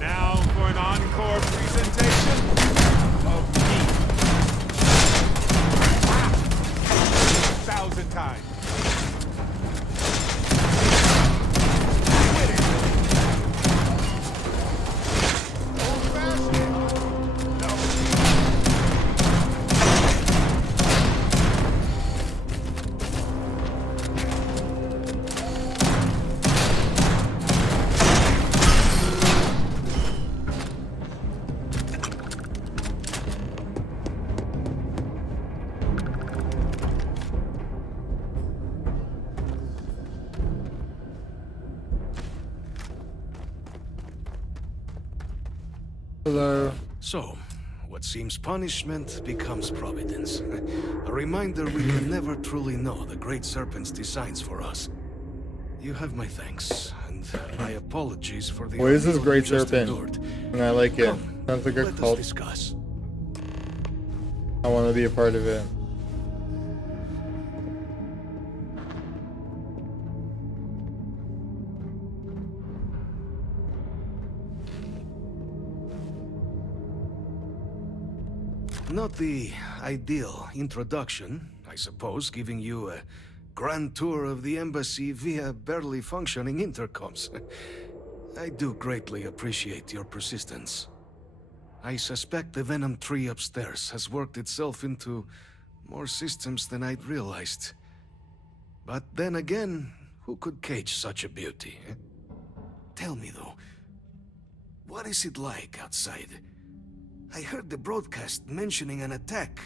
Now for an encore presentation of me. 1,000 times. Hello. So, what seems punishment becomes providence. A reminder we can never truly know the Great Serpent's designs for us. You have my thanks, and my apologies for the What is this ordeal Great you just Serpent? endured. And I like it. Come, Sounds like a let us cult. discuss. I want to be a part of it. Not the ideal introduction, I suppose, giving you a grand tour of the embassy via barely functioning intercoms. I do greatly appreciate your persistence. I suspect the Venom tree upstairs has worked itself into more systems than I'd realized. But then again, who could cage such a beauty? Tell me though, what is it like outside? I heard the broadcast mentioning an attack.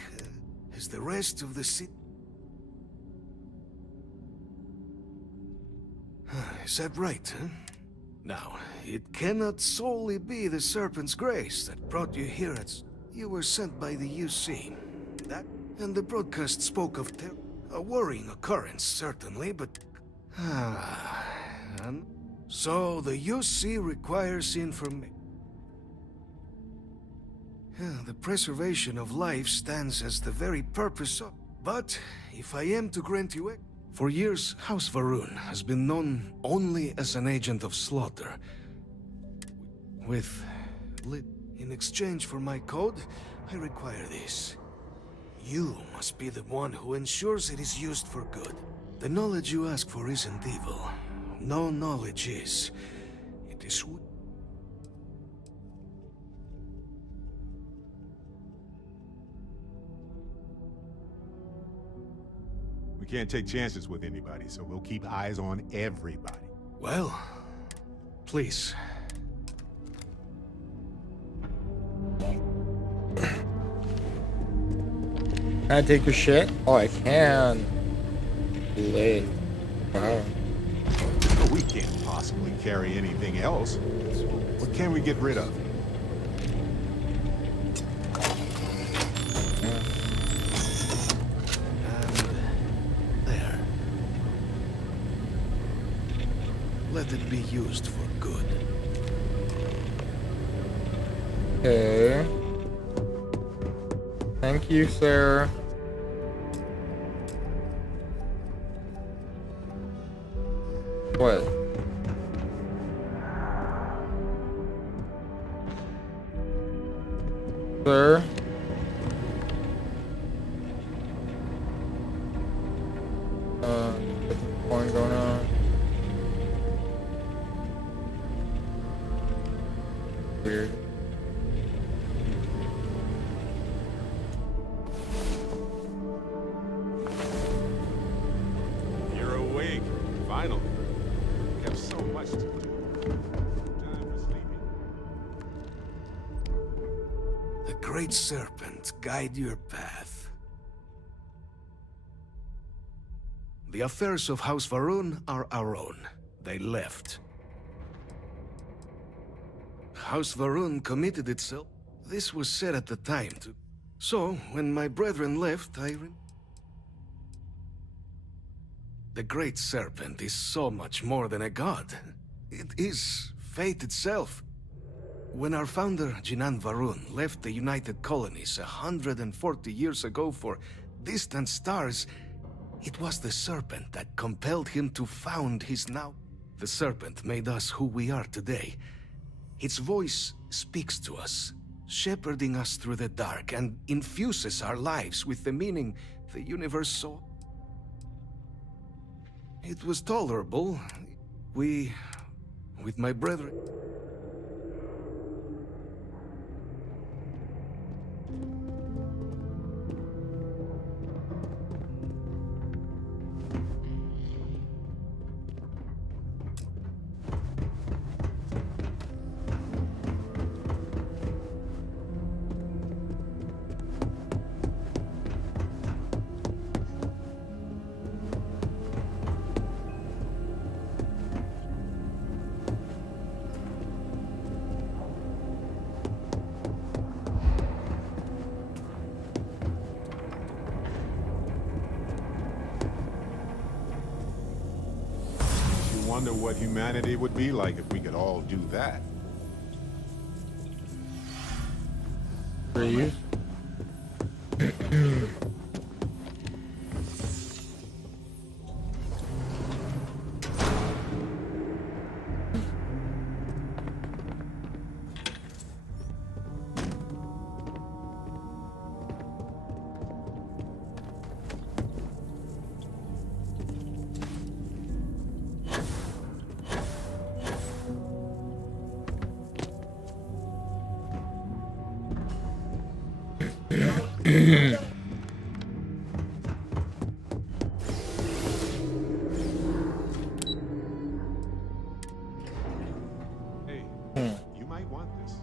Is the rest of the city... Is that right, huh? Now, it cannot solely be the Serpent's grace that brought you here. You were sent by the UC. That... And the broadcast spoke of a worrying occurrence, certainly, but... And so the UC requires information. The preservation of life stands as the very purpose of... But, if I am to grant you it... For years, House Varun has been known only as an agent of slaughter. In exchange for my code, I require this. You must be the one who ensures it is used for good. The knowledge you ask for isn't evil. No knowledge is. It is... We can't take chances with anybody, so we'll keep eyes on everybody. Well, please. Can I take your shit? Oh, I can. Lit. Wow. We can't possibly carry anything else. So what can we get rid of? There. Let it be used for good. Okay. Thank you, sir. What? Sir? What's the point going on? Weird. You're awake, finally. We have so much to do. Time for sleeping. The Great Serpent guide your path. The affairs of House Varun are our own. They left. House Varun committed itself. This was said at the time to... So, when my brethren left, The Great Serpent is so much more than a god. It is fate itself. When our founder, Jinan Varun, left the United Colonies 140 years ago for distant stars, it was the Serpent that compelled him to found his now. The Serpent made us who we are today. Its voice speaks to us, shepherding us through the dark and infuses our lives with the meaning the universe saw. It was tolerable. With my brethren... Wonder what humanity would be like if we could all do that. Breathe. Hey, you might want this.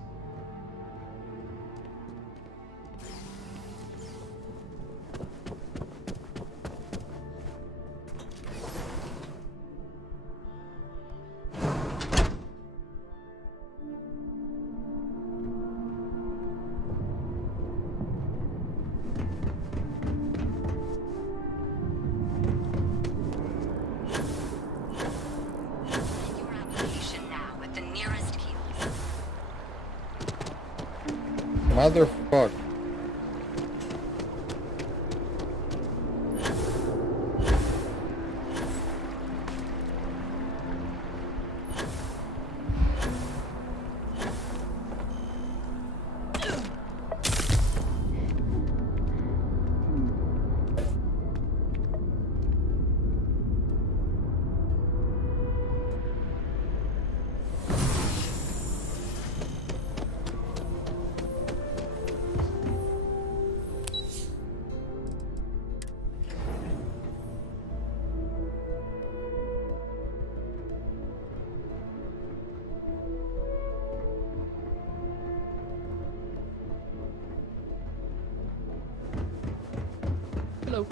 Motherfucker. Hello.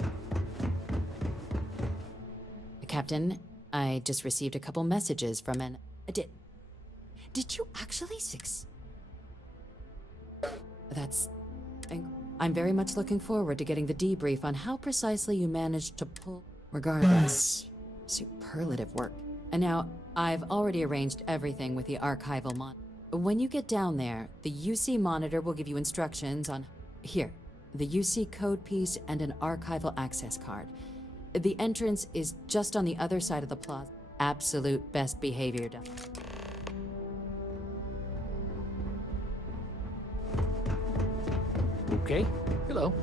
Captain, I just received a couple messages from an... Did you actually That's... I'm very much looking forward to getting the debrief on how precisely you managed to pull... Regardless, superlative work. And now, I've already arranged everything with the archival When you get down there, the UC monitor will give you instructions on... Here, the UC code piece and an archival access card. The entrance is just on the other side of the plaza. Absolute best behavior. Okay. Hello.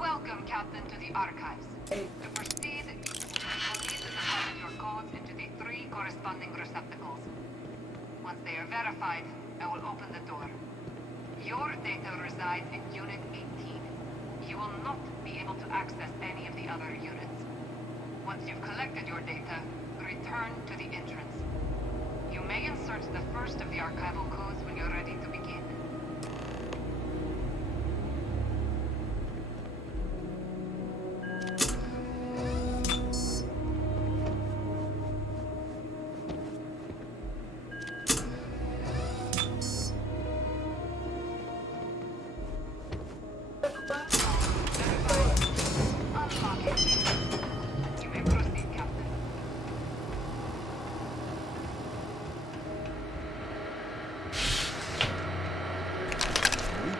Welcome, Captain, to the archives. To proceed, you will need to deposit your codes into the 3 corresponding receptacles. Once they are verified, I will open the door. Your data resides in Unit 18. You will not be able to access any of the other units. Once you've collected your data, return to the entrance. You may insert the first of the archival codes when you're ready to begin.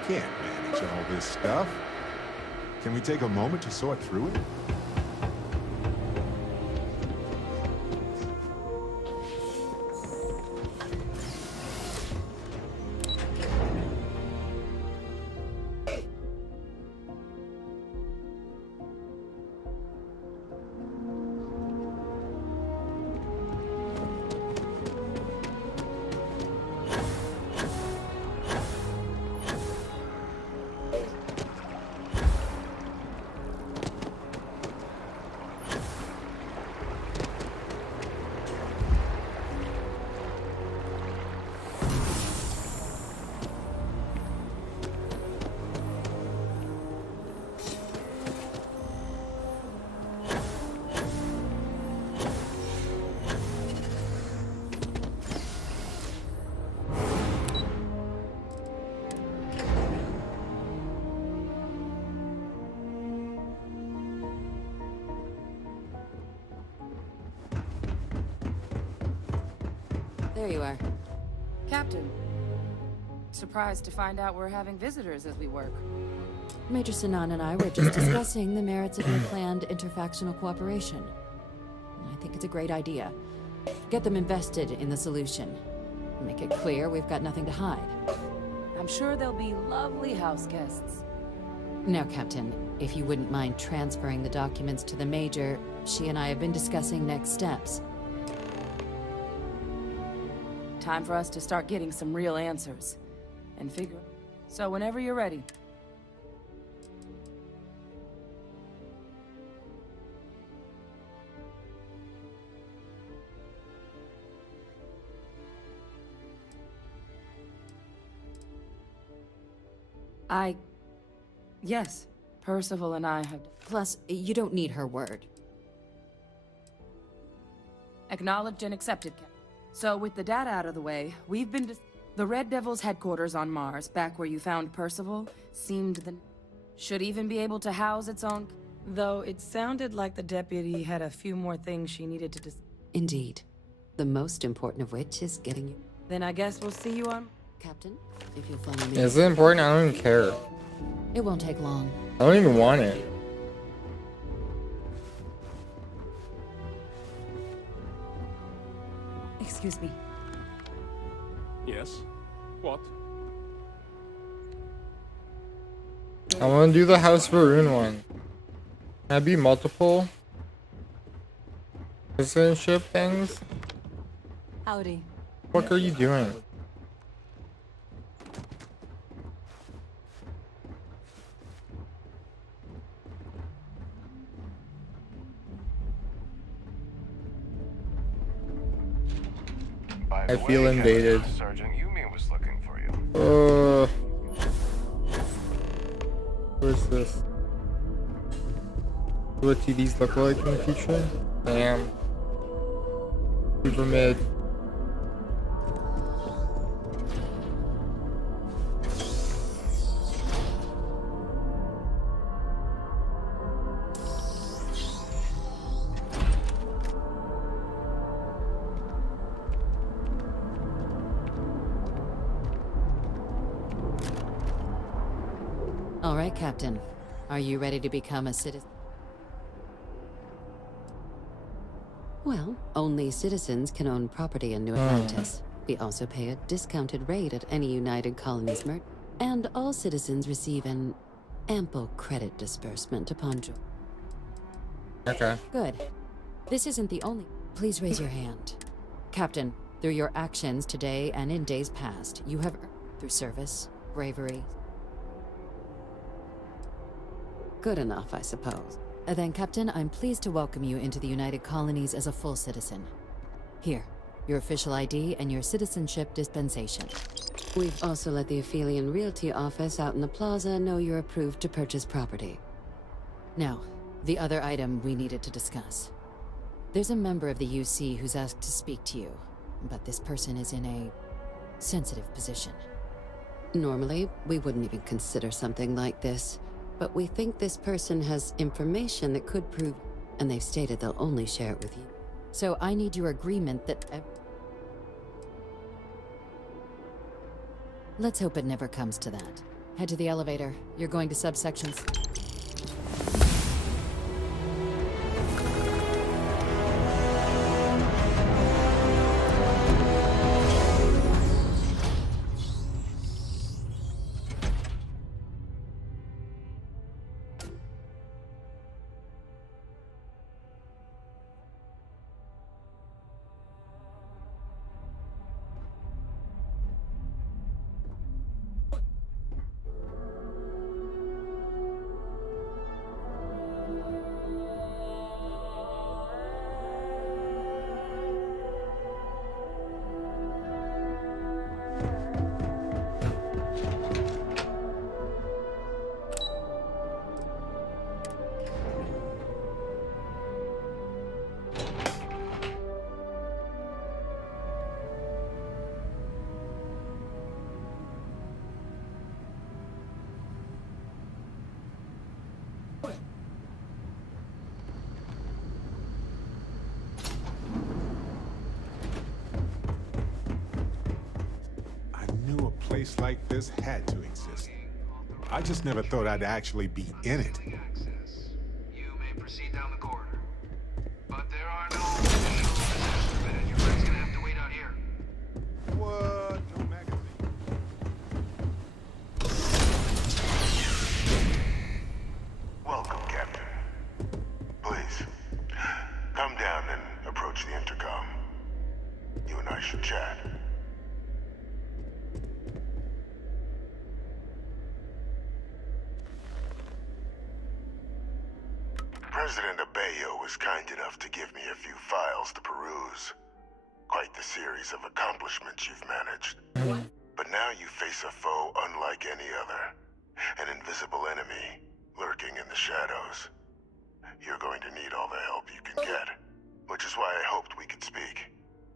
Can't manage all this stuff. Can we take a moment to sort through it? There you are. Captain. Surprised to find out we're having visitors as we work. Major Sinan and I were just discussing the merits of your planned interfactional cooperation. I think it's a great idea. Get them invested in the solution. Make it clear we've got nothing to hide. I'm sure they'll be lovely house guests. Now, Captain, if you wouldn't mind transferring the documents to the Major, she and I have been discussing next steps. Time for us to start getting some real answers. And figure... So whenever you're ready. Yes, Percival and I have... Plus, you don't need her word. Acknowledged and accepted, Captain. So with the data out of the way, we've been... The Red Devil's headquarters on Mars, back where you found Percival, seemed the... Should even be able to house its own... Though it sounded like the deputy had a few more things she needed to Indeed. The most important of which is getting you... Then I guess we'll see you on... Captain, if you'll follow me... Is it important? I don't even care. It won't take long. I don't even want it. Excuse me. Yes? What? I want to do the House Varun one. Can I be multiple citizenship things? Howdy. What are you doing? I feel invaded. Sergeant Yumi was looking for you. What is this? What TVs look like in the future? Damn. Super mid. All right, Captain. Are you ready to become a citizen? Well, only citizens can own property in New Atlantis. We also pay a discounted rate at any United Colonies merchant. And all citizens receive an ample credit disbursement upon joining. Okay. Good. This isn't the only... Please raise your hand. Captain, through your actions today and in days past, you have earned through service, bravery... Good enough, I suppose. Then, Captain, I'm pleased to welcome you into the United Colonies as a full citizen. Here, your official ID and your citizenship dispensation. We've also let the Aphelion Realty office out in the plaza know you're approved to purchase property. Now, the other item we needed to discuss. There's a member of the UC who's asked to speak to you, but this person is in a sensitive position. Normally, we wouldn't even consider something like this. But we think this person has information that could prove, and they've stated they'll only share it with you. So I need your agreement that... Let's hope it never comes to that. Head to the elevator. You're going to subsections. place like this had to exist. I just never thought I'd actually be in it. You may proceed down the corridor. But there are no additional visitors permitted. Your friend's gonna have to wait out here. What? No magazine. Welcome, Captain. Please, come down and approach the intercom. You and I should chat. President Abeyo was kind enough to give me a few files to peruse. Quite the series of accomplishments you've managed. But now you face a foe unlike any other. An invisible enemy lurking in the shadows. You're going to need all the help you can get, which is why I hoped we could speak.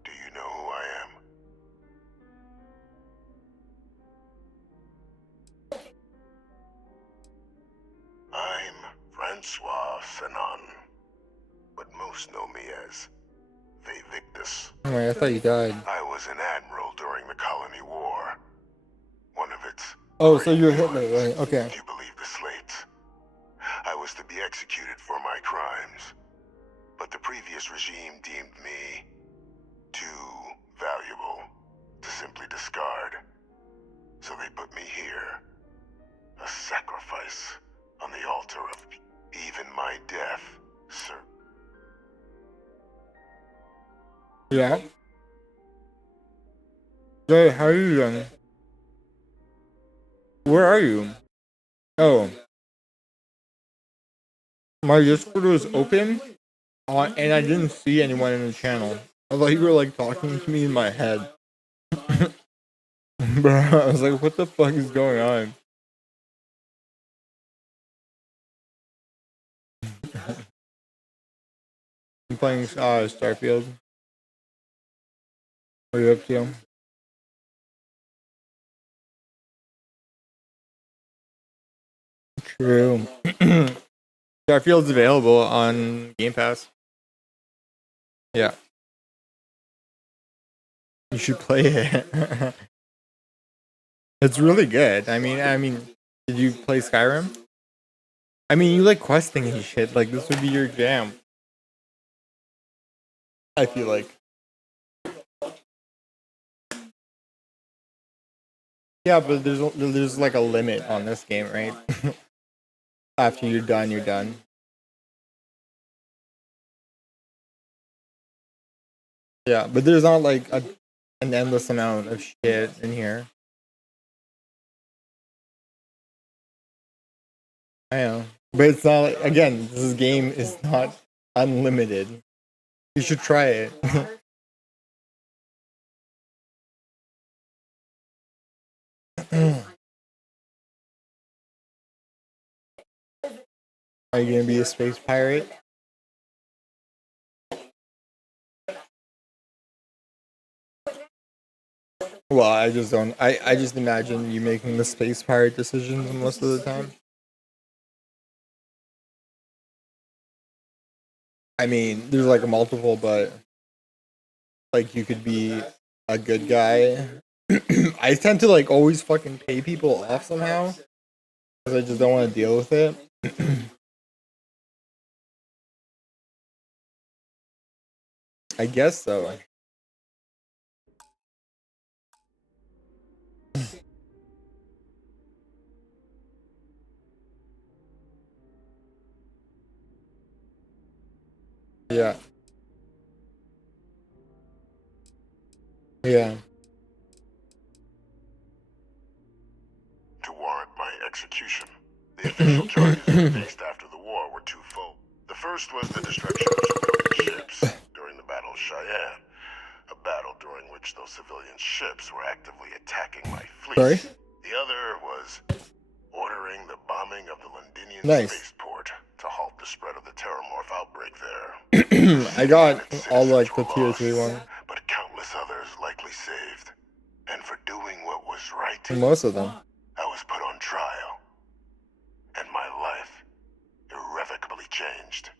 Do you know who I am? I'm Francois Fanon, but most know me as Victus. Oh my, I thought you died. I was an admiral during the Colony War. One of its... Oh, so you're Hitler, right? Okay. If you believe the slates. I was to be executed for my crimes. But the previous regime deemed me too valuable to simply discard. So they put me here. A sacrifice on the altar of even my death, sir. Yeah. Hey, how are you doing? Where are you? Oh. My Discord was open, and I didn't see anyone in the channel. I thought you were like talking to me in my head. Bro, I was like, what the fuck is going on? I'm playing Starfield. What are you up to? True. Starfield's available on Game Pass. Yeah. You should play it. It's really good. I mean, did you play Skyrim? I mean, you like questing and shit. Like, this would be your jam. I feel like. Yeah, but there's like a limit on this game, right? After you're done, you're done. Yeah, but there's not like an endless amount of shit in here. I know. But it's not like, again, this game is not unlimited. You should try it. Are you gonna be a space pirate? Well, I just don't. I just imagine you making the space pirate decisions most of the time. I mean, there's like multiple, but like you could be a good guy. I tend to like always fucking pay people off somehow because I just don't want to deal with it. I guess so. Yeah. Yeah. To warrant my execution. The official charges I faced after the war were twofold. The first was the destruction of civilian ships during the Battle of Cheyenne, a battle during which those civilian ships were actively attacking my fleet. Sorry? The other was ordering the bombing of the Londinian spaceport to halt the spread of the Terramorph outbreak there. I got all like the tier 3 one. But countless others likely saved. And for doing what was right, Most of them. I was put on trial. And my life irrevocably changed.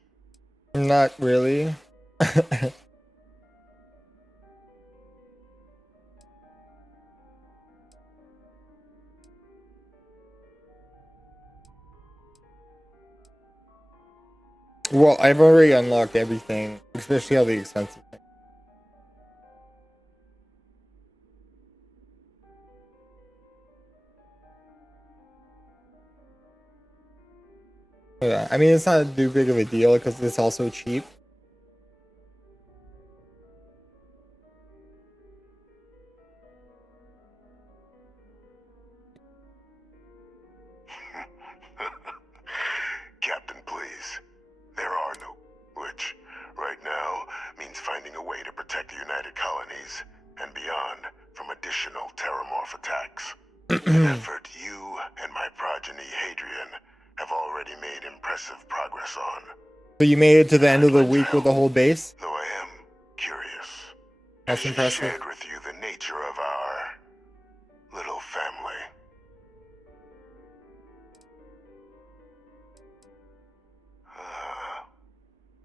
Not really. Well, I've already unlocked everything, especially all the expensive things. Yeah, I mean, it's not too big of a deal because it's also cheap. Captain, please. There are no... Which, right now, means finding a way to protect the United Colonies and beyond from additional Terramorph attacks. An effort you and my progeny Hadrian have already made impressive progress on. So you made it to the end of the week with the whole base? Though I am curious. That's Has she impressive. shared with you the nature of our little family?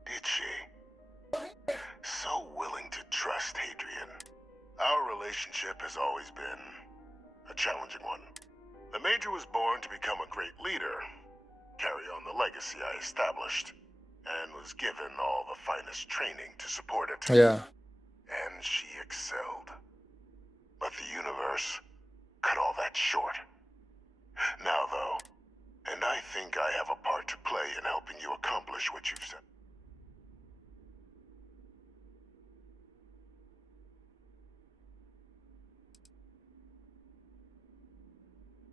Did she? So willing to trust Hadrian. Our relationship has always been a challenging one. The Major was born to become a great leader, carry on the legacy I established, and was given all the finest training to support it. Yeah. And she excelled. But the universe cut all that short. Now, though, and I think I have a part to play in helping you accomplish what you've said.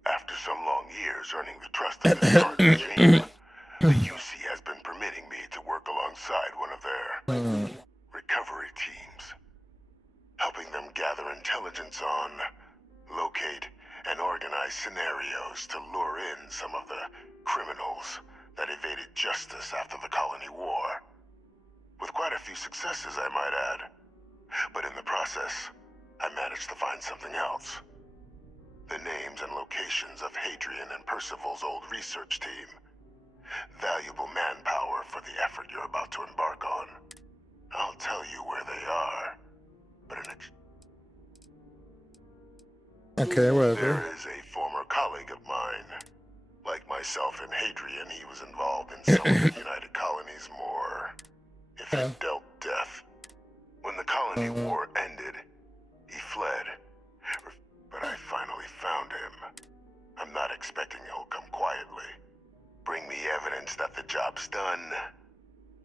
After some long years earning the trust of this current regime, the UC has been permitting me to work alongside one of their recovery teams, helping them gather intelligence on, locate, and organize scenarios to lure in some of the criminals that evaded justice after the Colony War. With quite a few successes, I might add. But in the process, I managed to find something else. The names and locations of Hadrian and Percival's old research team. Valuable manpower for the effort you're about to embark on. I'll tell you where they are, but Okay, whatever. There is a former colleague of mine. Like myself and Hadrian, he was involved in some of the United Colony's more, if it dealt death. When the Colony War ended, he fled. But I finally found him. I'm not expecting he'll come quietly. Bring me evidence that the job's done,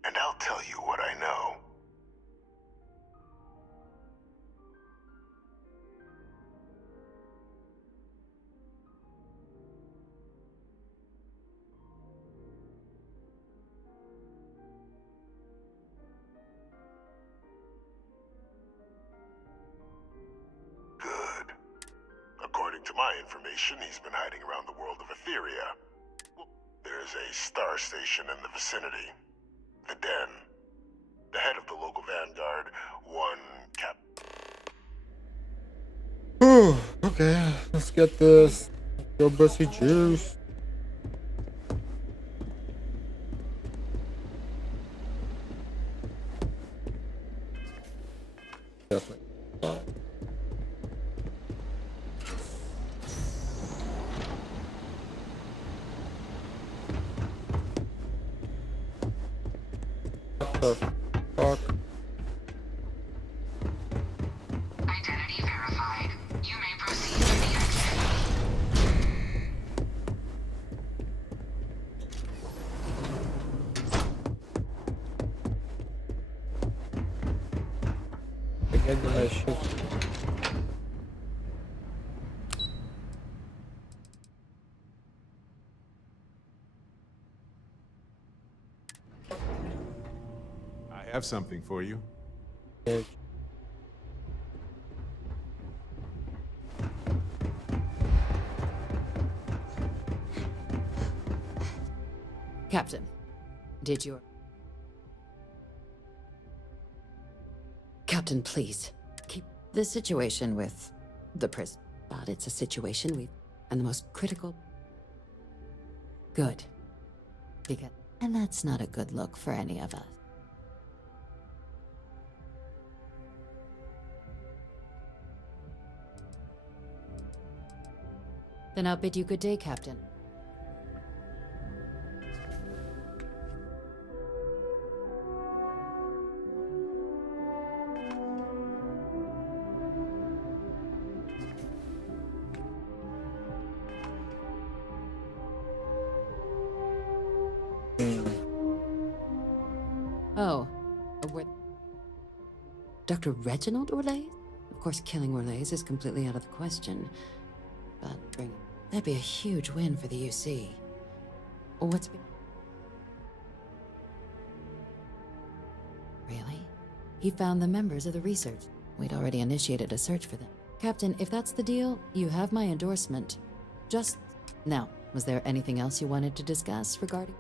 and I'll tell you what I know. Good. According to my information, he's been hiding around the world of Etheria. There's a star station in the vicinity. The Den. The head of the local vanguard, one Cap... Whew, okay, let's get this. Go BussyJuice. Definitely. What the fuck? Identity verified. You may proceed to the exit. I get my shit. I have something for you. Okay. Captain, did you... Captain, please. Keep the situation with the prison. But it's a situation we... And the most critical... Good. Because... And that's not a good look for any of us. Then I'll bid you good day, Captain. Oh, Dr. Reginald Orlays? Of course, killing Orlays is completely out of the question. But that'd be a huge win for the UC. What's... Really? He found the members of the research. We'd already initiated a search for them. Captain, if that's the deal, you have my endorsement. Just Now, was there anything else you wanted to discuss regarding?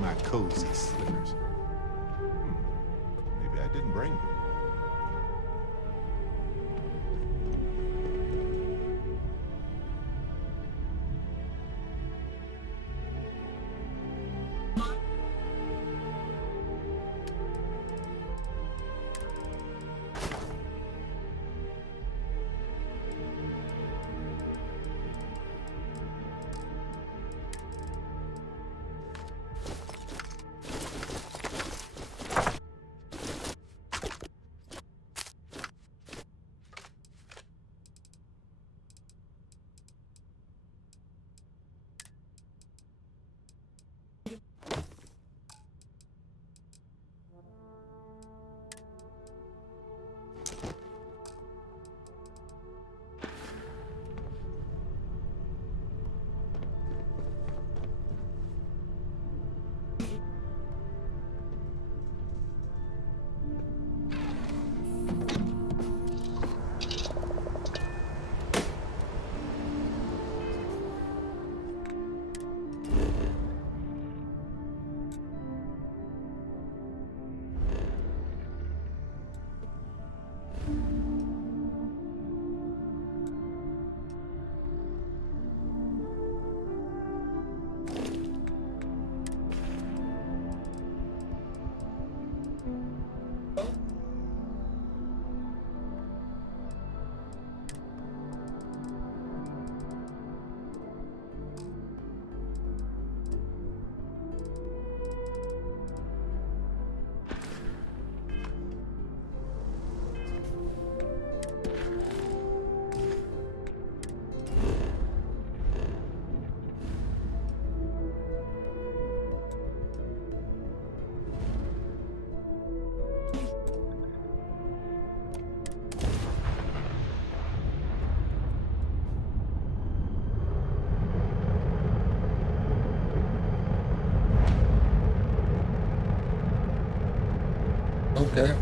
My cozy slippers. Maybe I didn't bring them. Okay.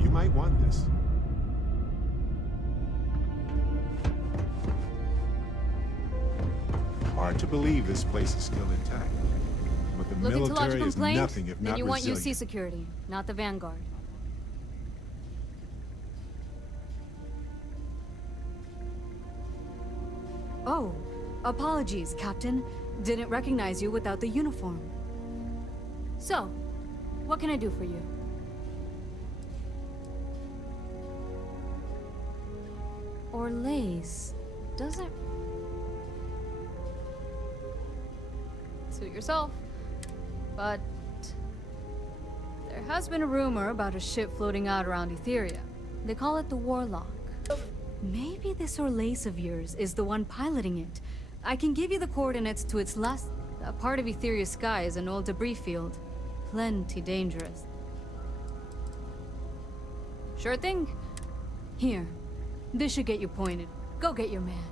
You might want this. Hard to believe this place is still intact. But the Looking to lodge a military is complaint? nothing if Then not you want resilient. UC security, not the Vanguard. Oh, apologies, Captain. Didn't recognize you without the uniform. So, what can I do for you? Or lace. Doesn't... Suit yourself. But... there has been a rumor about a ship floating out around Etheria. They call it the Warlock. Maybe this Orlace of yours is the one piloting it. I can give you the coordinates to its last... That part of Etheria's sky is an old debris field. Plenty dangerous. Sure thing. Here. This should get you pointed. Go get your man.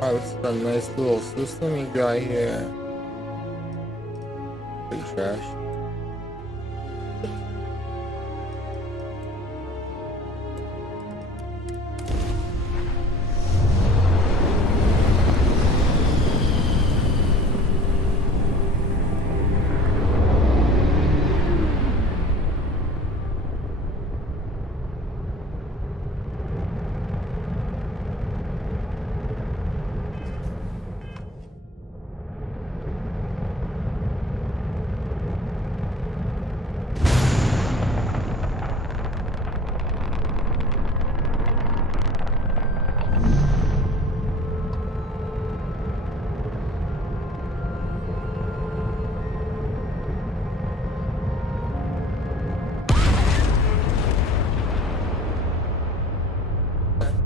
Oh, this is a nice little system you got here. Big trash.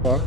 Fuck.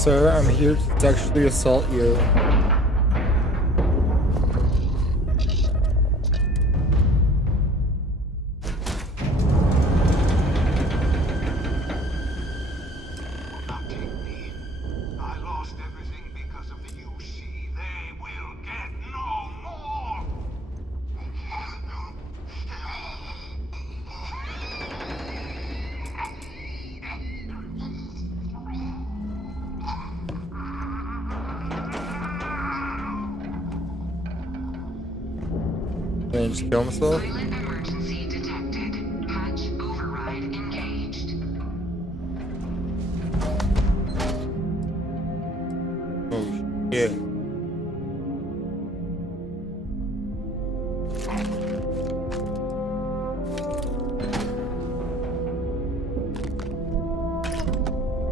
Sir, I'm here to sexually assault you. Can I just kill myself? Silent emergency detected. Hatch override engaged. Oh shit.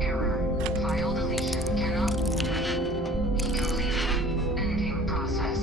Error. File deletion cannot be completed. Ending process.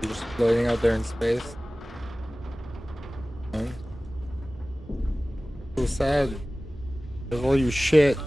You're just floating out there in space. So sad. There's all you shit.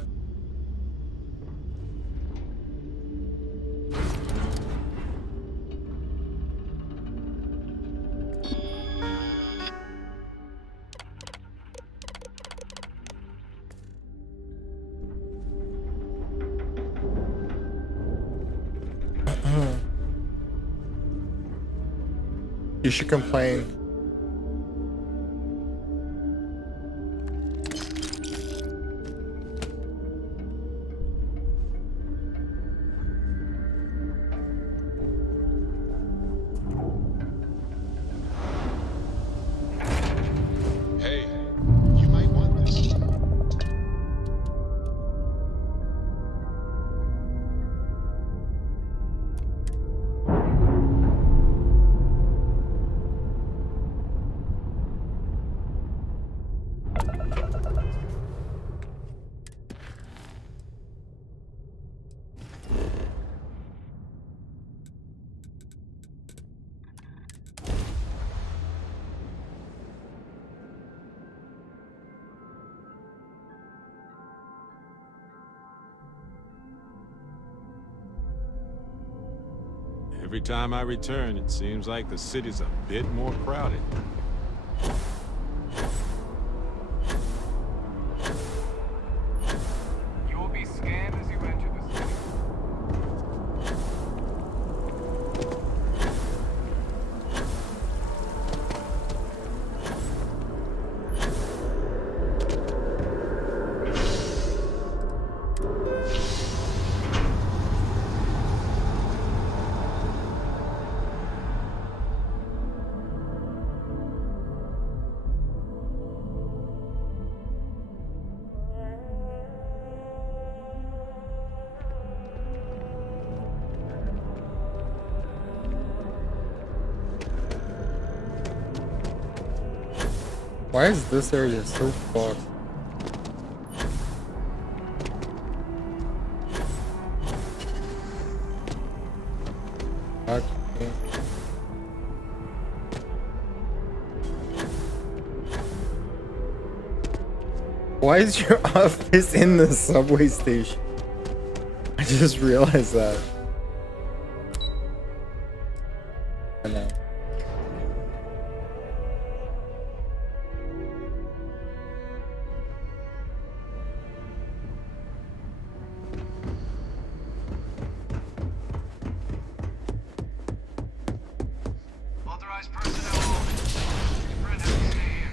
You should complain. Hey, you might want this. Every time I return, it seems like the city's a bit more crowded. You will be scanned as you enter the city. Why is this area so fucked? Okay. Why is your office in the subway station? I just realized that. I know. Authorized personnel. Your friend has to stay here.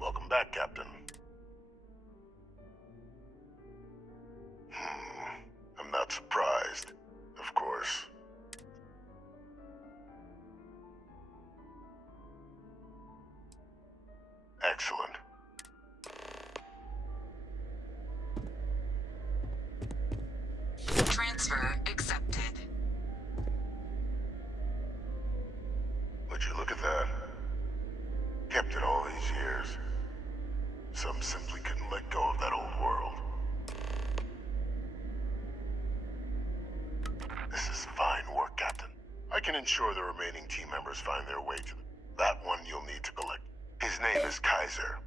Welcome back, Captain. I'm not surprised, of course. Excellent. Transfer accepted. Would you look at that? Kept it all these years. Some simply couldn't let go of that old world. This is fine work, Captain. I can ensure the remaining team members find their way to that one you'll need to collect. His name is Kaiser.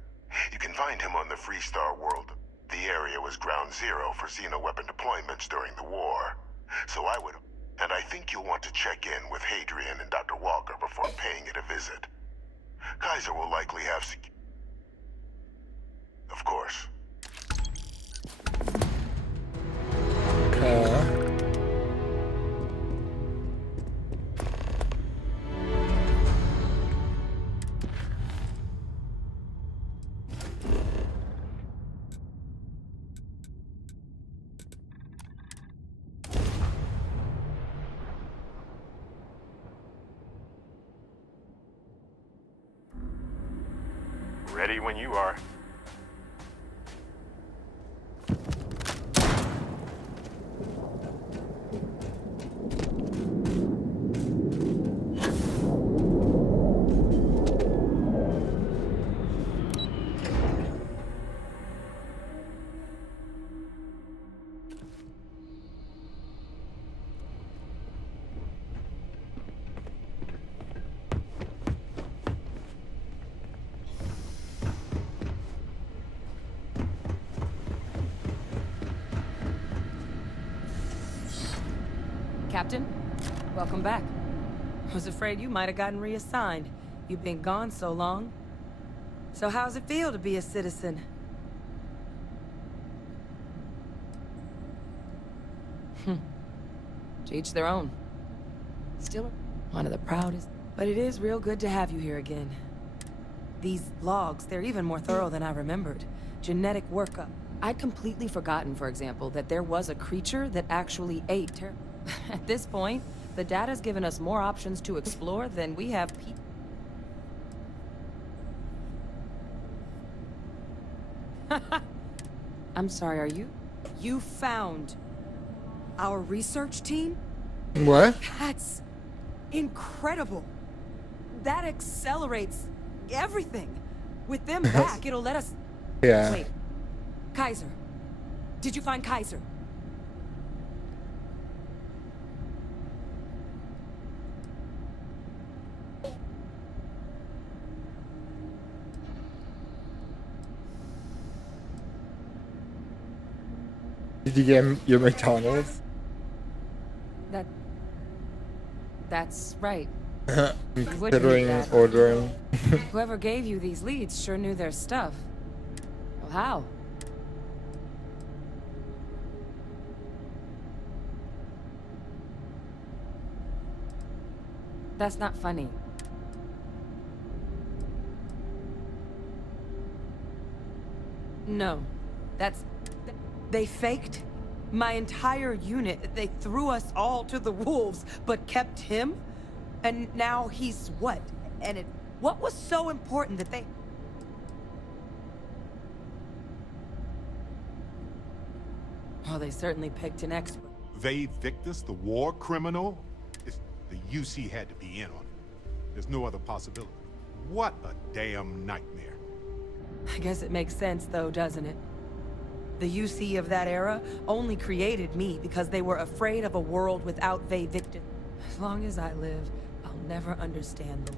You can find him on the Freestar world. The area was ground zero for xeno-weapon deployments during the war. So I would... And I think you'll want to check in with Hadrian and Dr. Walker before paying it a visit. Kaiser will likely have Of course. Ready when you are. Captain, welcome back. I was afraid you might have gotten reassigned. You've been gone so long. So how's it feel to be a citizen? To each their own. Still one of the proudest. But it is real good to have you here again. These logs, they're even more thorough than I remembered. Genetic workup. I'd completely forgotten, for example, that there was a creature that actually ate At this point, the data's given us more options to explore than we have I'm sorry, are you? You found our research team? What? That's incredible. That accelerates everything. With them back, it'll let us... Yeah. Wait. Kaiser. Did you find Kaiser? Did you get your McDonald's? That's right. Considering ordering. Whoever gave you these leads sure knew their stuff. Well, how? That's not funny. No. They faked my entire unit. They threw us all to the wolves, but kept him? And now he's what? What was so important that they... Well, they certainly picked an expert. Vade Victus, the war criminal? The UC had to be in on it. There's no other possibility. What a damn nightmare. I guess it makes sense, though, doesn't it? The UC of that era only created me because they were afraid of a world without Vade Victus. As long as I live, I'll never understand them.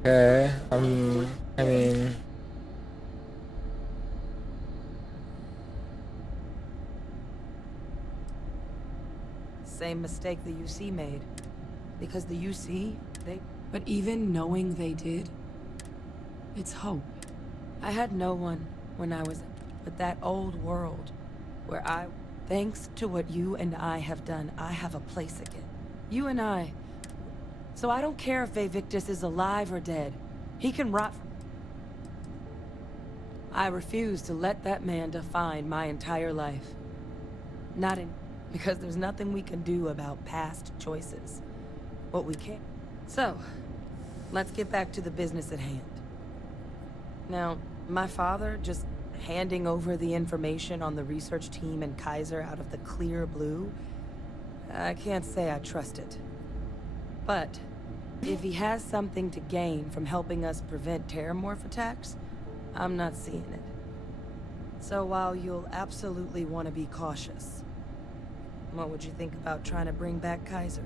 Okay, I mean... Same mistake the UC made. Because the UC, But even knowing they did, it's hope. I had no one when I was... But that old world, where Thanks to what you and I have done, I have a place again. You and I. So I don't care if Vade Victus is alive or dead. He can rot. I refuse to let that man define my entire life. Not in... Because there's nothing we can do about past choices. What we can. So, let's get back to the business at hand. Now, my father just handing over the information on the research team and Kaiser out of the clear blue, I can't say I trust it. But, if he has something to gain from helping us prevent terramorph attacks, I'm not seeing it. So while you'll absolutely want to be cautious, what would you think about trying to bring back Kaiser?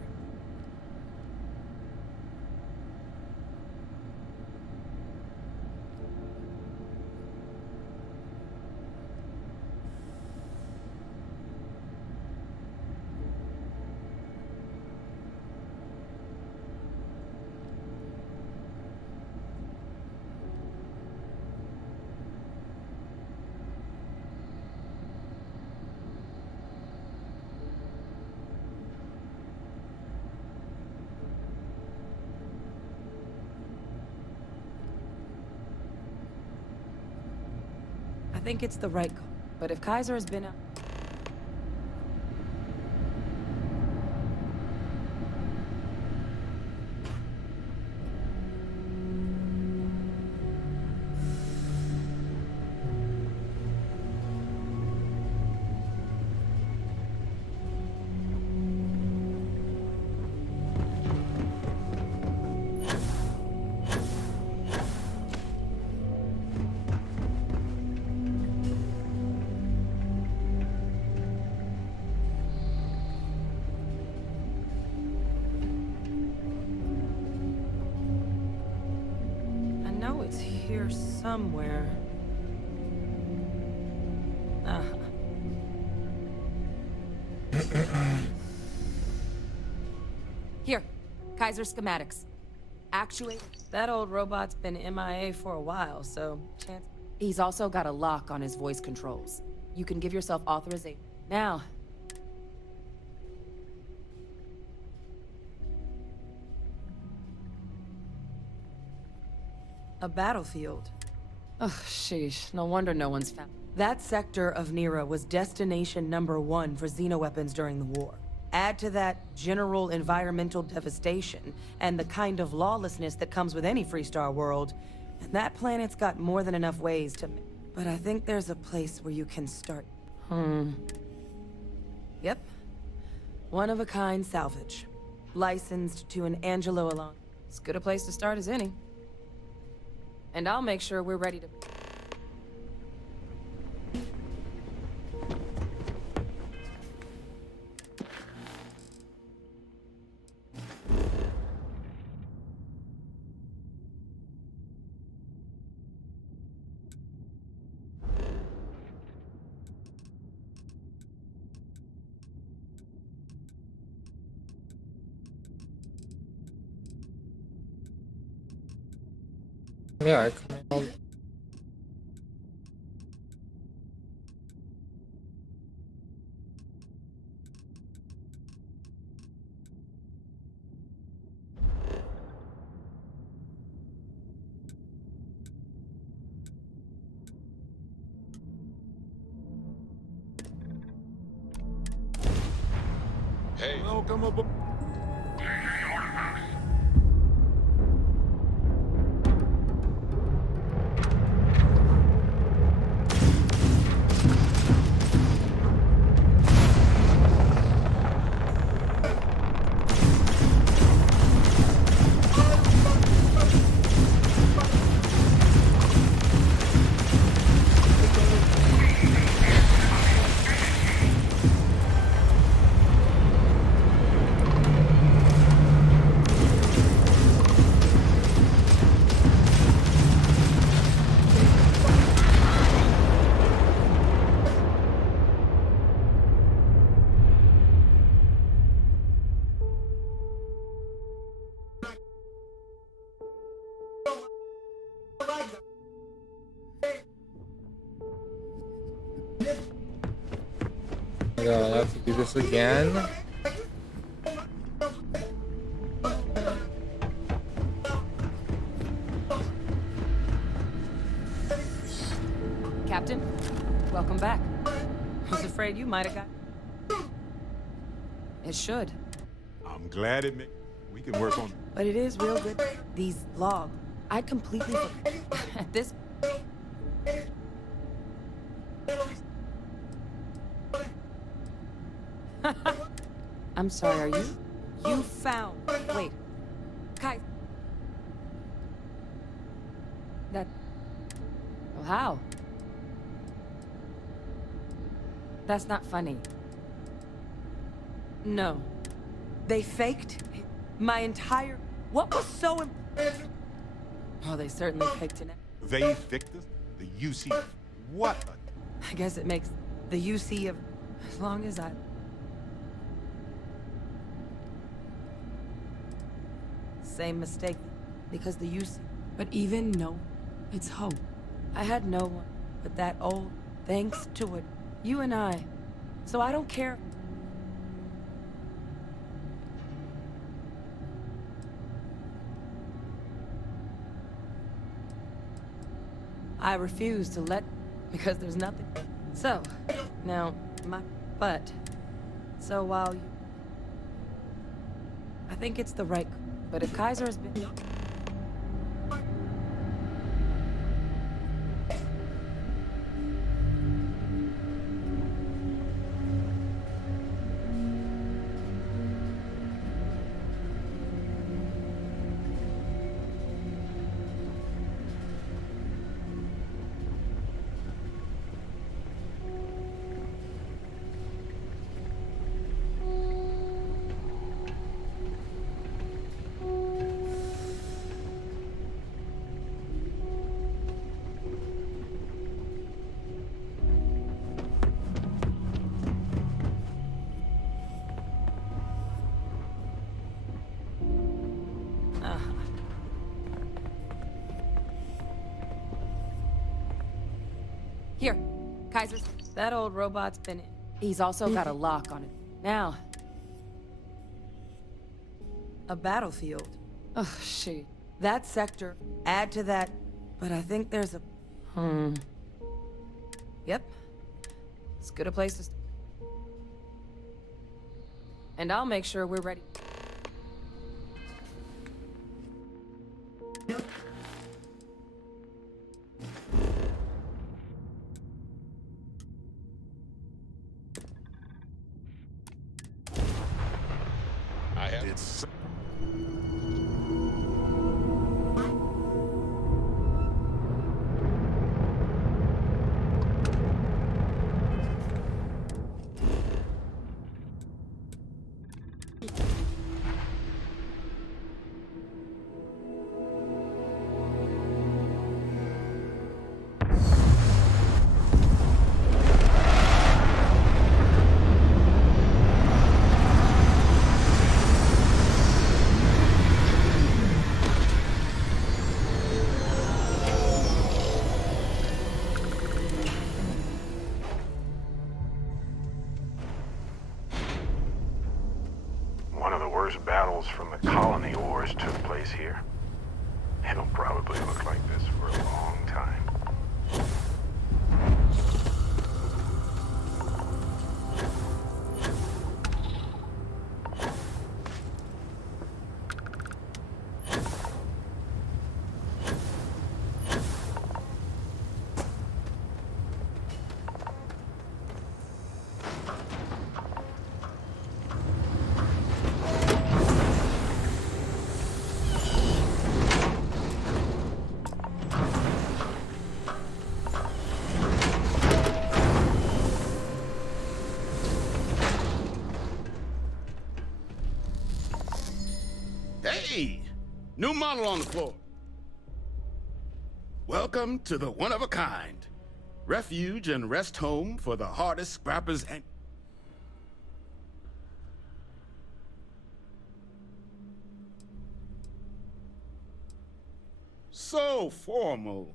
I think it's the right call. But if Kaiser has been out... here somewhere. Here, Kaiser schematics. Actuate. That old robot's been MIA for a while, so chance. He's also got a lock on his voice controls. You can give yourself authorization. Now. A battlefield. Ugh, sheesh. No wonder no one's found. That sector of Nira was destination #1 for xenoweapons during the war. Add to that general environmental devastation and the kind of lawlessness that comes with any Freestar world, and that planet's got more than enough ways to... But I think there's a place where you can start. Yep. One-of-a-kind salvage. Licensed to an Angelo alone. As good a place to start as any. And I'll make sure we're ready to... Yeah, I can... Hey, welcome aboard. I have to do this again. Captain, welcome back. I was afraid you might have got... It should. I'm glad we can work on. But it is real good. These logs. I'd completely... At this... I'm sorry, are you? You found... Wait. Kai... That... Well, how? That's not funny. No. They faked my entire... What was so... Oh, they certainly faked it. They faked us? The UC? What a... I guess it makes the UC of... As long as I... Same mistake. Because the UC... But even no... It's hope. I had no one but that old... Thanks to it. You and I. So I don't care... I refuse to let... Because there's nothing... So, now, But... So while you... I think it's the right... But if Kaiser has been... Here, Kaiser's... That old robot's been... He's also got a lock on it. Now... A battlefield. Oh, shoot. That sector, add to that... But I think there's a... Yep. As good a place to... And I'll make sure we're ready. It's... One of the worst battles from the colony wars took place here. It'll probably look like this for a long time. Hey! New model on the floor. Welcome to the one-of-a-kind. Refuge and rest home for the hardest scrappers and... so formal.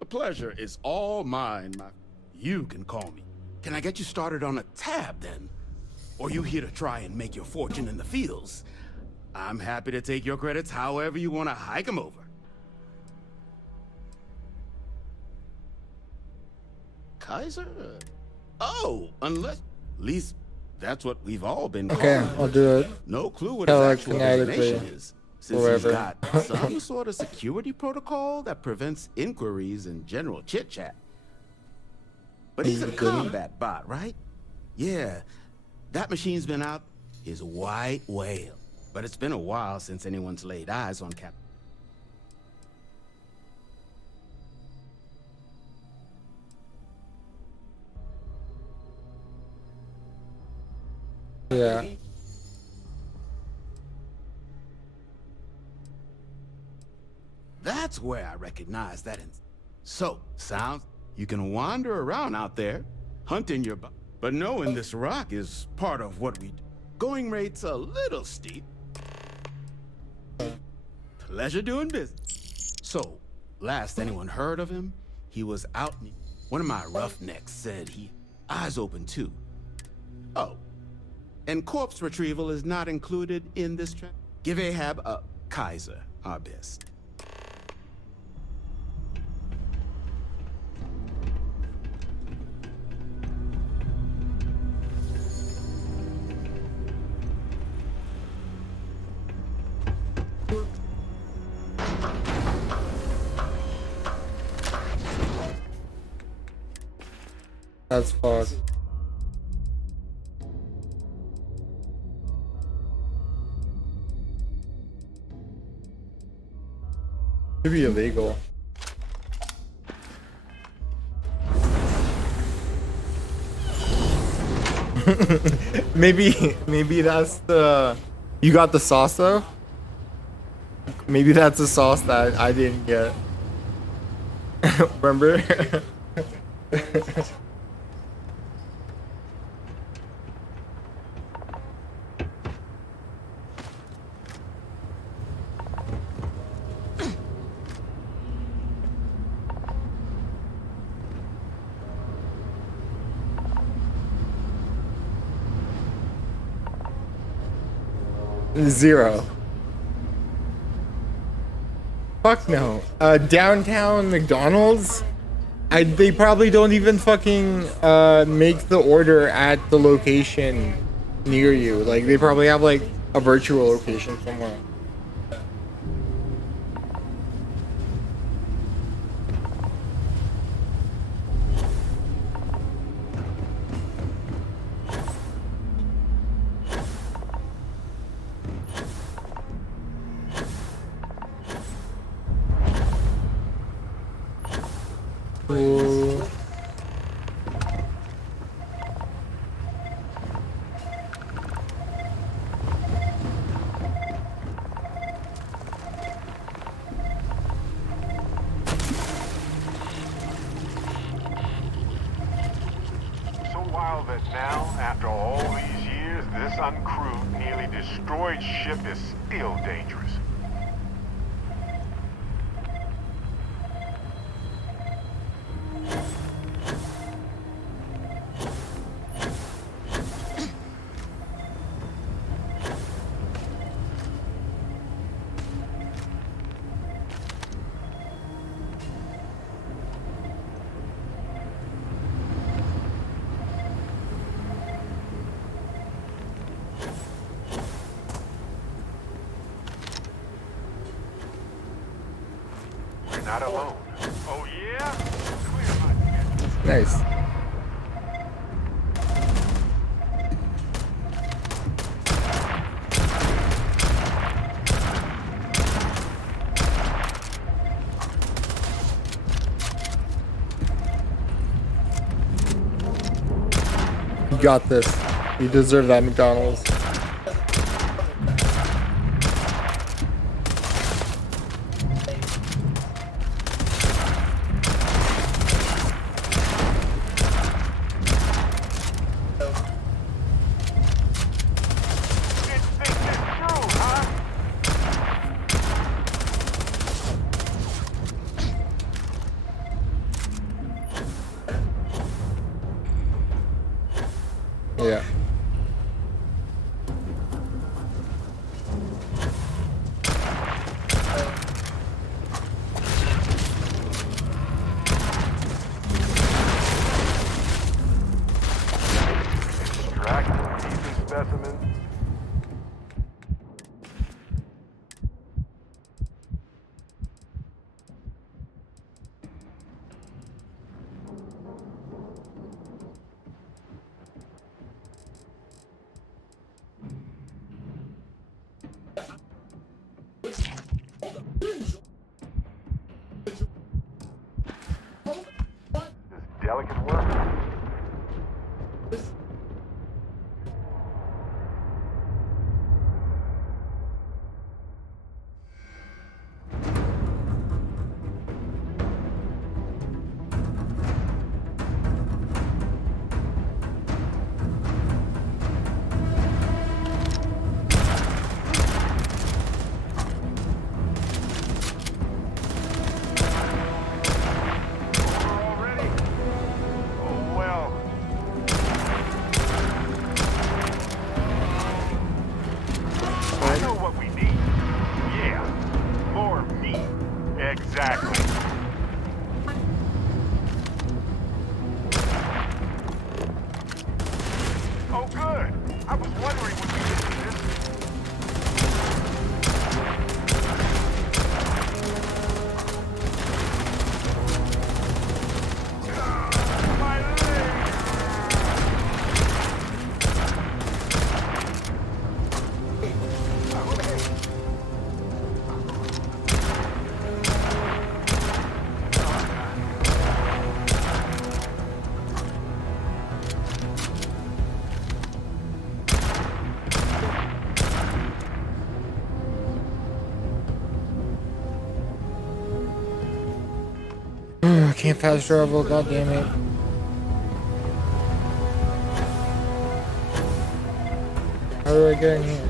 The pleasure is all mine, You can call me. Can I get you started on a tab, then? Or you here to try and make your fortune in the fields? I'm happy to take your credits however you want to hike them over. Kaiser? Oh, unless... At least that's what we've all been calling. Okay, I'll do it. No clue what his actual designation is. Since he's got some sort of security protocol that prevents inquiries and general chit-chat. But he's a combat bot, right? Yeah, that machine's been out his white whale. But it's been a while since anyone's laid eyes on Cap. Yeah. That's where I recognize that. So, sounds you can wander around out there, hunting your but knowing this rock is part of what we do. Going rate's a little steep. Pleasure doing business. So, last anyone heard of him, he was out. One of my roughnecks said he eyes open too. Oh, and corpse retrieval is not included in this track. Give Ahab a Kaiser our best. That's fucked. Could be illegal. maybe that's the... You got the sauce though? Maybe that's the sauce that I didn't get. Remember? Zero. Fuck no. Downtown McDonald's? They probably don't even fucking make the order at the location near you. Like, they probably have like a virtual location somewhere. Ooh. So wild that now, after all these years, this uncrewed, nearly destroyed ship is still dangerous. Not alone. Oh yeah? Nice. You got this. You deserve that, McDonald's. Yeah. Extract some decent specimens. Delicate work. I know what we need. Yeah, more meat. Exactly. Oh, good. I was wondering when we did this. I can't fast travel, god damn it. How do I get in here?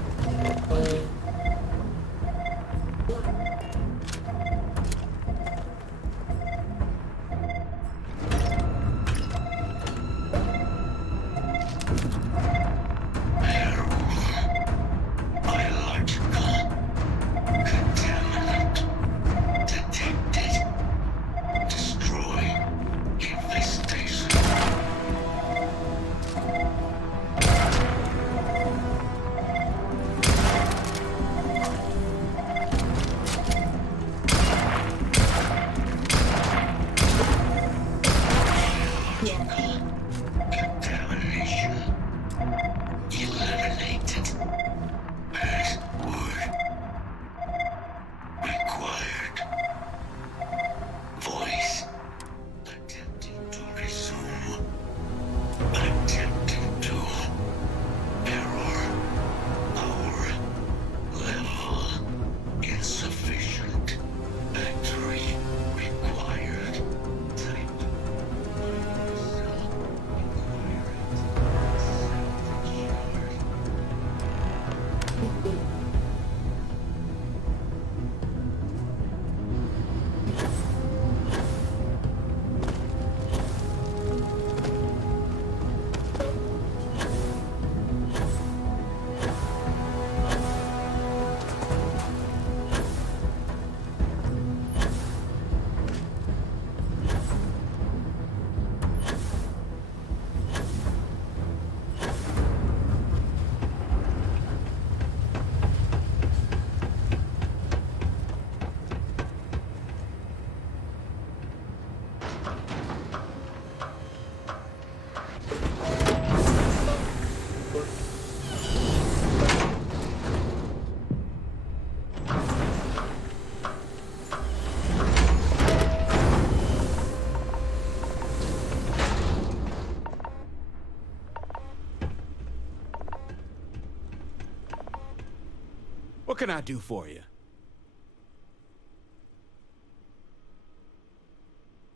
What can I do for you?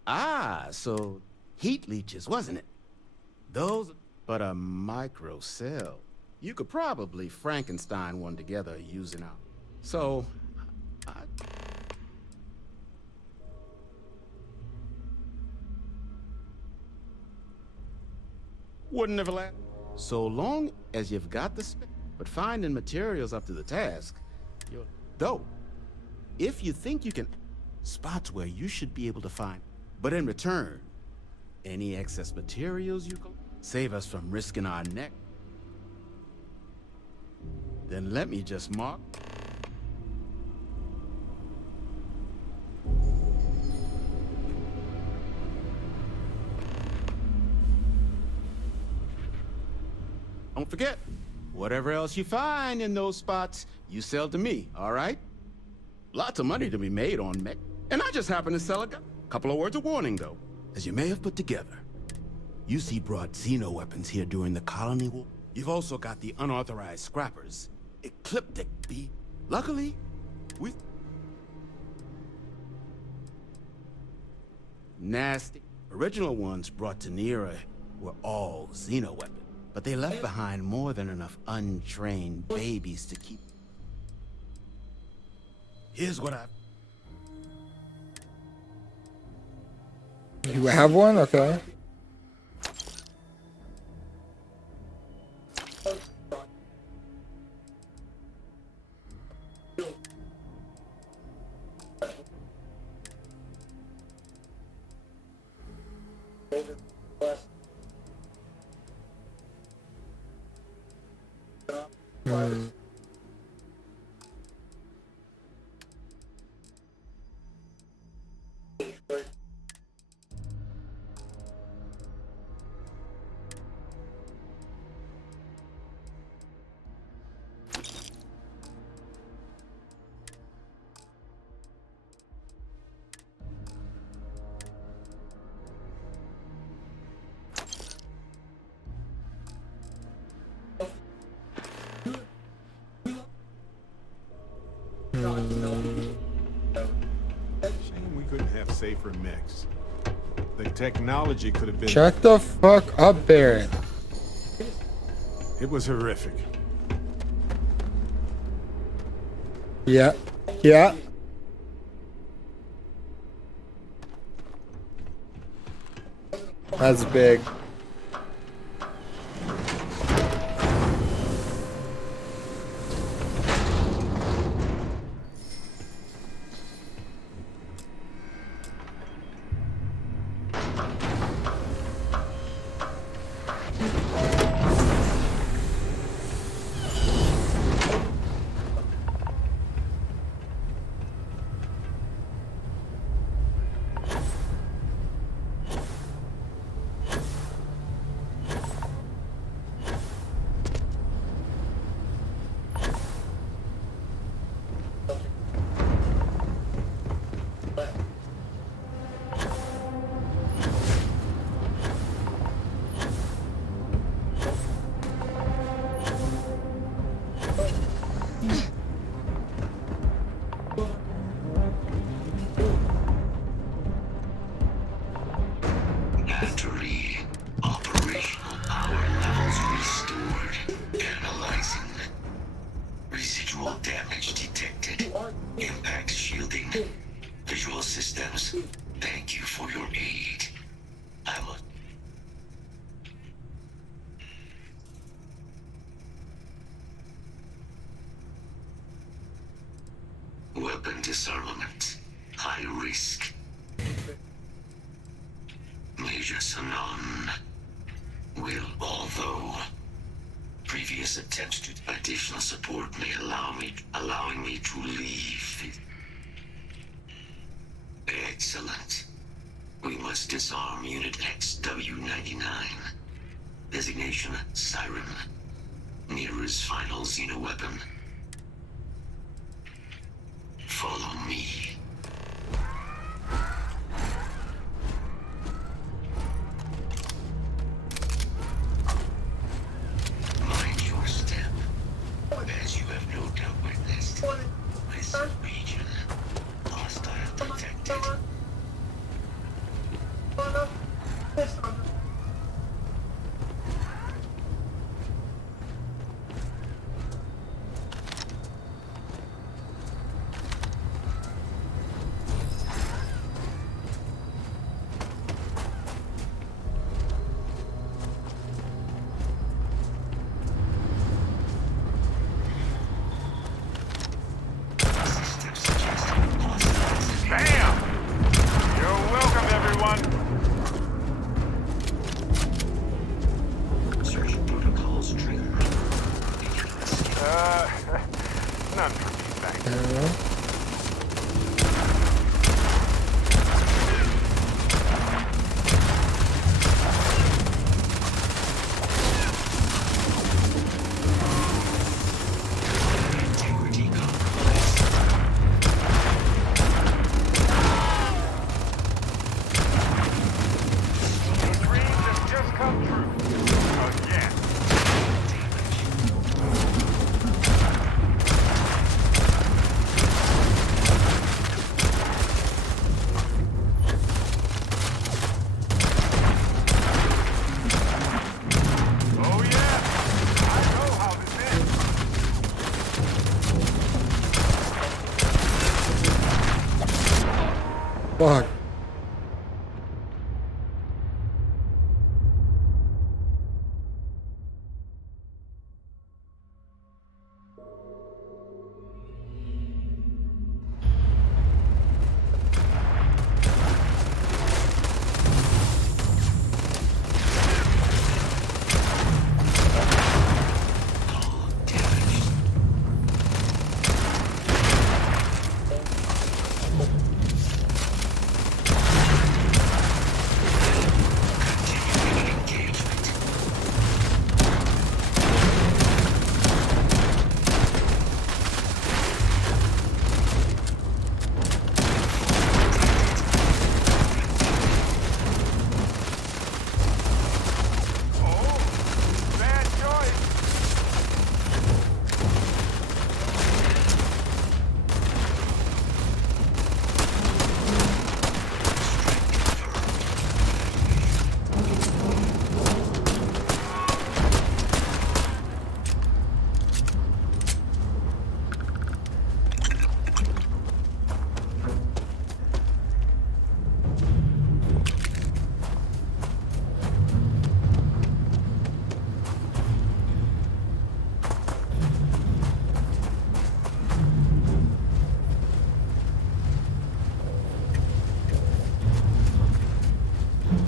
Ah, so heat leeches, wasn't it? Those, but a micro cell. You could probably Frankenstein one together using our... So, wouldn't have left. So long as you've got the space, but finding materials up to the task, though, if you think you can, spots where you should be able to find, but in return, any excess materials you can save us from risking our neck, then let me just mark. Don't forget, whatever else you find in those spots, you sell to me, all right? Lots of money to be made on mech. And I just happen to sell a couple of words of warning, though. As you may have put together, UC brought Xeno weapons here during the Colony War. You've also got the unauthorized scrappers. Ecliptic B. Luckily, we... Nasty. Original ones brought to Nera were all Xeno weapons. But they left behind more than enough untrained babies to keep. Here's what I... You have one? Okay. Shame we couldn't have safer mechs. The technology could have been... Check the fuck up, Barrett. It was horrific. Yeah. Yeah. That's big. Battery operational power levels restored. Analyzing. Residual damage detected. Impact shielding. Visual systems. Thank you for your aid. I'm a... Weapon disarmament. High risk. Major Sanon will, although previous attempts to additional support may allowing me to leave. Excellent. We must disarm Unit XW-99. Designation Siren. Nera's final Xeno weapon. Follow me. Mind your step, as you have no doubt witnessed. This region, hostile detected.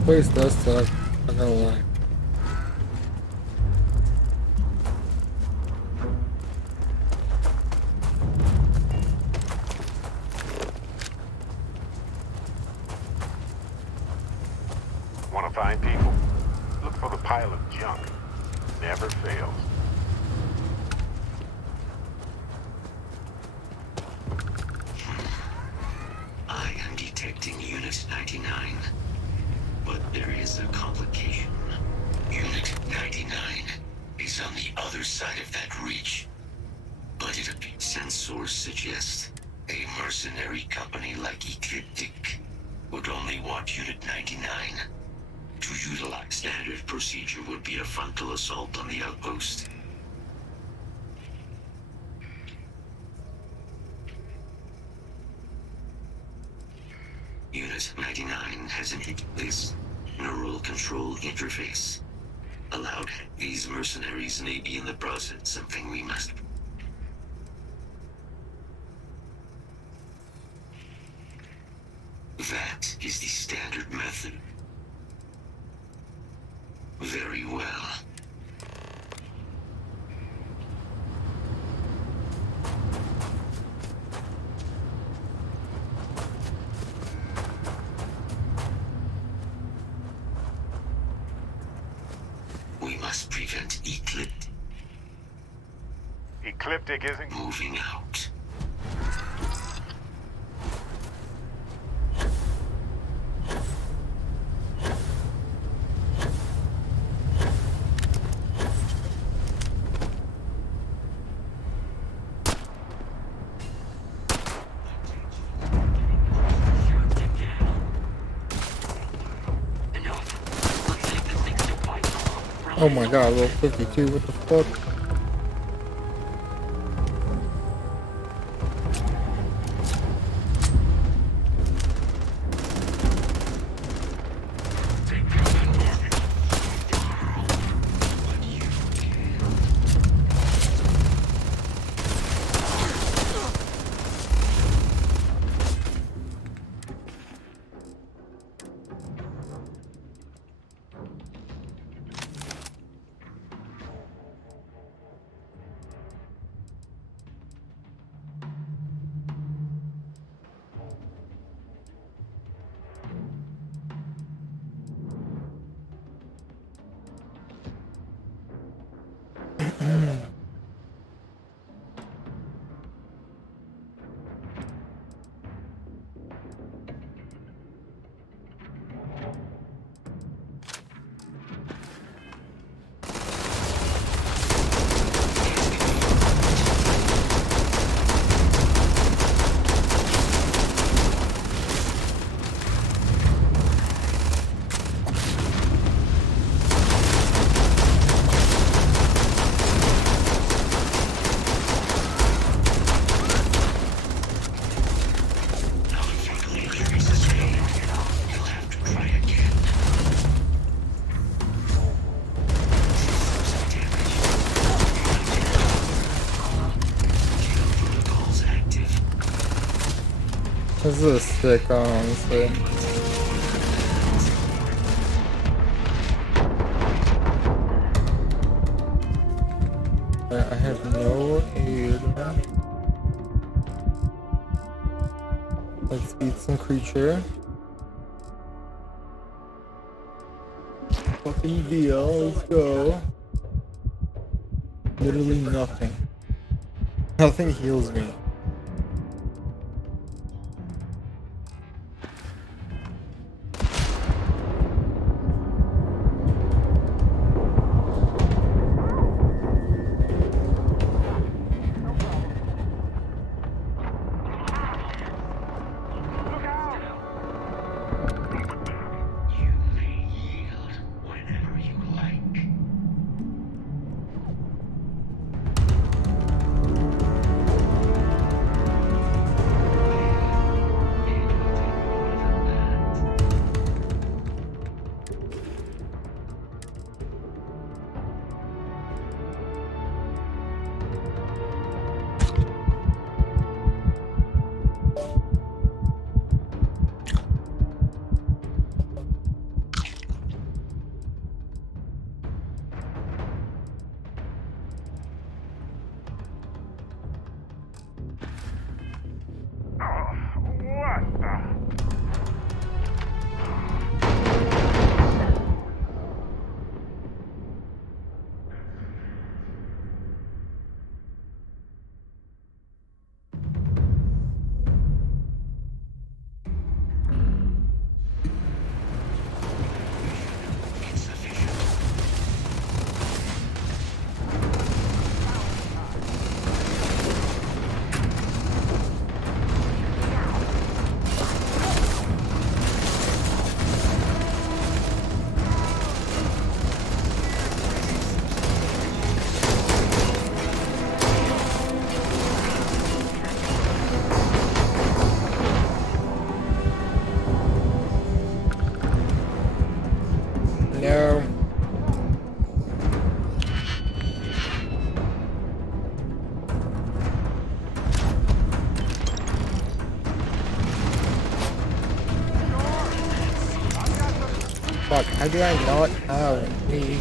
Place does suck, I'm not gonna lie. Want to find people? Look for the pile of junk. Never fails. I am detecting Unit 99. But there is a complication. Unit 99 is on the other side of that reach. But it appears sensors suggest a mercenary company like Ecliptic would only want Unit 99. To utilize standard procedure would be a frontal assault on the outpost. Unit 99 has entered this neural control interface. Allowed, these mercenaries may be in the process something we must. That is the standard method. Very well. We must prevent Ecliptic isn't moving out. Oh my god, level 52, what the fuck? This is a sick gun, honestly. I have no aid. Let's beat some creature. Fucking deal, let's go. Literally nothing. Nothing heals me. No. Fuck, how do I not have me?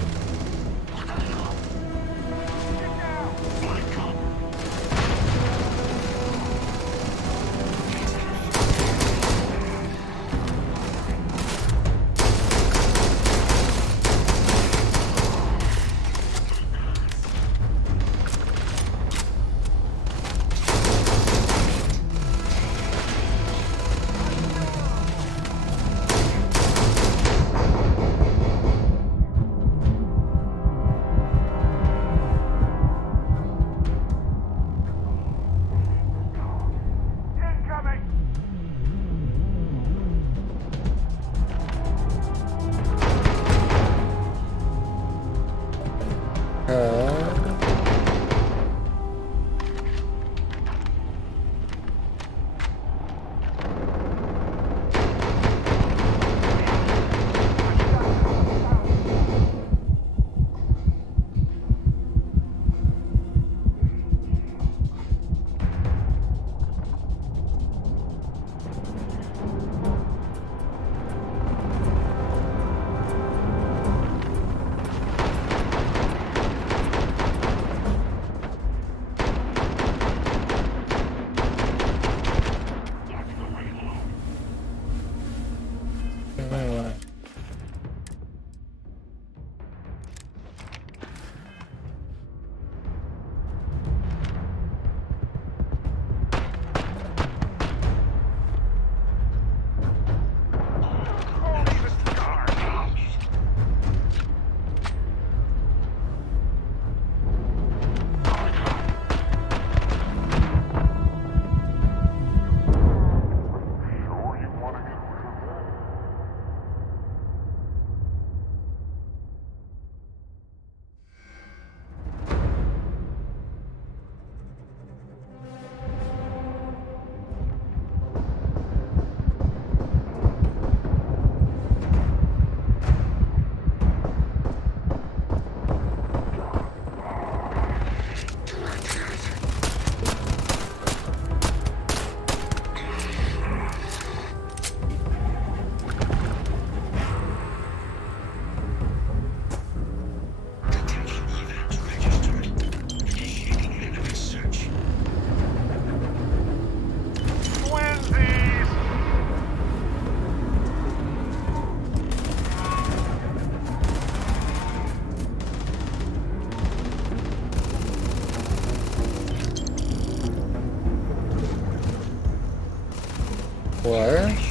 What?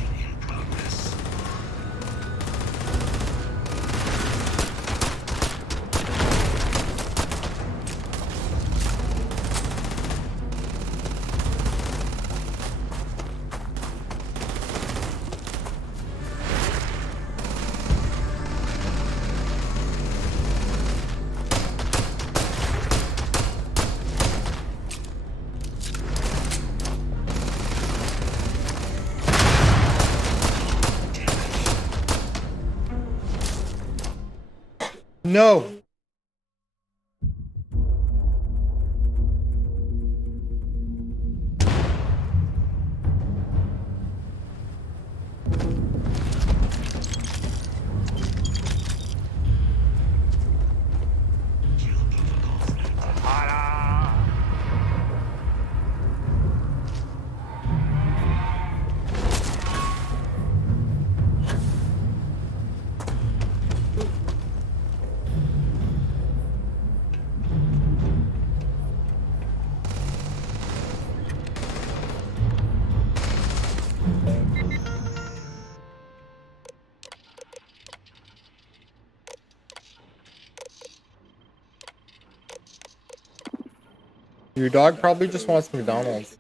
No. Your dog probably just wants McDonald's.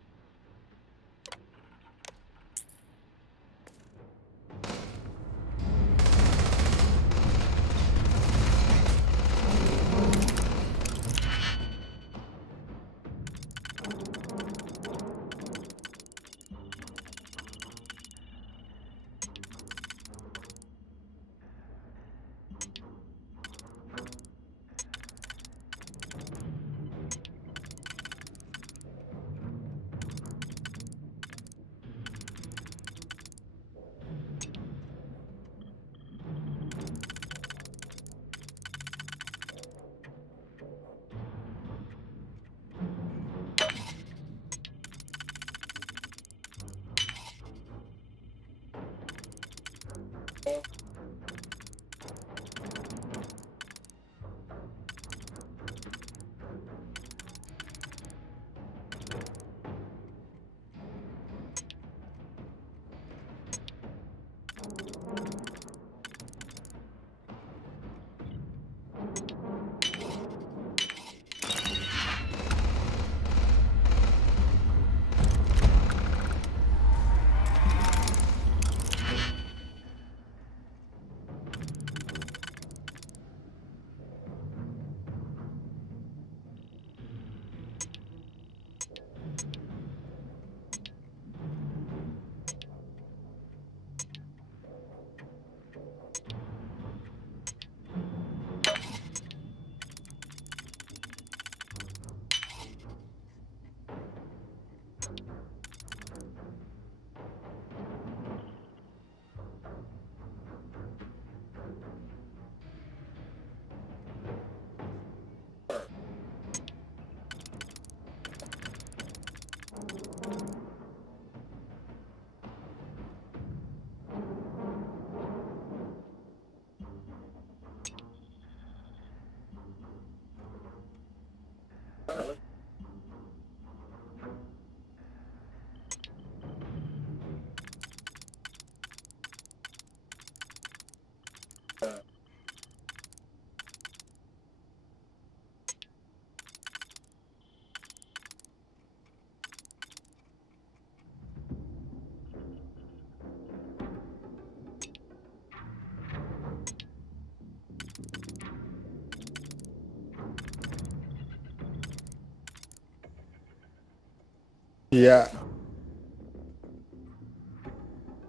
Yeah.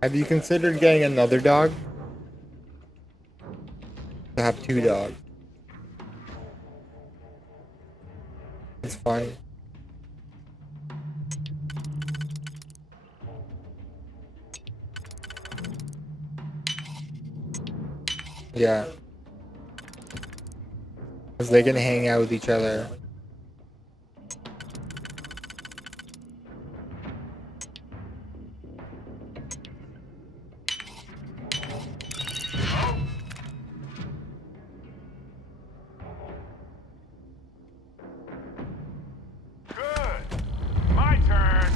Have you considered getting another dog? To have 2 dogs. It's fine. Yeah. Because they can hang out with each other. My turn.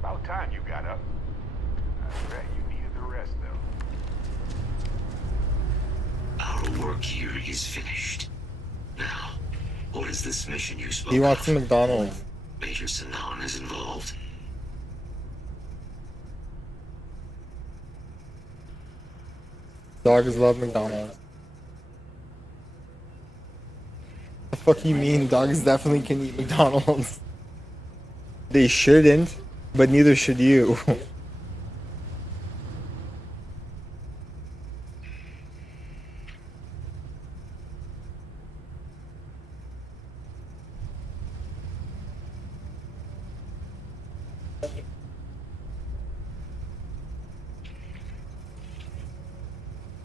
About time you got up. I bet you needed the rest, though. Our work here is finished. Now, what is this mission you spoke He wants of? some McDonald's. Major Sanan is involved. Dogs love McDonald's. The fuck you mean? Dogs definitely can eat McDonald's. They shouldn't, but neither should you.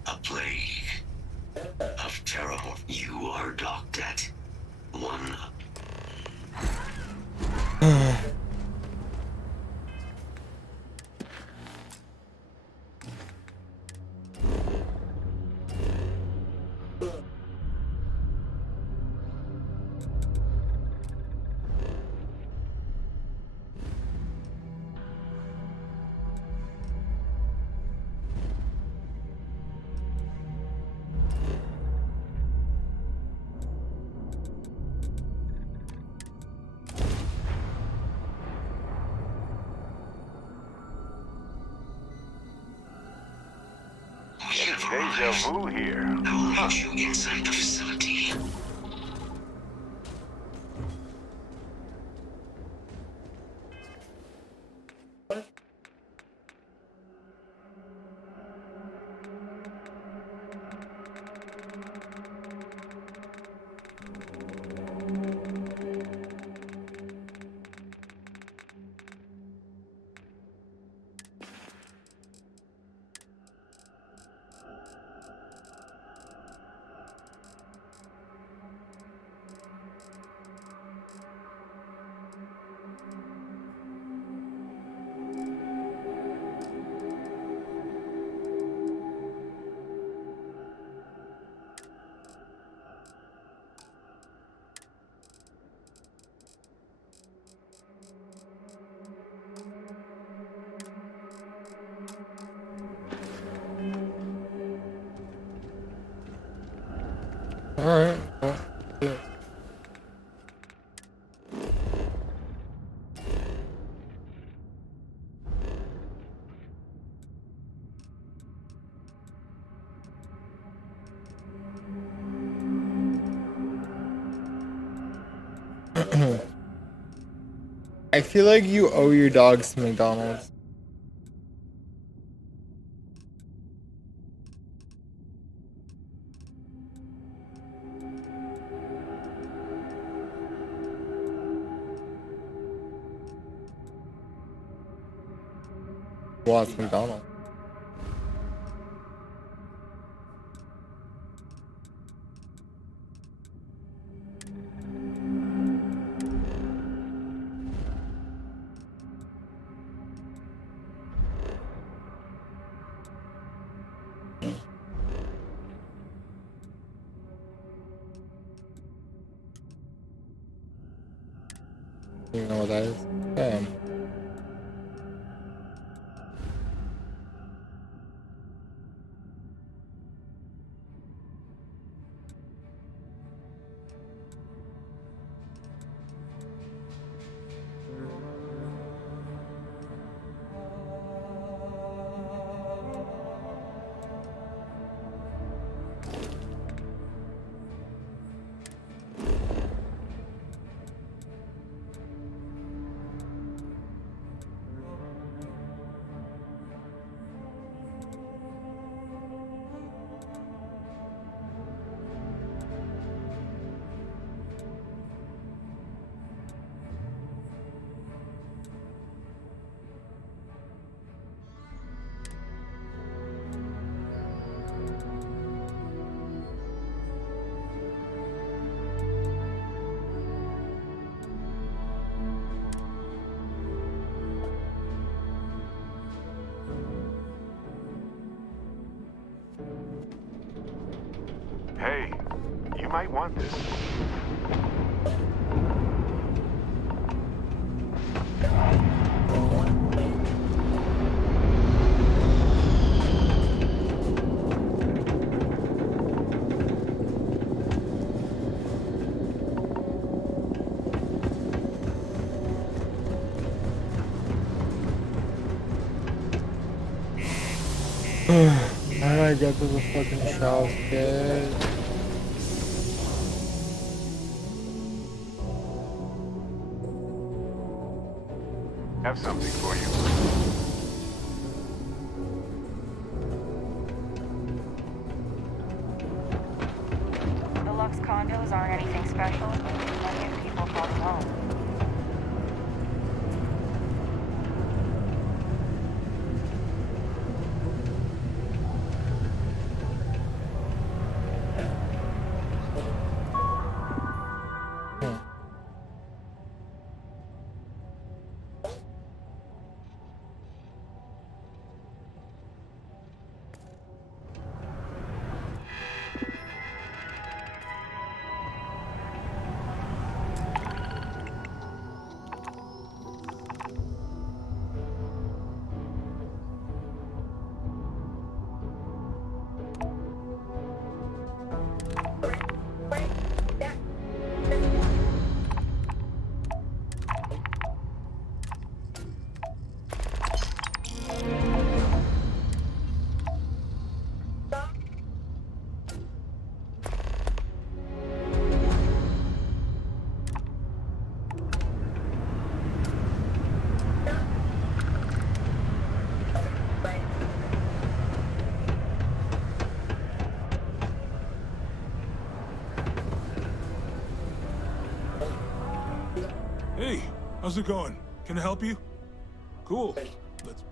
A plague of terror. You are docked at 1. Deja vu here. I will meet you inside the facility. Alright. Well, yeah. I feel like you owe your dogs to McDonald's. What's McDonald's? You know what that is? Okay. Hey, you might want this. How do I get to the fucking shelf, kid? Have something for you. The Lux condos aren't anything special. Plenty of people call them home. Hey, how's it going? Can I help you? Cool. Let's...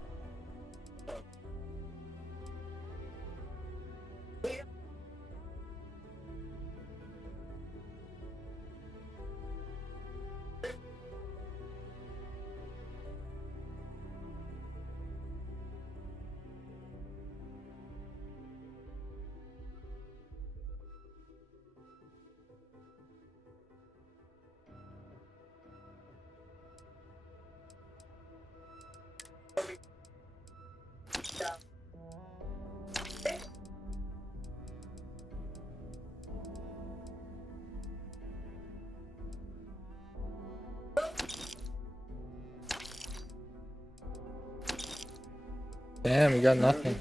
Damn, we got nothing.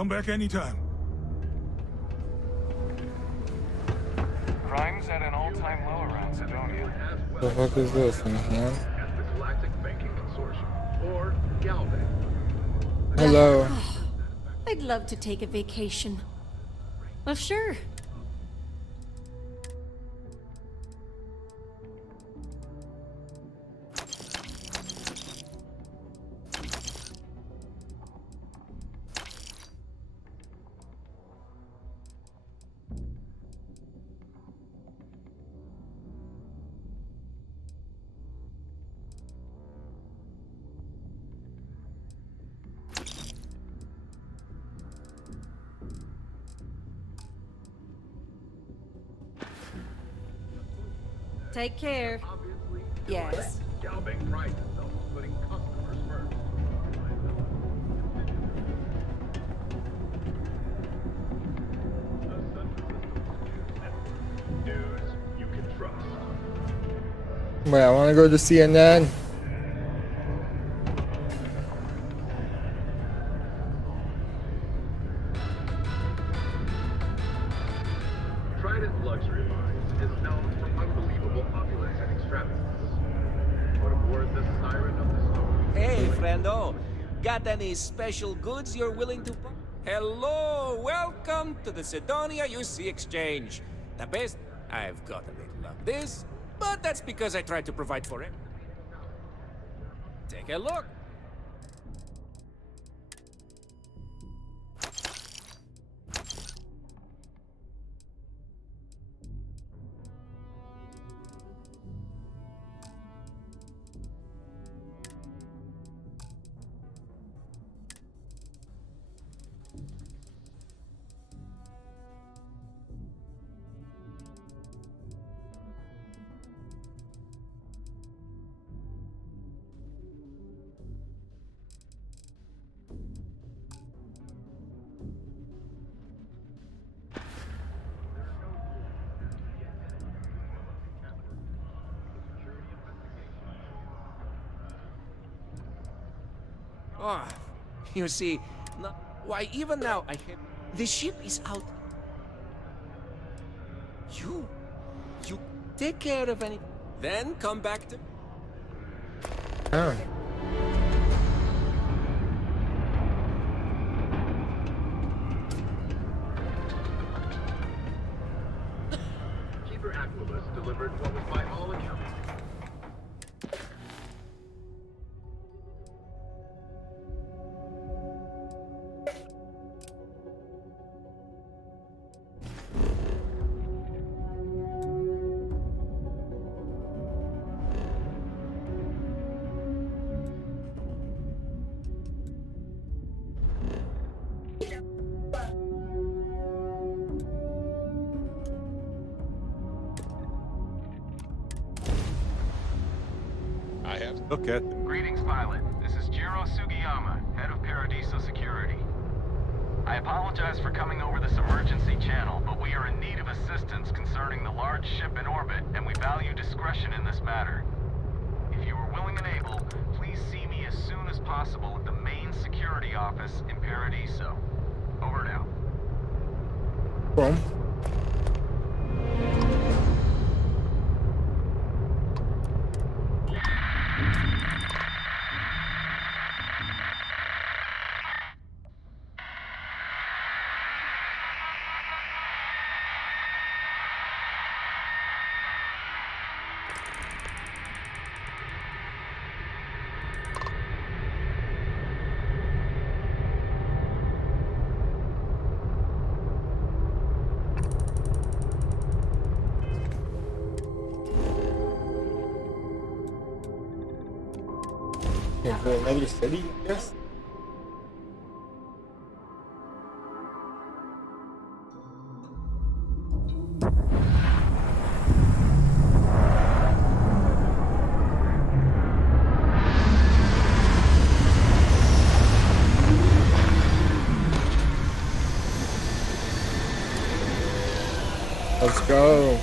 Come back anytime. Crime's at an all-time low around Sidonia. The fuck is this in hand? Hello. I'd love to take a vacation. Well, sure. Take care. Yes. Wait, I want to go to CNN. Trident Luxury Lines is known for unbelievable opulence and extravagance. But aboard the siren of the storm. Hey, friendo. Got any special goods you're willing to buy? Hello, welcome to the Sidonia UC Exchange. The best. I've got a little of this, but that's because I try to provide for it. Take a look. Oh, you see, why even now I have... The ship is out. You take care of any... Then come back to... Oh. Keeper Aquilus delivered what was by all accounts. Look at Greetings, pilot. This is Jiro Sugiyama, head of Paradiso Security. I apologize for coming over this emergency channel, but we are in need of assistance concerning the large ship in orbit, and we value discretion in this matter. If you are willing and able, please see me as soon as possible at the main security office in Paradiso. Over now. Boom. For another city, I guess? Let's go.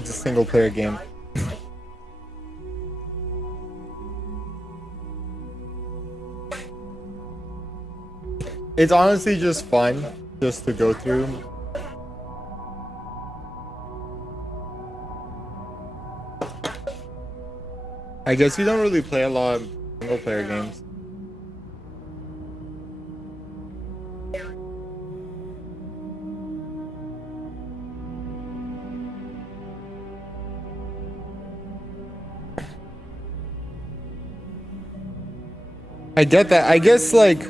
It's a single player game. It's honestly just fun, just to go through. I guess you don't really play a lot of single player games. I get that. I guess like,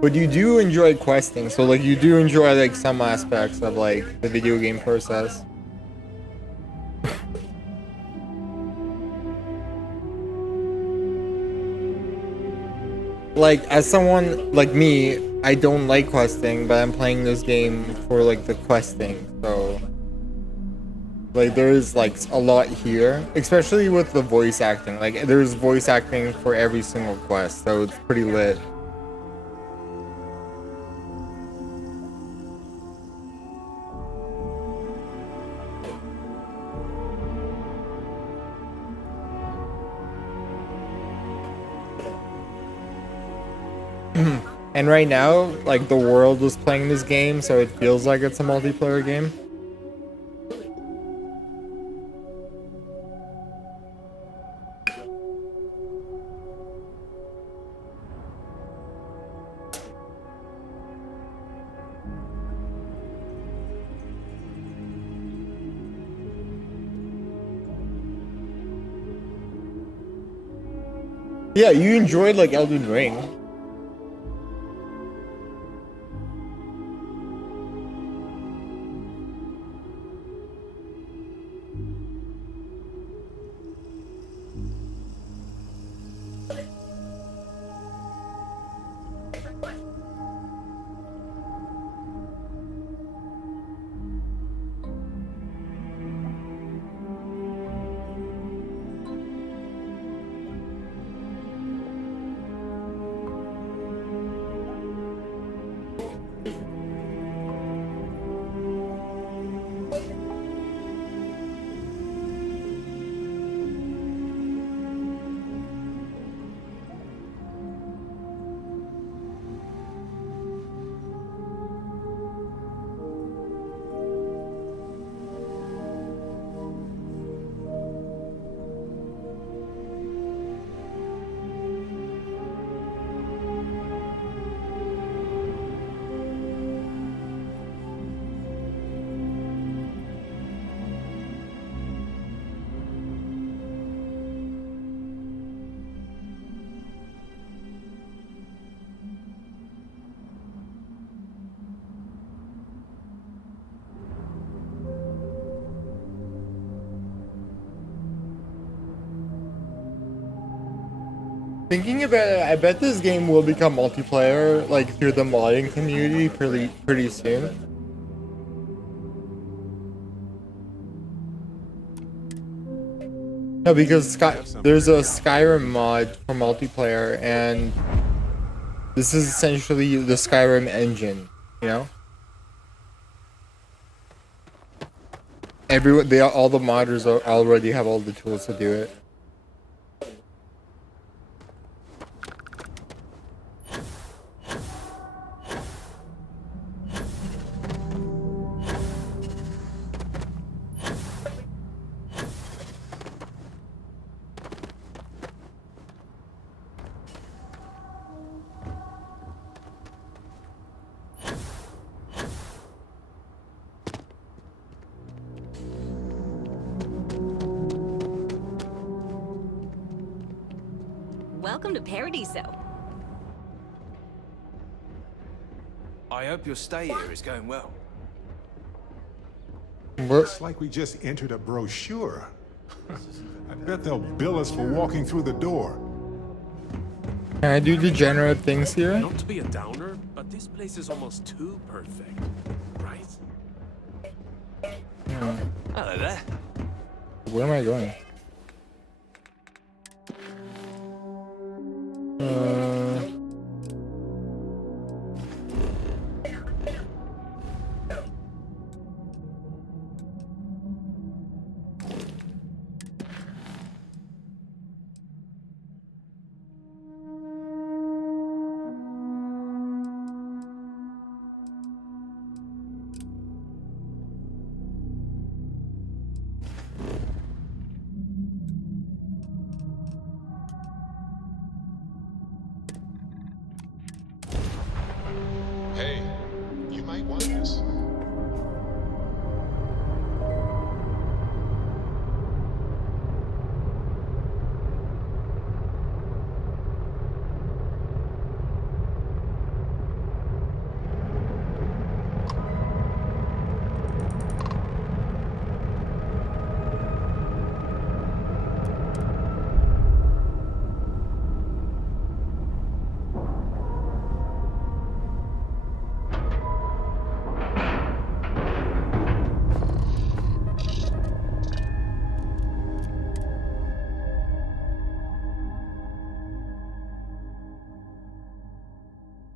but you do enjoy questing, so like you do enjoy like some aspects of like the video game process. Like, as someone like me, I don't like questing, but I'm playing this game for like the questing, so like there is like a lot here, especially with the voice acting. Like there's voice acting for every single quest, so it's pretty lit. And right now, like the world is playing this game, so it feels like it's a multiplayer game. Yeah, you enjoyed like Elden Ring. Thinking about it, I bet this game will become multiplayer, like through the modding community, pretty soon. No, because there's a Skyrim mod for multiplayer, and this is essentially the Skyrim engine, you know? All the modders already have all the tools to do it. Welcome to Paradiso. I hope your stay here is going well. Looks like we just entered a brochure. I bet they'll bill us for walking through the door. Can I do degenerate things here? Not to be a downer, but this place is almost too perfect, right? Hello there. Where am I going?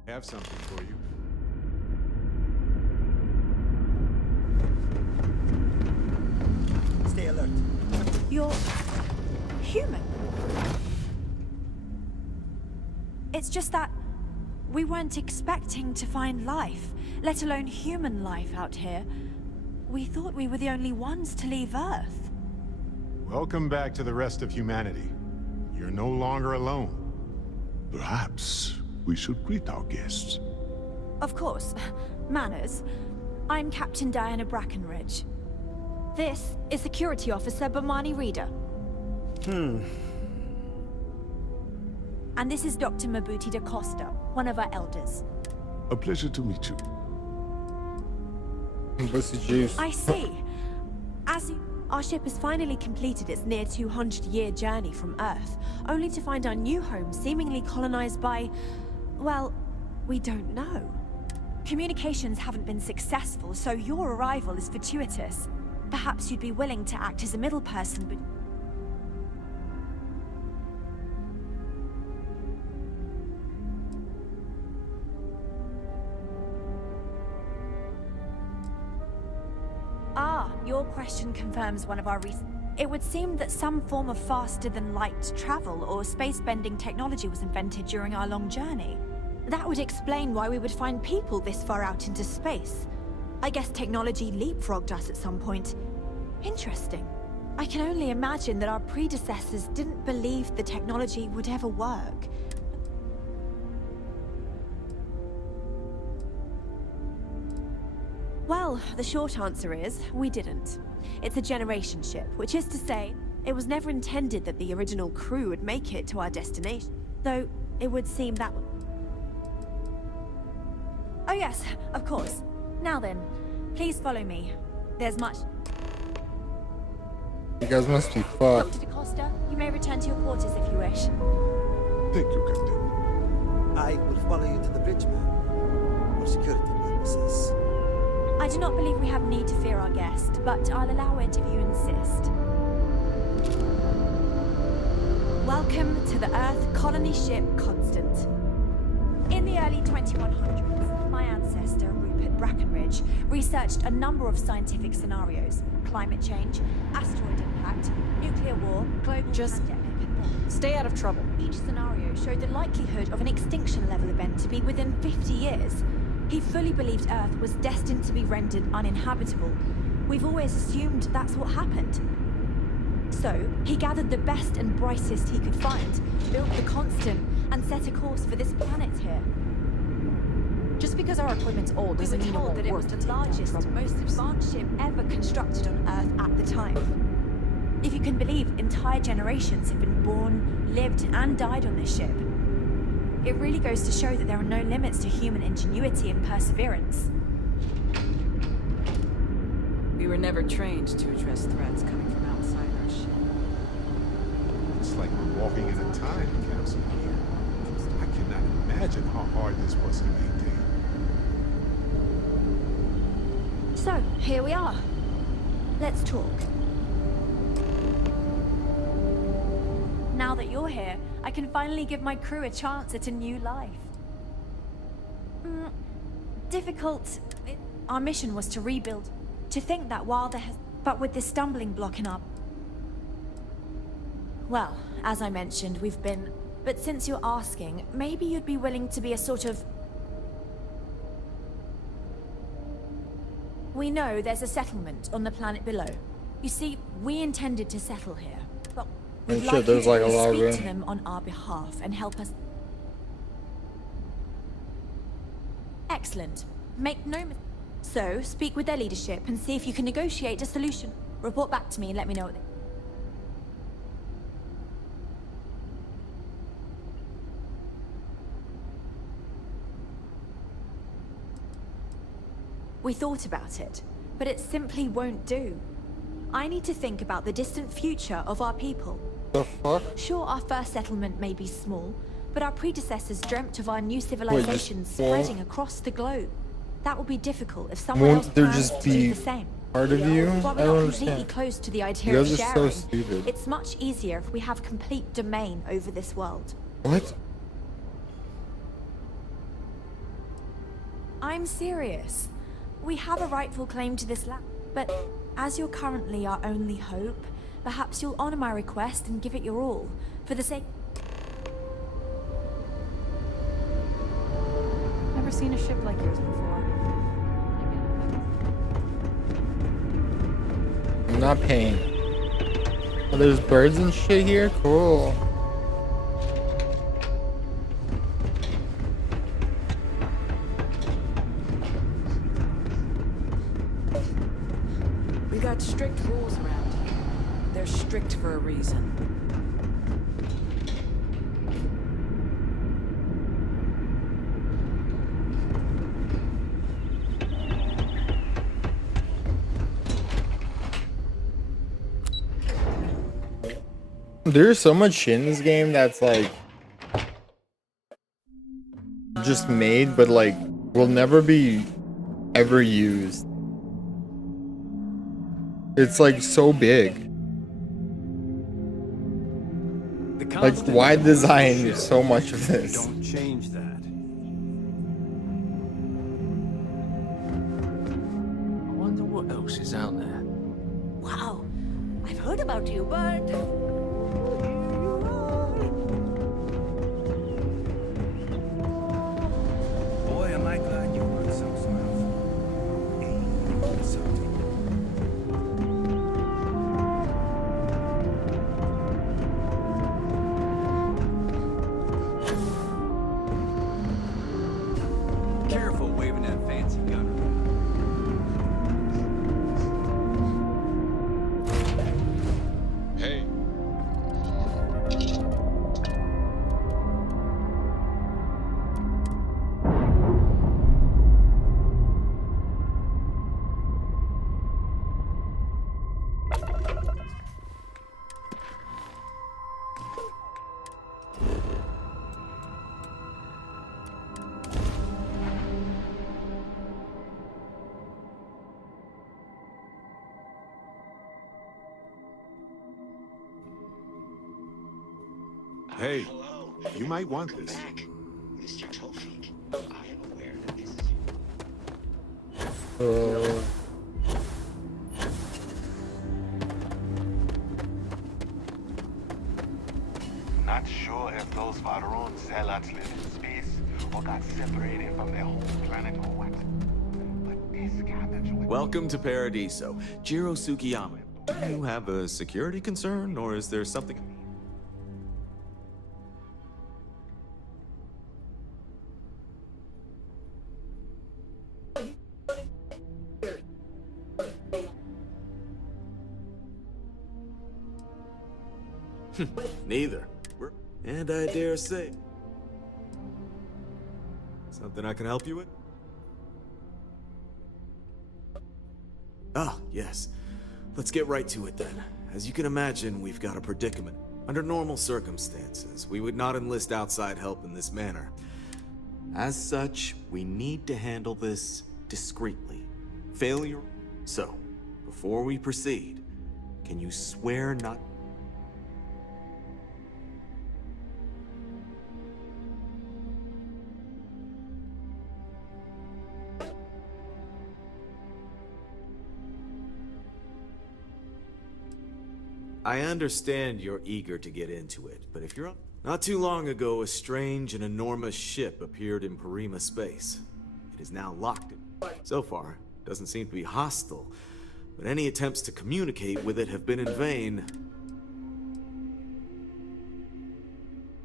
Have something for you. Stay alert. You're human. It's just that we weren't expecting to find life, let alone human life out here. We thought we were the only ones to leave Earth. Welcome back to the rest of humanity. You're no longer alone. Perhaps we should greet our guests. Of course. Manners. I'm Captain Diana Brackenridge. This is Security Officer Bomani Reader. And this is Dr. Mabuti da Costa, one of our elders. A pleasure to meet you. BussyJuice. I see. Our ship has finally completed its near 200-year journey from Earth, only to find our new home seemingly colonized by, well, we don't know. Communications haven't been successful, so your arrival is fortuitous. Perhaps you'd be willing to act as a middle person, but... Your question confirms one of our recent... It would seem that some form of faster-than-light travel or space-bending technology was invented during our long journey. That would explain why we would find people this far out into space. I guess technology leapfrogged us at some point. Interesting. I can only imagine that our predecessors didn't believe the technology would ever work. Well, the short answer is, we didn't. It's a generation ship, which is to say, it was never intended that the original crew would make it to our destination. Though, it would seem that... Oh yes, of course. Now then, please follow me. There's much... You guys must be fucked. Dr. DaCosta, you may return to your quarters if you wish. Thank you, Captain. I will follow you to the bridge, ma'am, for security purposes. I do not believe we have need to fear our guest, but I'll allow it if you insist. Welcome to the Earth colony ship Constant. In the early 2100s, my ancestor, Rupert Brackenridge, researched a number of scientific scenarios. Climate change, asteroid impact, nuclear war, global pandemic, and more. Stay out of trouble. Each scenario showed the likelihood of an extinction-level event to be within 50 years. He fully believed Earth was destined to be rendered uninhabitable. We've always assumed that's what happened. So, he gathered the best and brightest he could find, built the Constant, and set a course for this planet here. Just because our equipment's old doesn't mean it won't work. We were told that it was the largest, most advanced ship ever constructed on Earth at the time. If you can believe, entire generations have been born, lived, and died on this ship. It really goes to show that there are no limits to human ingenuity and perseverance. We were never trained to address threats coming from outside our ship. It's like we're walking in a time capsule here. I cannot imagine how hard this was to maintain. So, here we are. Let's talk. Now that you're here, I can finally give my crew a chance at a new life. Difficult. Our mission was to rebuild. To think that while there has... But with this stumbling block in our... Well, as I mentioned, we've been... But since you're asking, maybe you'd be willing to be a sort of... We know there's a settlement on the planet below. You see, we intended to settle here, but we'd like you to speak to them on our behalf and help us... Excellent. Make no mistake. So, speak with their leadership and see if you can negotiate a solution. Report back to me and let me know what they... We thought about it, but it simply won't do. I need to think about the distant future of our people. The fuck? Sure, our first settlement may be small, but our predecessors dreamt of our new civilizations spreading across the globe. That will be difficult if someone else plans to do the same. Part of you? While we're not completely close to the idea of sharing, so stupid. It's much easier if we have complete domain over this world. What? I'm serious. We have a rightful claim to this land, but as you're currently our only hope, perhaps you'll honor my request and give it your all, for the sake... Never seen a ship like yours before. I'm not paying. Oh, there's birds and shit here? Cool. We got strict rules around here. They're strict for a reason. There's so much shit in this game that's like just made, but like will never be ever used. It's like so big. Like, why design so much of this? Don't change that. I wonder what else is out there. Wow. I've heard about you, but... Boy, am I glad you were some sort of something. Careful waving that fancy gun around. Hey. Hey, you might want this. Not sure if those Varon zealots live in space or got separated from their home planet or what. But this cabbage... Welcome to Paradiso. Jiro Tsukiyama. Do you have a security concern, or is there something... Neither. And I dare say... Something I can help you with? Ah, yes. Let's get right to it then. As you can imagine, we've got a predicament. Under normal circumstances, we would not enlist outside help in this manner. As such, we need to handle this discreetly. Failure? So, before we proceed, can you swear not... I understand you're eager to get into it, but if you're... Not too long ago, a strange and enormous ship appeared in Parima space. It is now locked in. So far, it doesn't seem to be hostile, but any attempts to communicate with it have been in vain.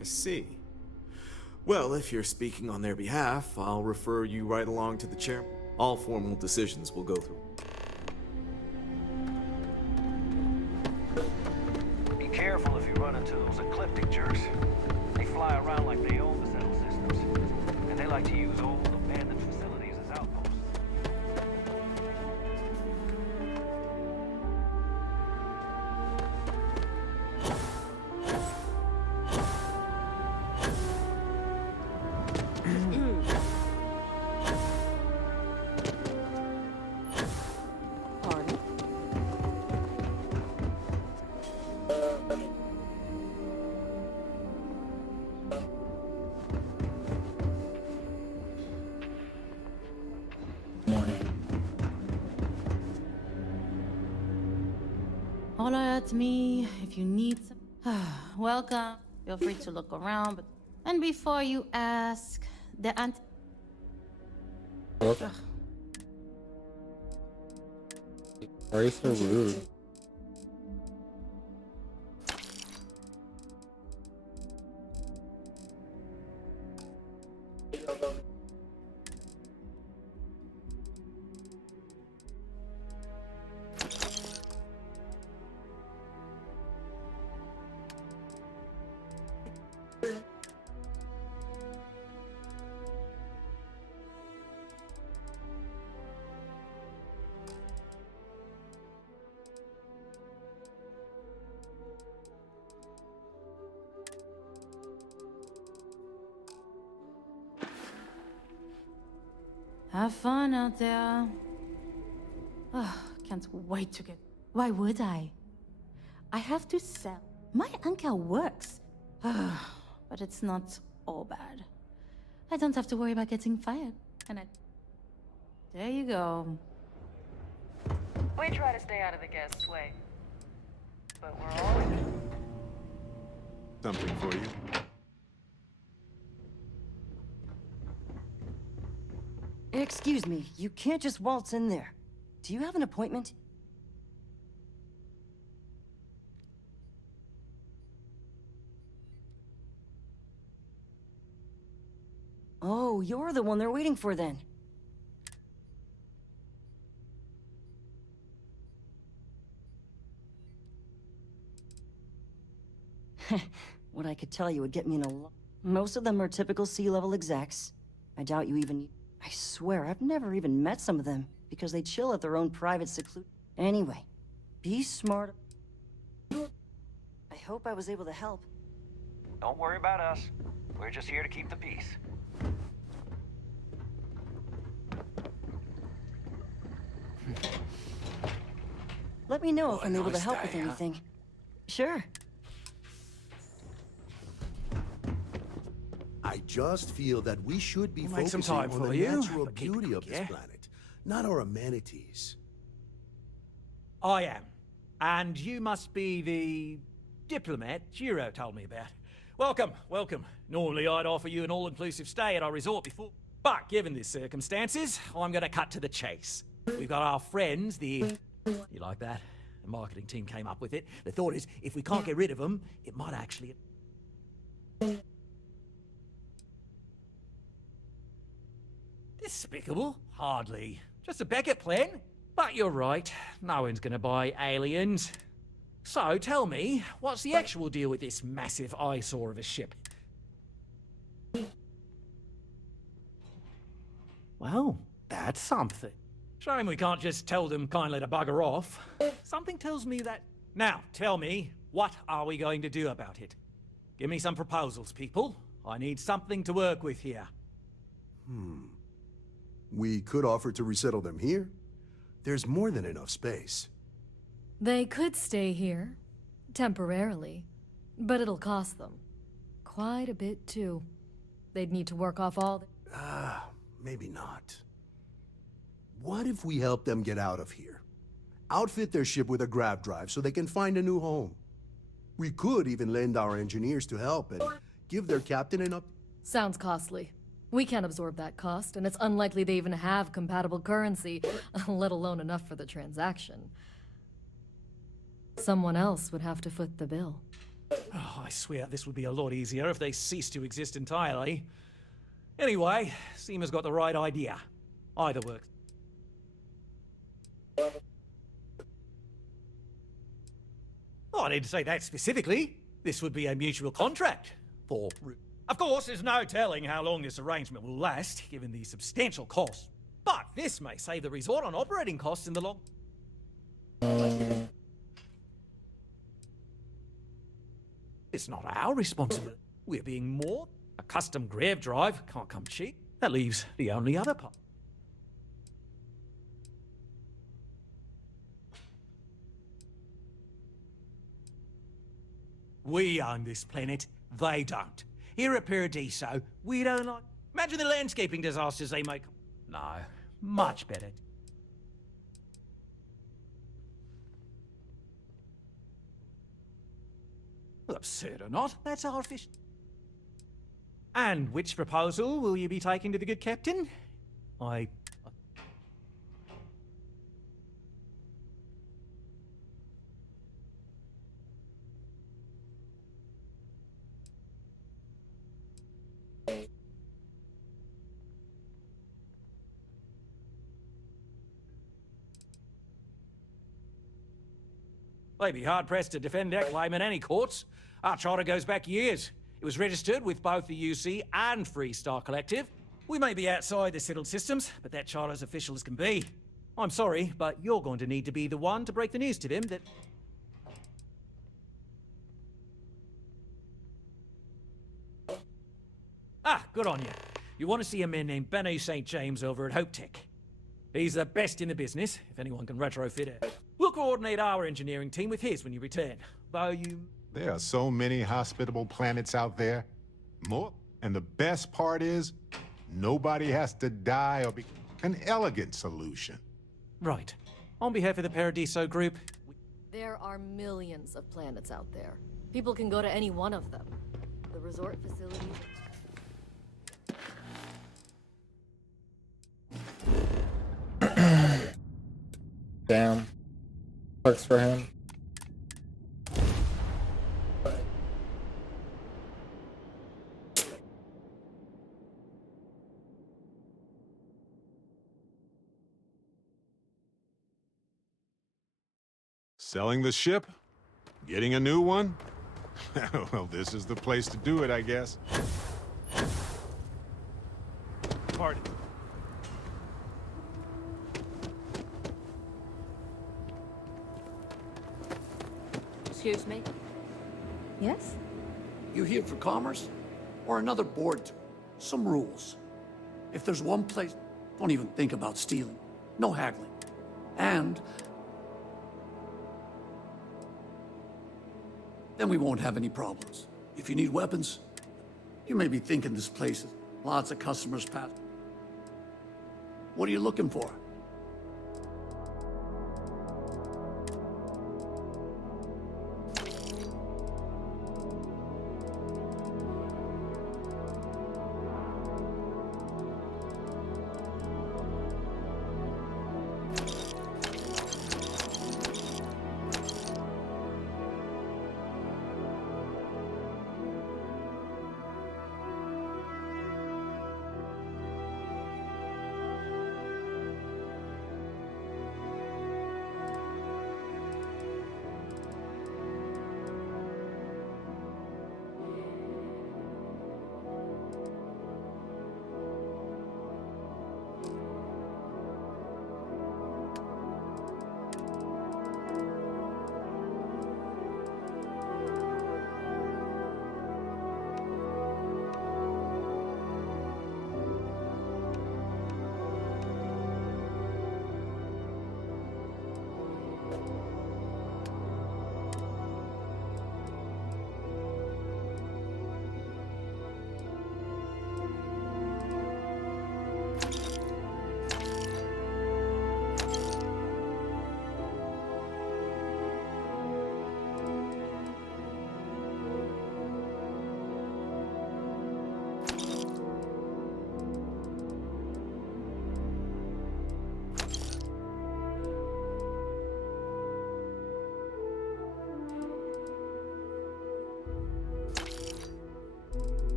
I see. Well, if you're speaking on their behalf, I'll refer you right along to the chairman. All formal decisions will go through. Be careful if you run into those ecliptic jerks. They fly around like they own the settle systems, and they like to use old abandoned facilities as outposts. Contact me if you need some. Welcome. Feel free to look around, but and before you ask, the ant. Okay. Why are you so rude? Have fun out there. Oh, can't wait to get. Why would I? I have to sell. My uncle works. But it's not all bad. I don't have to worry about getting fired. And I. There you go. We try to stay out of the guest's way. But we're all. Something for you. Excuse me, you can't just waltz in there. Do you have an appointment? Oh, you're the one they're waiting for then. What I could tell you would get me in a lot. Most of them are typical C-level execs. I doubt you even... I swear, I've never even met some of them, because they chill at their own private seclusion. Anyway, be smart. I hope I was able to help. Don't worry about us. We're just here to keep the peace. Let me know if I'm able to help with anything. Sure. I just feel that we should be We'll make focusing some time on for the you. natural But keep it beauty of quick, this yeah? planet, not our amenities. I am. And you must be the diplomat Jiro told me about. Welcome, welcome. Normally I'd offer you an all-inclusive stay at our resort before, but given the circumstances, I'm gonna cut to the chase. We've got our friends, the... You like that? The marketing team came up with it. The thought is, if we can't get rid of them, it might actually... Despicable? Hardly. Just a backup plan. But you're right, no one's gonna buy aliens. So tell me, what's the actual deal with this massive eyesore of a ship? Well, that's something. Shame we can't just tell them kindly to bugger off. Something tells me that... Now, tell me, what are we going to do about it? Give me some proposals, people. I need something to work with here. We could offer to resettle them here. There's more than enough space. They could stay here, temporarily, but it'll cost them. Quite a bit, too. They'd need to work off all the... Maybe not. What if we help them get out of here? Outfit their ship with a grav drive so they can find a new home. We could even lend our engineers to help and give their captain an up... Sounds costly. We can't absorb that cost, and it's unlikely they even have compatible currency, let alone enough for the transaction. Someone else would have to foot the bill. Oh, I swear this would be a lot easier if they ceased to exist entirely. Anyway, Seema's got the right idea. Either works. Oh, I didn't say that specifically. This would be a mutual contract for... Of course, there's no telling how long this arrangement will last, given the substantial costs. But this may save the resort on operating costs in the long... It's not our responsibility. We're being more... A custom grav drive can't come cheap. That leaves the only other part. We own this planet, they don't. Here at Paradiso, we don't like... Imagine the landscaping disasters they make. No, much better. Well, absurd or not, that's our fish. And which proposal will you be taking to the good captain? They'd be hard-pressed to defend that claim in any courts. Our charter goes back years. It was registered with both the UC and Freestar Collective. We may be outside the settled systems, but that charter's official as can be. I'm sorry, but you're going to need to be the one to break the news to them that... Ah, good on you. You want to see a man named Benny St. James over at Hope Tech. He's the best in the business, if anyone can retrofit it. We'll coordinate our engineering team with his when you return. Though you... There are so many hospitable planets out there. More. And the best part is, nobody has to die or be... An elegant solution. Right. On behalf of the Paradiso Group... There are millions of planets out there. People can go to any one of them. The resort facilities... Damn. Sucks for him. Selling the ship? Getting a new one? Well, this is the place to do it, I guess. Pardon. Excuse me? Yes? You here for commerce? Or another board? Some rules. If there's one place, don't even think about stealing. No haggling. And then we won't have any problems. If you need weapons, you may be thinking this place is lots of customers pass. What are you looking for?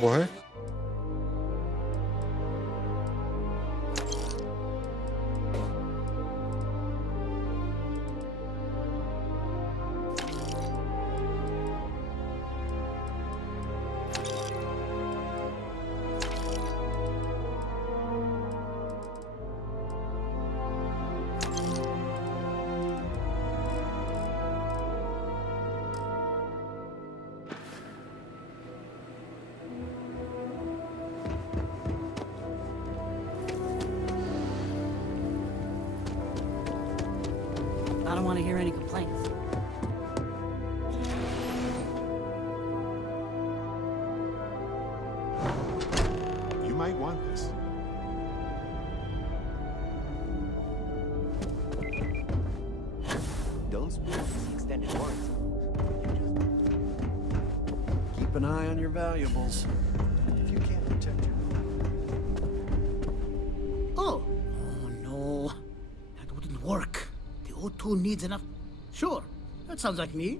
What? I don't want to hear any complaints. might want this. Don't spoil this extended warranty. Keep an eye on your valuables. If you can't protect your... Oh. Oh, no. That wouldn't work. The O2 needs enough... Sure. That sounds like me.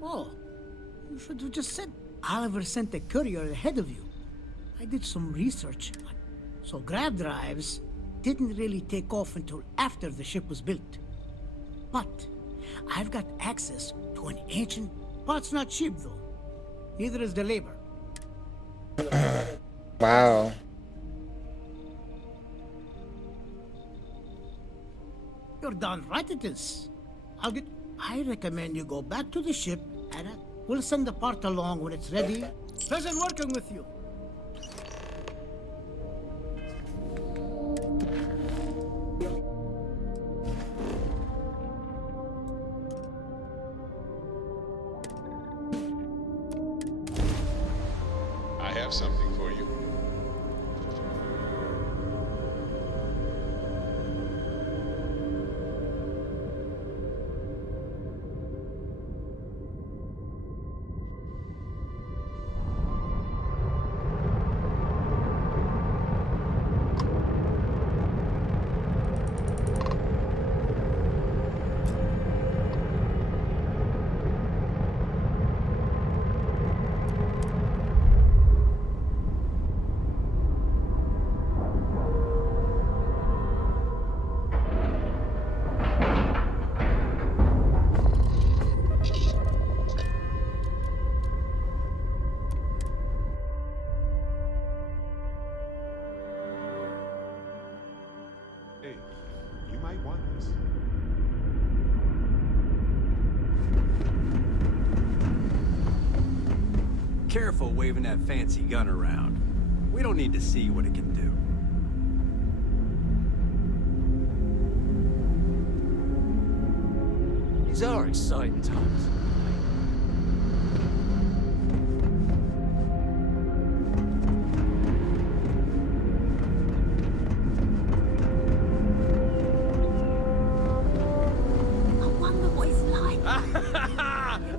Oh. You should have just said Oliver sent a courier ahead of you. I did some research. So grab drives didn't really take off until after the ship was built. But I've got access to an ancient... Part's not cheap, though. Neither is the labor. Wow. You're darn right it is. I recommend you go back to the ship and we'll send the part along when it's ready. Pleasant working with you. I have something for you. Hey, you might want this. Careful waving that fancy gun around. We don't need to see what it can do. These are exciting times.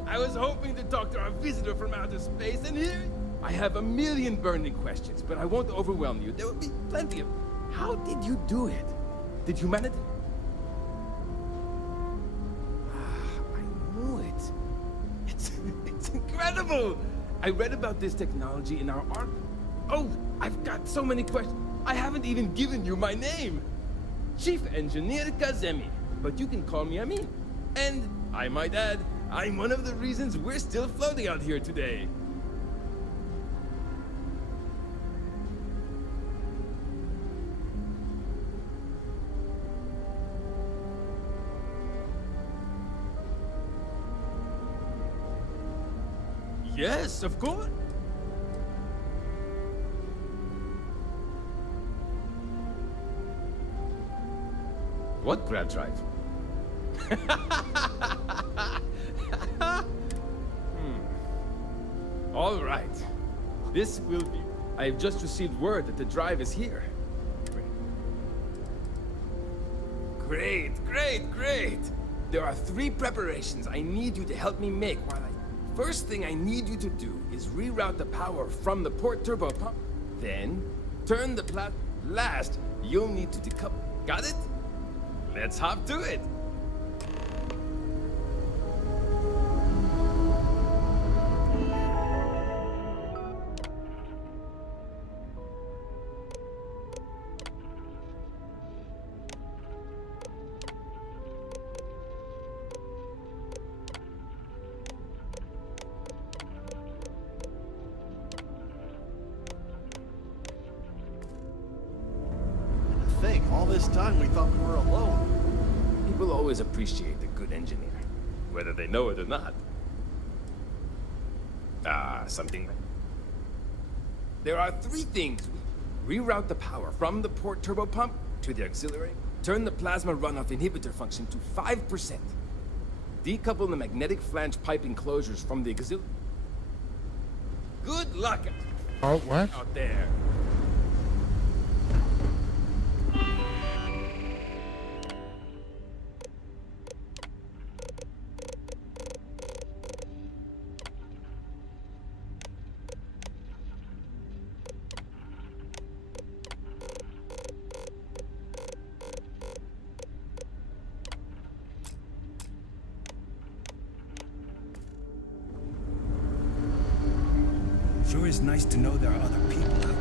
I was hoping to talk to our visitor from outer space, and here I have a million burning questions, but I won't overwhelm you. There will be plenty of... How did you do it? Did humanity... I knew it. It's incredible! I read about this technology in our art... Oh, I've got so many questions. I haven't even given you my name. Chief Engineer Kazemi, but you can call me Amin. And, I might add, I'm one of the reasons we're still floating out here today. Yes, of course. What grab drive? All right. This will be... I have just received word that the drive is here. Great, great, great! There are 3 preparations I need you to help me make while I... First thing I need you to do is reroute the power from the port turbo pump. Then, turn the Last, you'll need to decouple. Got it? Let's hop to it! All this time we thought we were alone. People always appreciate a good engineer, whether they know it or not. Something like... There are 3 things. Reroute the power from the port turbo pump to the auxiliary. Turn the plasma runoff inhibitor function to 5%. Decouple the magnetic flange pipe enclosures from the auxiliary. Good luck Oh, what? out there. Sure is nice to know there are other people out there.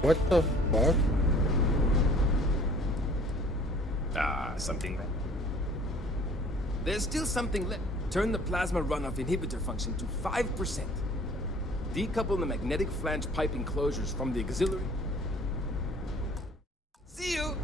What the fuck? Something. There's still something left. Turn the plasma runoff inhibitor function to 5%. Decouple the magnetic flange pipe enclosures from the auxiliary. See you!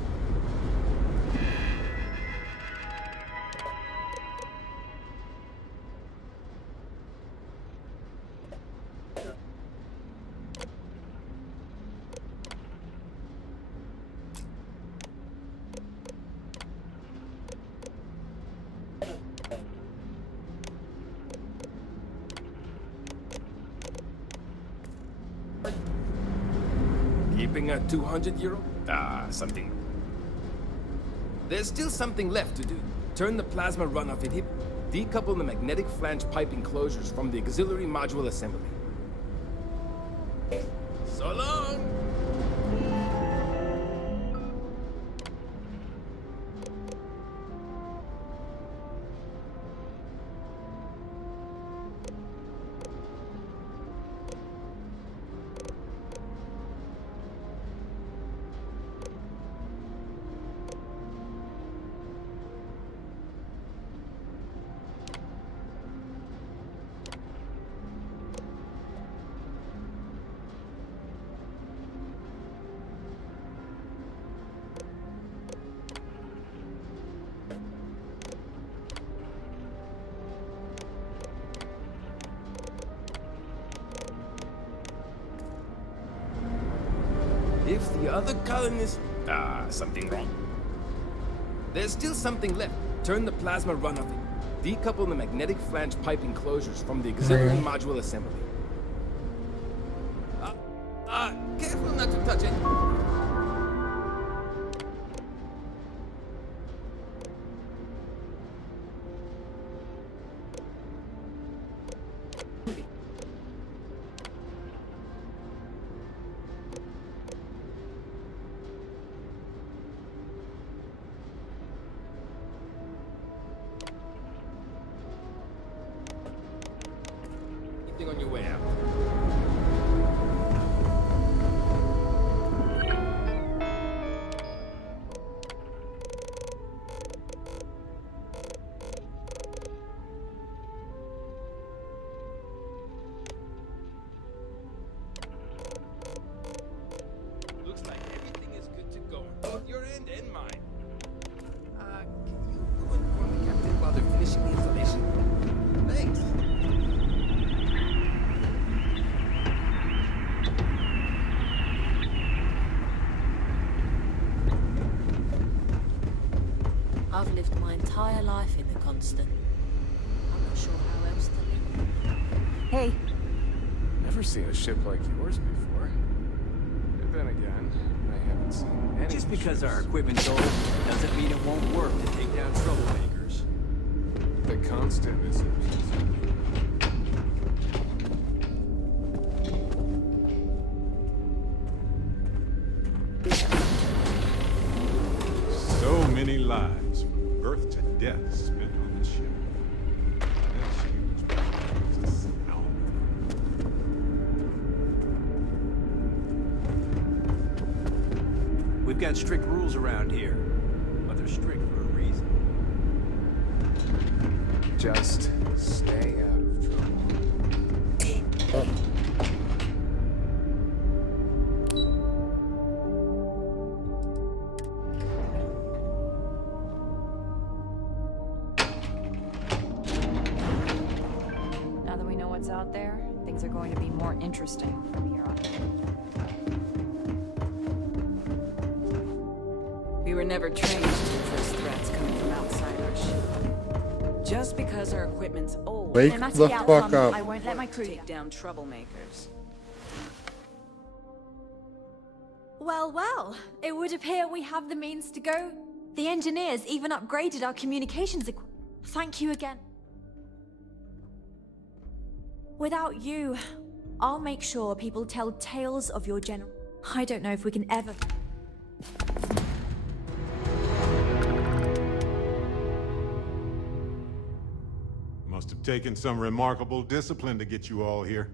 Keeping a 200-year-old? Something. There's still something left to do. Turn the plasma runoff inhibitor. Decouple the magnetic flange pipe enclosures from the auxiliary module assembly. So long! If the other colonists... something wrong. There's still something left. Turn the plasma runoff in. Decouple the magnetic flange pipe enclosures from the auxiliary module assembly. Careful not to touch it. something on your way out. Looks like everything is good to go on both your end and mine. Can you go inform the captain while they're finishing the installation? Thanks. I've lived my entire life in the constant. I'm not sure how else to live. Hey. Never seen a ship like yours before. But then again, I haven't seen any. Just because ships. our equipment's old doesn't mean it won't work to take down troublemakers. The constant is So many lives, from birth to death, spent on the ship. That she was astounding. We've got strict rules around here, but they're strict for a reason. just stay out of trouble. Now that we know what's out there, things are going to be more interesting from here on. We were never trained to address threats coming from outside our ship. Just because our equipment's old, Wake no matter the the fuck outcome, up. I won't let my crew take down troublemakers. Well, well, it would appear we have the means to go. The engineers even upgraded our communications equipment. Thank you again. Without you, I'll make sure people tell tales of your general. I don't know if we can ever. Must have taken some remarkable discipline to get you all here.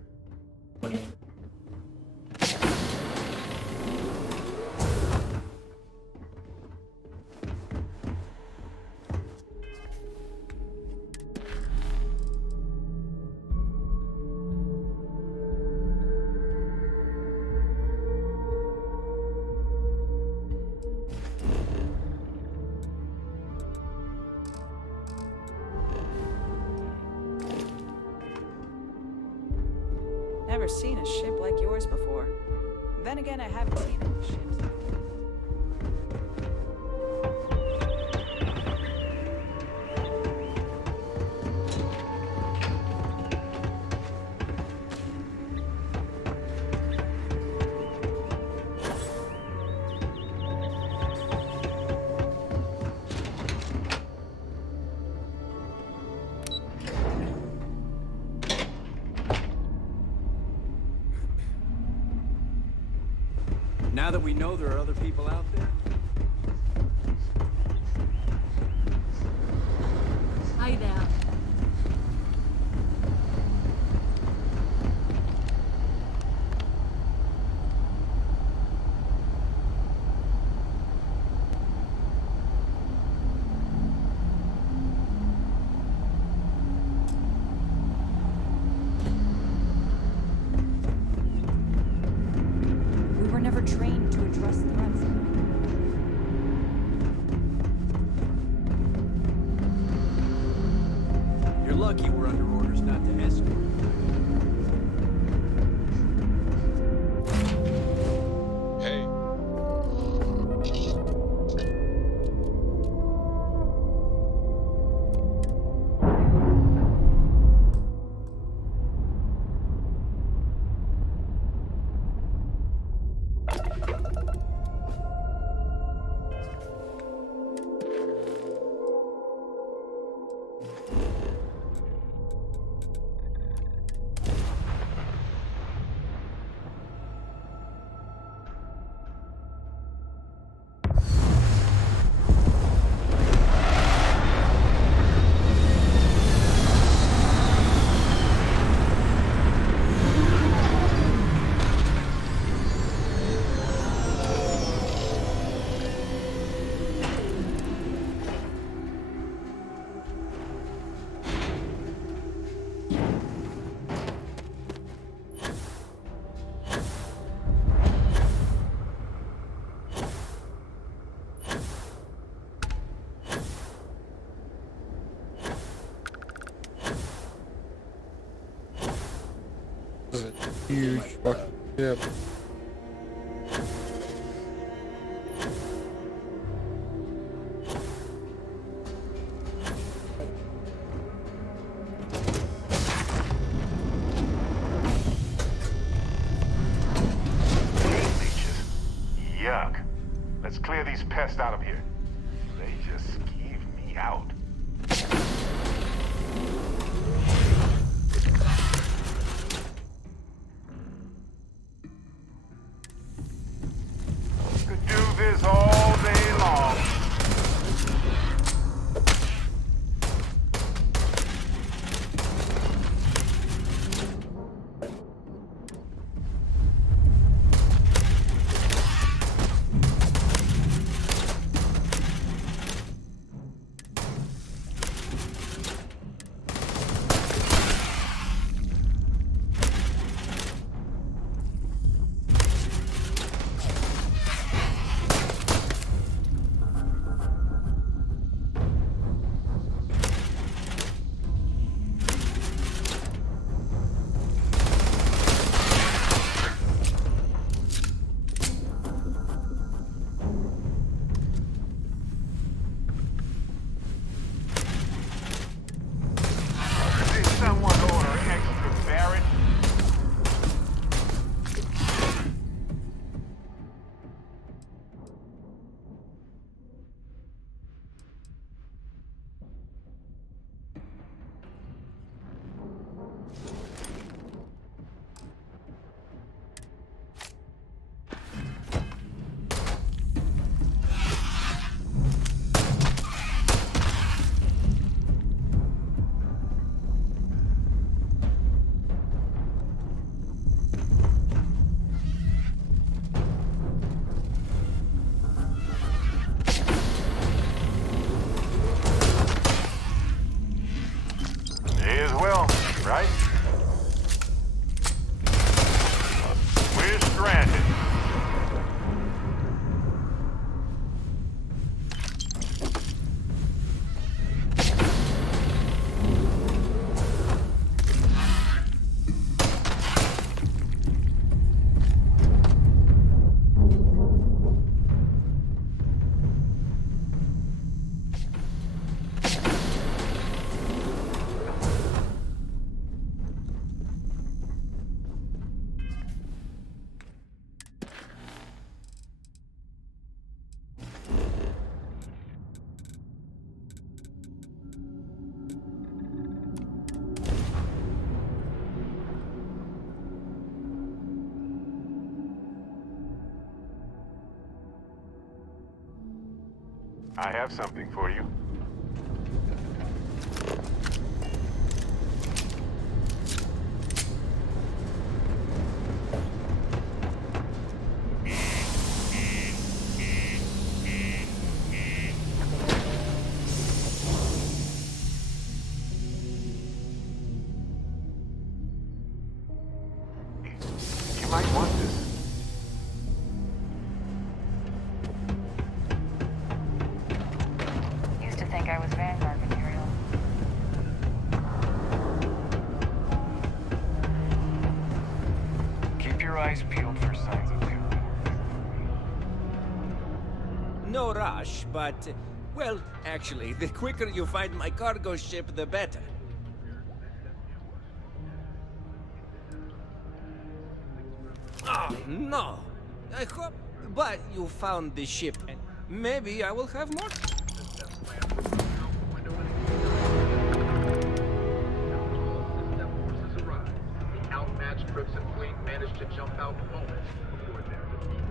Never seen a ship like yours before. Then again, I haven't seen any ships. Now that we know there are other people out there, Hi there. We were never trained to address threats. you're lucky we're under orders not to escort. Hey. a huge fucking ship. Yuck. Let's clear these pests out of here. They just skeeve me out. Could do this all day long. Right? We're stranded. I have something for you. You might want this. I was Vanguard material. Keep your eyes peeled for signs of terror. No rush, but, well, actually, the quicker you find my cargo ship, the better. Oh, no. I hope... But you found the ship, and maybe I will have more... Outmatched Crimson Fleet managed to jump out moments before their defeat.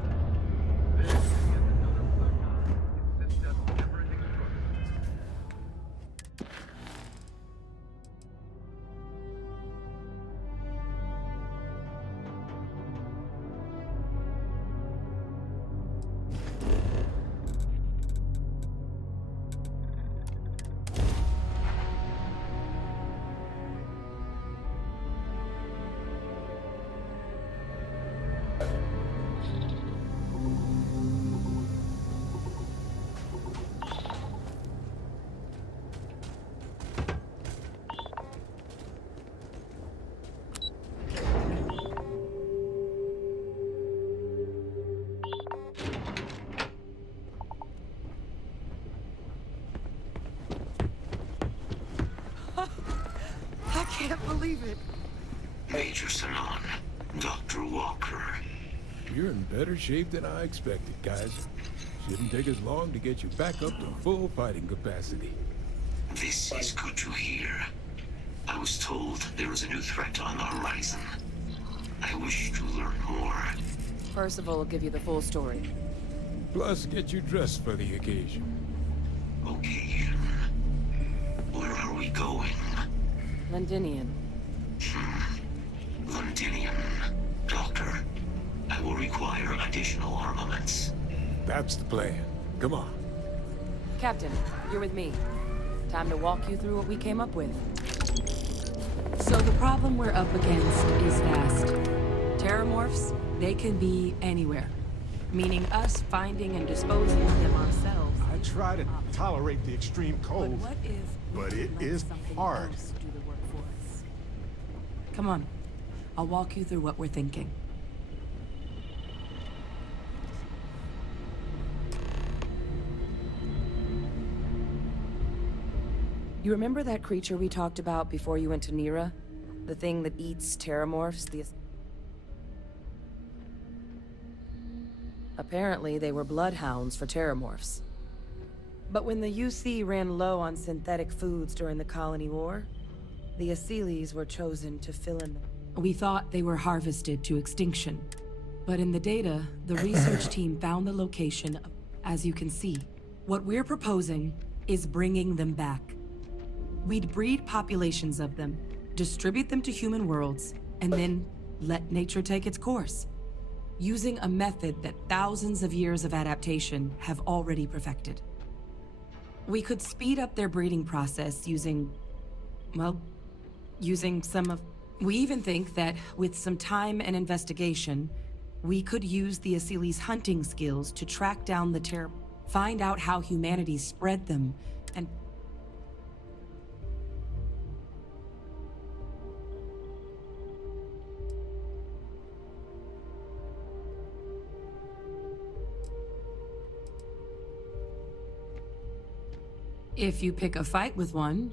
This is yet another black eye. It sets us never-ending struggle. can't believe it. Major Sanan, Dr. Walker. You're in better shape than I expected, guys. Shouldn't take us long to get you back up to full fighting capacity. This is good to hear. I was told there was a new threat on the horizon. I wish to learn more. Percival will give you the full story. Plus, get you dressed for the occasion. Occasion? Where are we going? Londinian. Londinian. Doctor, I will require additional armaments. That's the plan. Come on. Captain, you're with me. Time to walk you through what we came up with. So the problem we're up against is vast. Terramorphs, they can be anywhere. Meaning us finding and disposing of them ourselves. I try to tolerate the extreme cold, But what if but it is hard. else do the work for us? Come on. I'll walk you through what we're thinking. You remember that creature we talked about before you went to Nira? The thing that eats terramorphs? Apparently, they were bloodhounds for terramorphs. But when the UC ran low on synthetic foods during the Colony War, the Asylees were chosen to fill in them. We thought they were harvested to extinction. But in the data, the research team found the location of, as you can see. What we're proposing is bringing them back. We'd breed populations of them, distribute them to human worlds, and then let nature take its course. Using a method that thousands of years of adaptation have already perfected. We could speed up their breeding process using some of... We even think that with some time and investigation, we could use the Asylees' hunting skills to track down the find out how humanity spread them, and... If you pick a fight with one,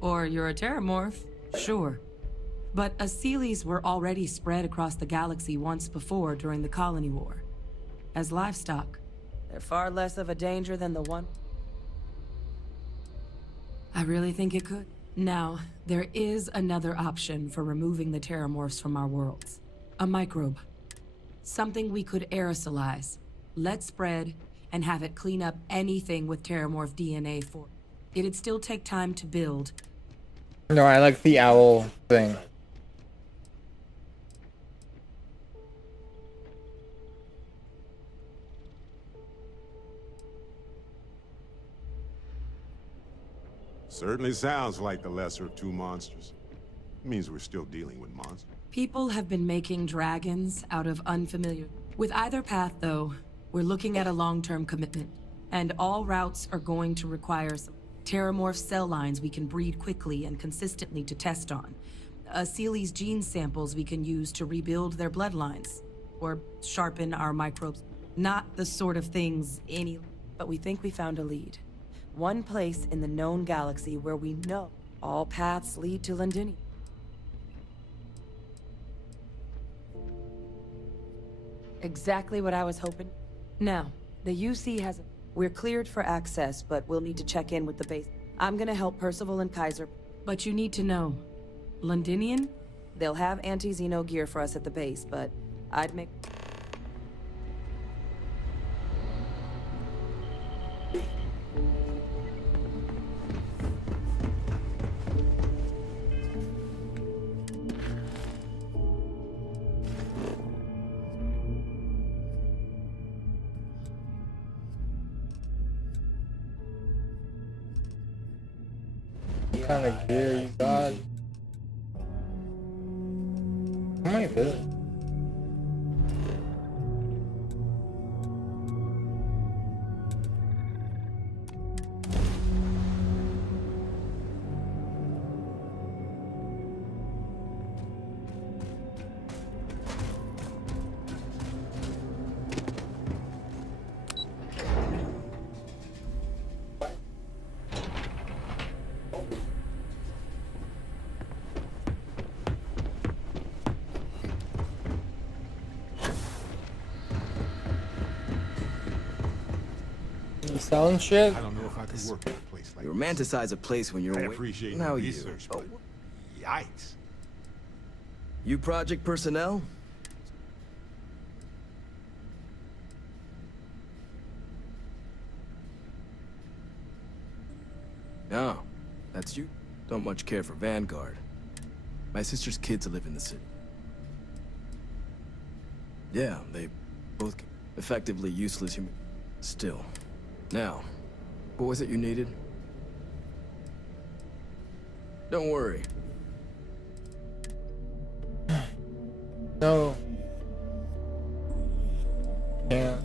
or you're a terramorph, sure. But Asylees were already spread across the galaxy once before during the Colony War. As livestock, they're far less of a danger than the one... I really think it could. Now, there is another option for removing the terramorphs from our worlds. A microbe. Something we could aerosolize, let spread, and have it clean up anything with terramorph DNA for... It'd still take time to build. No, I like the owl thing. Certainly sounds like the lesser of two monsters. It means we're still dealing with monsters. People have been making dragons out of unfamiliar... With either path, though, we're looking at a long-term commitment. And all routes are going to require some terramorph cell lines we can breed quickly and consistently to test on. Asylees' gene samples we can use to rebuild their bloodlines. Or sharpen our microbes. Not the sort of things any... But we think we found a lead. One place in the known galaxy where we know all paths lead to Londinium. Exactly what I was hoping. Now, the UC has... We're cleared for access, but we'll need to check in with the base. I'm gonna help Percival and Kaiser. But you need to know, Londinian? They'll have anti-Xeno gear for us at the base, but I'd make... What kind of gear you got? How many visits? selling shit. I don't know if I could work at a place like You this. romanticize a place when you're I away. appreciate Now the you. research, but yikes. You project personnel? No, that's you. Don't much care for Vanguard. My sister's kids live in the city. Yeah, they both effectively useless human. Still. Now, what was it you needed? Don't worry. No. Yeah.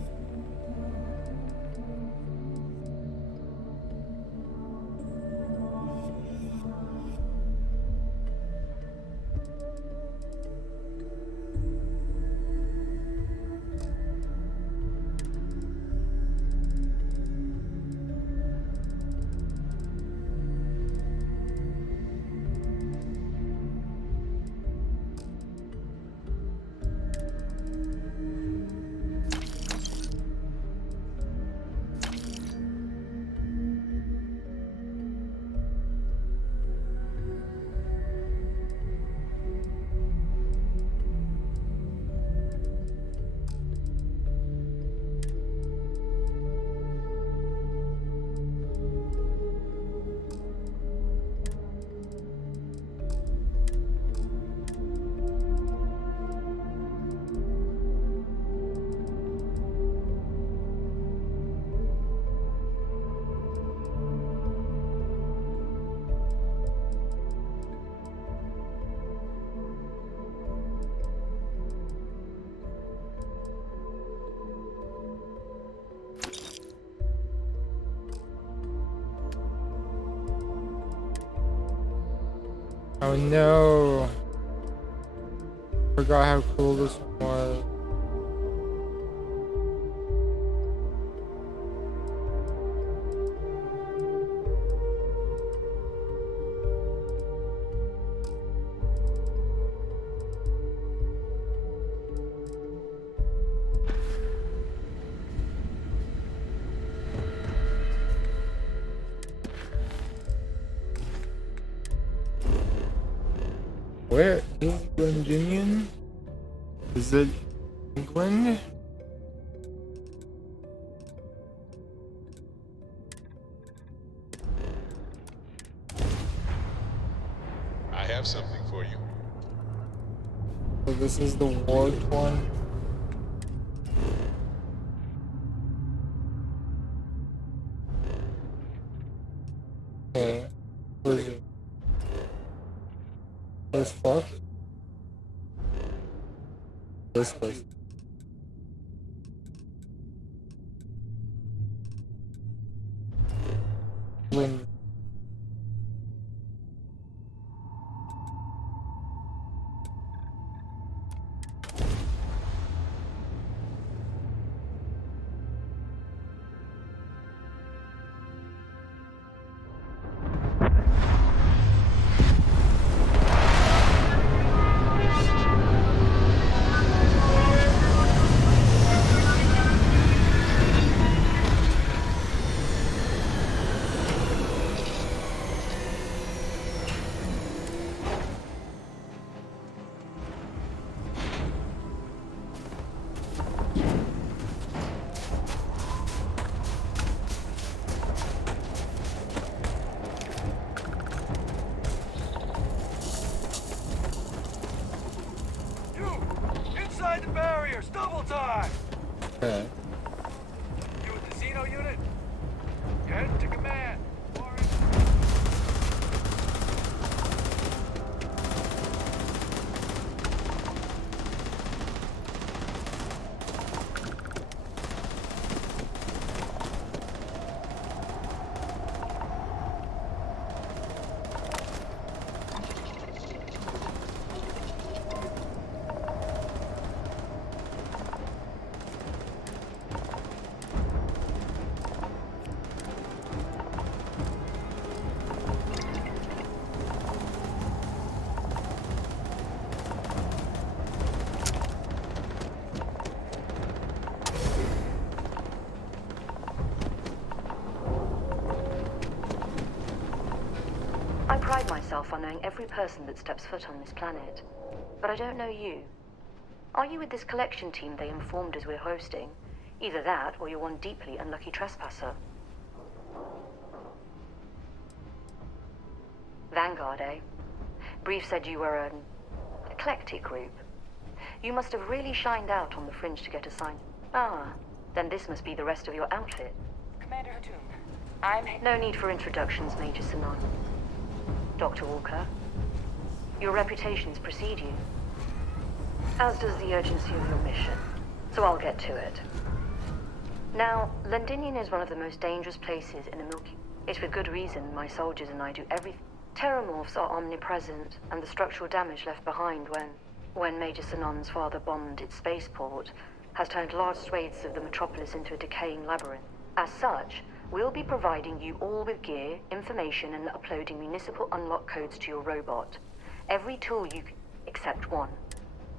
Oh no. Forgot how cool this one was. Where is Glendinian? Is it England? I have something for you. So this is the warped one. Okay. Where is it? Where's fuck? This place. When Inside the barriers, double time! okay. You with the Xeno unit? Head to command. about knowing every person that steps foot on this planet. But I don't know you. Are you with this collection team they informed us we're hosting? Either that, or you're one deeply unlucky trespasser. Vanguard, eh? Brief said you were an eclectic group. You must have really shined out on the fringe to get assigned. Ah, then this must be the rest of your outfit. Commander Hatum, I'm... No need for introductions, Major Sanon. Dr. Walker, your reputations precede you, as does the urgency of your mission, so I'll get to it. Now, Londinian is one of the most dangerous places in the Milky Way. It's with good reason my soldiers and I do everything. Terramorphs are omnipresent, and the structural damage left behind when Major Sanon's father bombed its spaceport has turned large swathes of the metropolis into a decaying labyrinth. As such, we'll be providing you all with gear, information, and uploading municipal unlock codes to your robot. Every tool you can, except one.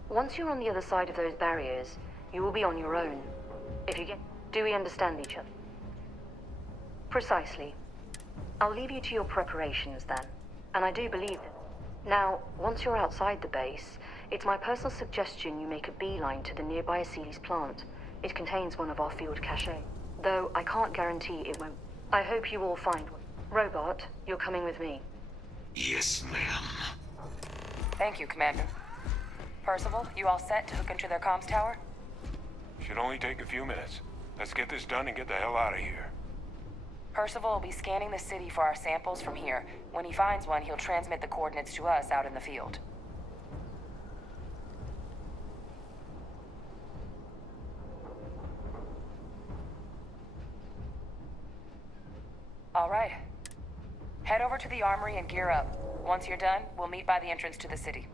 Once you're on the other side of those barriers, you will be on your own. If you get... Do we understand each other? Precisely. I'll leave you to your preparations then. And I do believe that. Now, once you're outside the base, it's my personal suggestion you make a beeline to the nearby Aceles plant. It contains one of our field caches. Though I can't guarantee it won't. I hope you all find one. Robot, you're coming with me. Yes, ma'am. Thank you, Commander. Percival, you all set to hook into their comms tower? Should only take a few minutes. Let's get this done and get the hell out of here. Percival will be scanning the city for our samples from here. When he finds one, he'll transmit the coordinates to us out in the field. All right. Head over to the armory and gear up. Once you're done, we'll meet by the entrance to the city.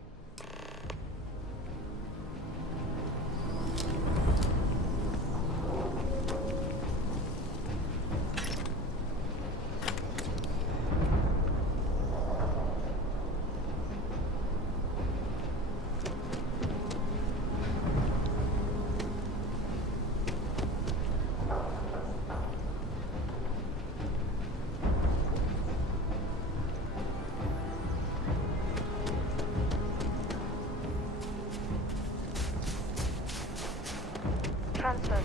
Transfer.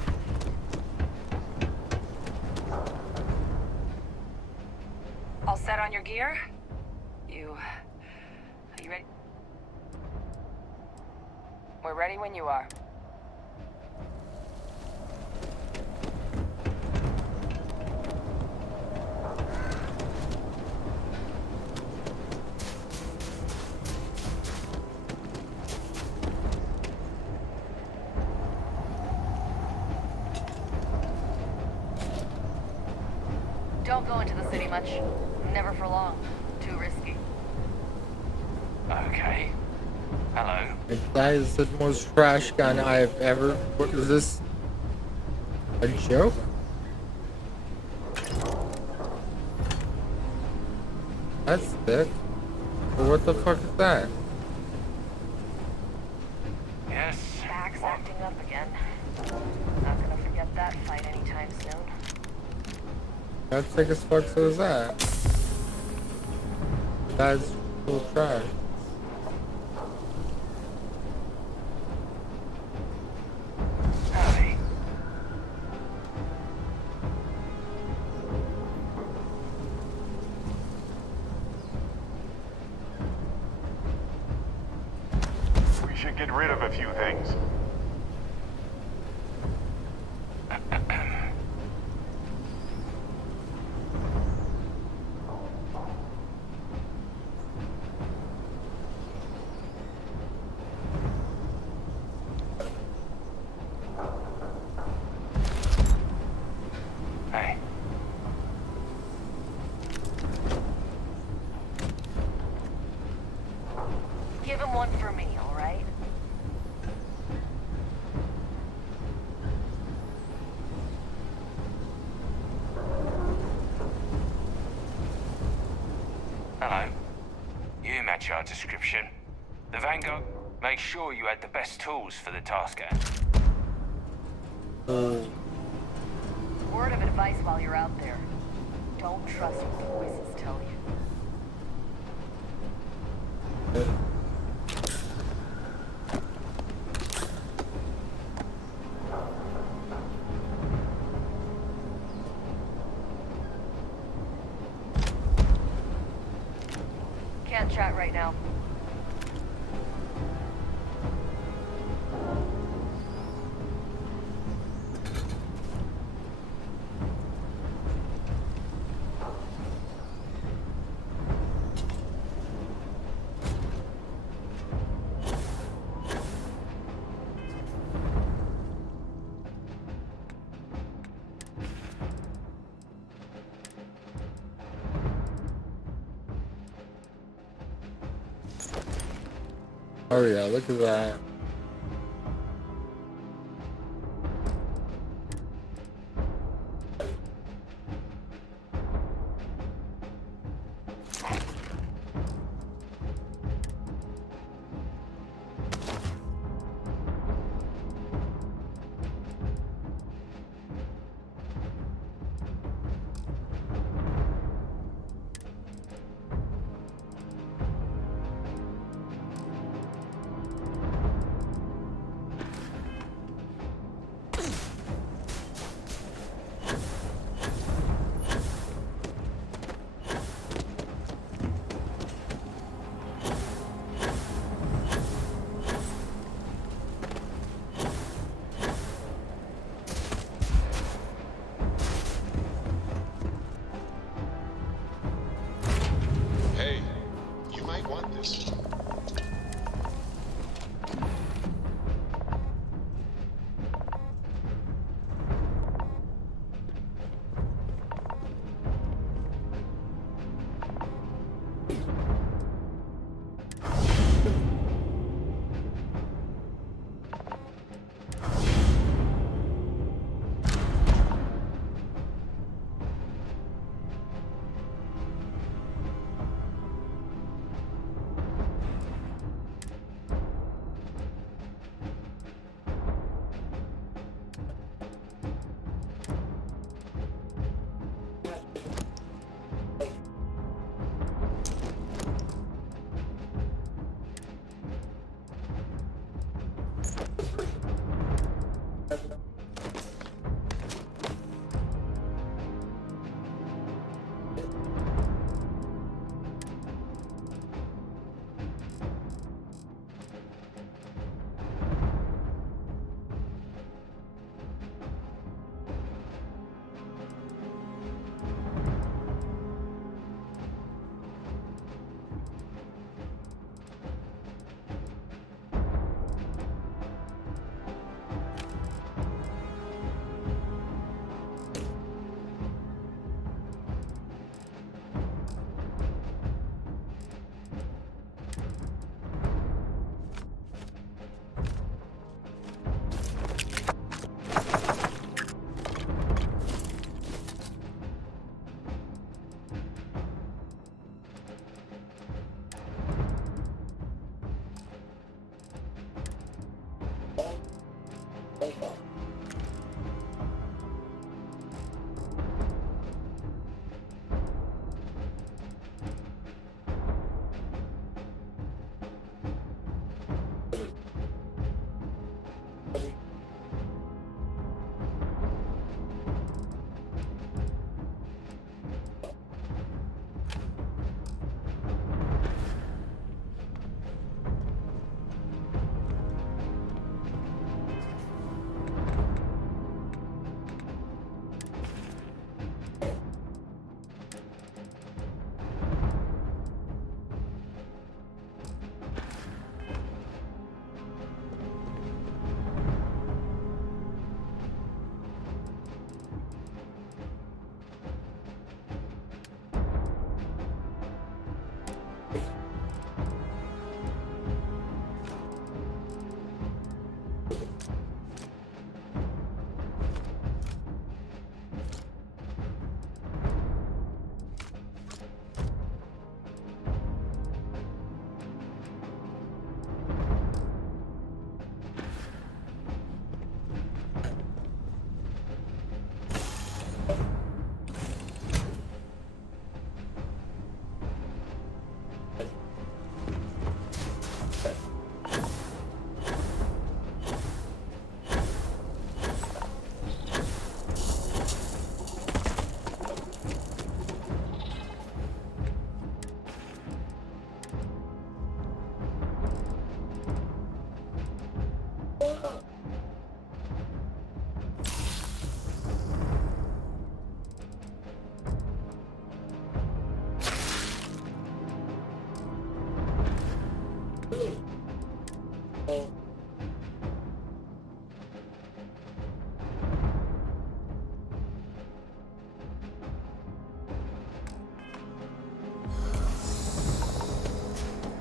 All set on your gear? Are you ready? We're ready when you are. Don't go into the city much. Never for long. Too risky. Okay. Hello. That is the most trash gun I have ever... What is this? A joke? That's thick. But what the fuck is that? Yes. Max acting up again. Not gonna forget that fight anytime soon. How thick as fuck so is that? That's full trash. Howdy. We should get rid of a few things. Hey. Give him one for me, all right? Hello. You match our description. The Vanguard, make sure you had the best tools for the task at hand. Word of advice while you're out there. Don't trust what the voices tell you. Can't chat right now. Oh yeah, look at that. Hey, you might want this.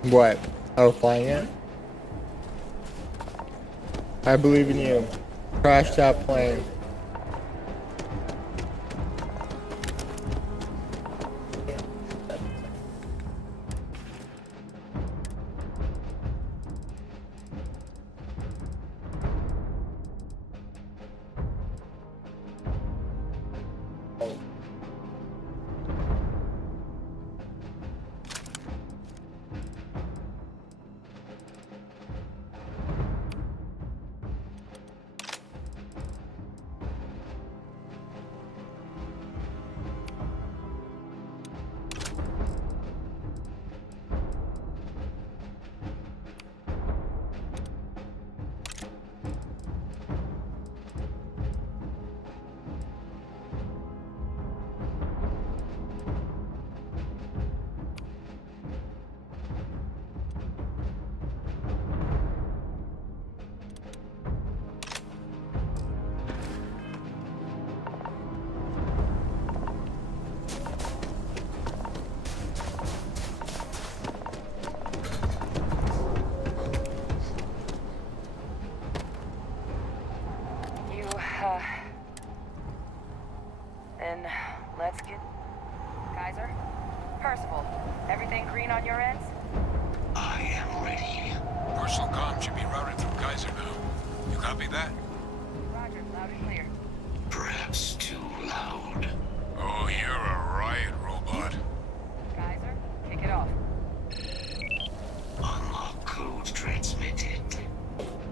What? Oh, flying it? I believe in you. Crash that plane. Then let's get... Kaiser? Percival, everything green on your ends? I am ready. Personal comm should be routed through Kaiser now. You copy that? Roger, loud and clear. Perhaps too loud. Oh, you're a riot robot. Kaiser, kick it off. Unlock code transmitted.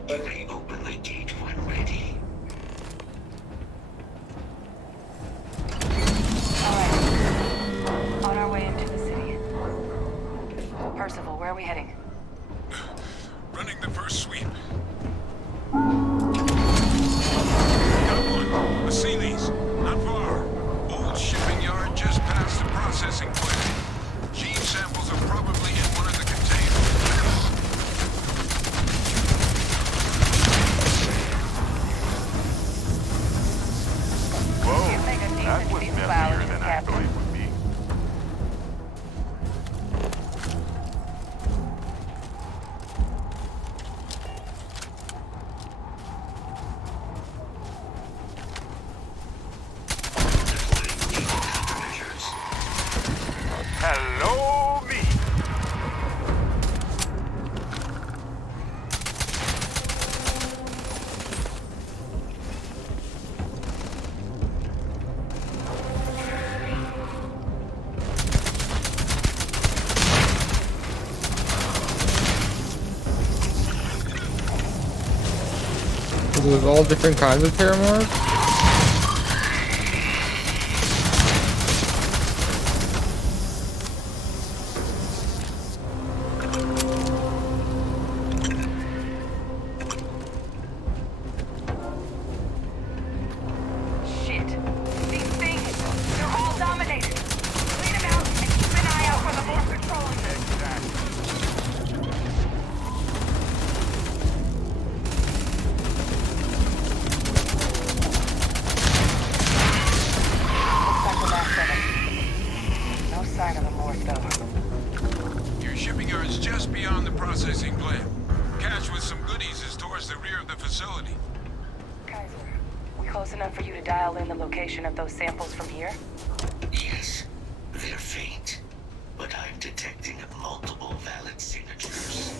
You may open the gate when ready. On our way into the city. Percival, where are we heading? Running the first sweep. Got one. Vasilis. Not far. Old shipping yard just past the processing plant. Gene samples are probably in one of the containers. Whoa, that was messier than I thought it would be. Hello, me. So there's all different kinds of terramorphs? Shit. These things, they're all dominated. Clean them out and keep an eye out for the more patrolling them. Looks like the last of them. No sign of the morph, though. Your shipping yard's just beyond the processing plant. Cache with some goodies is towards the rear of the facility. Kaiser, we close enough for you to dial in the location of those samples from here? Yes, they're faint, but I'm detecting multiple valid signatures.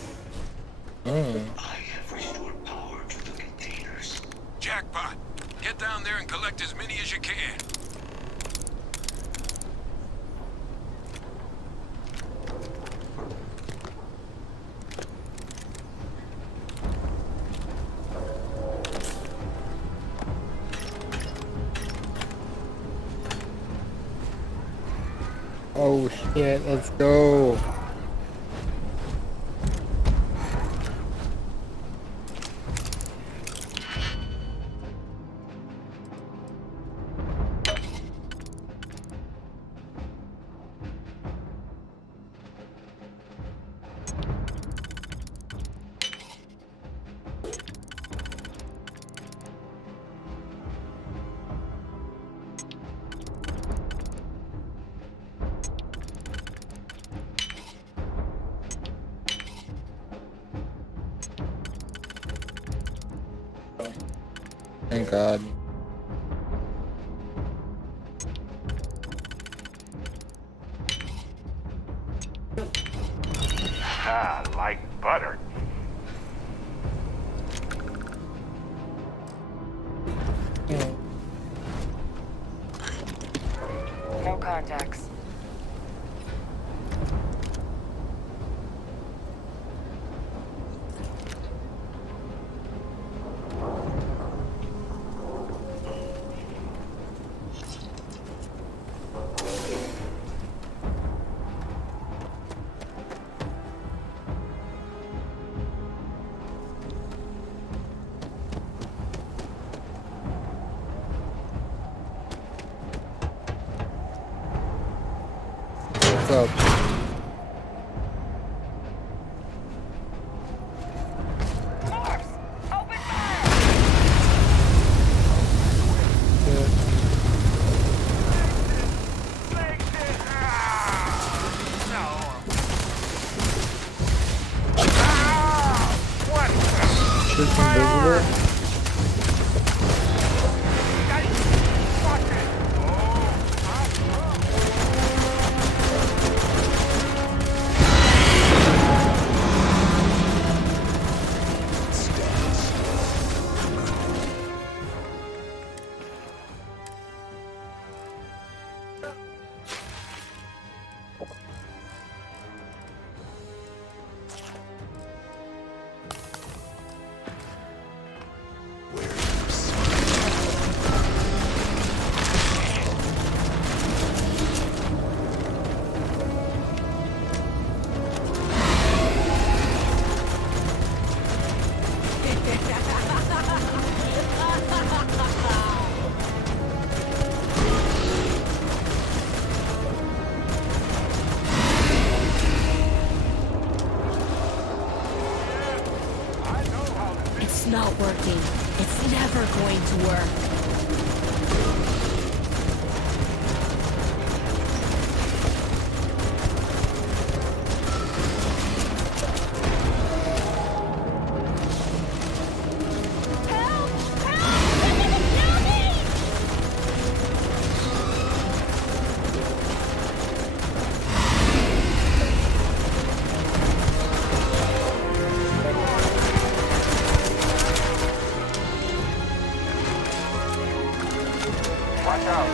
I have restored power to the containers. Jackpot. Get down there and collect as many as you can. Oh shit, let's go. Thank God. Ah, like butter. No contacts. What's up? It's invisible. It's not working. It's never going to work. Watch out.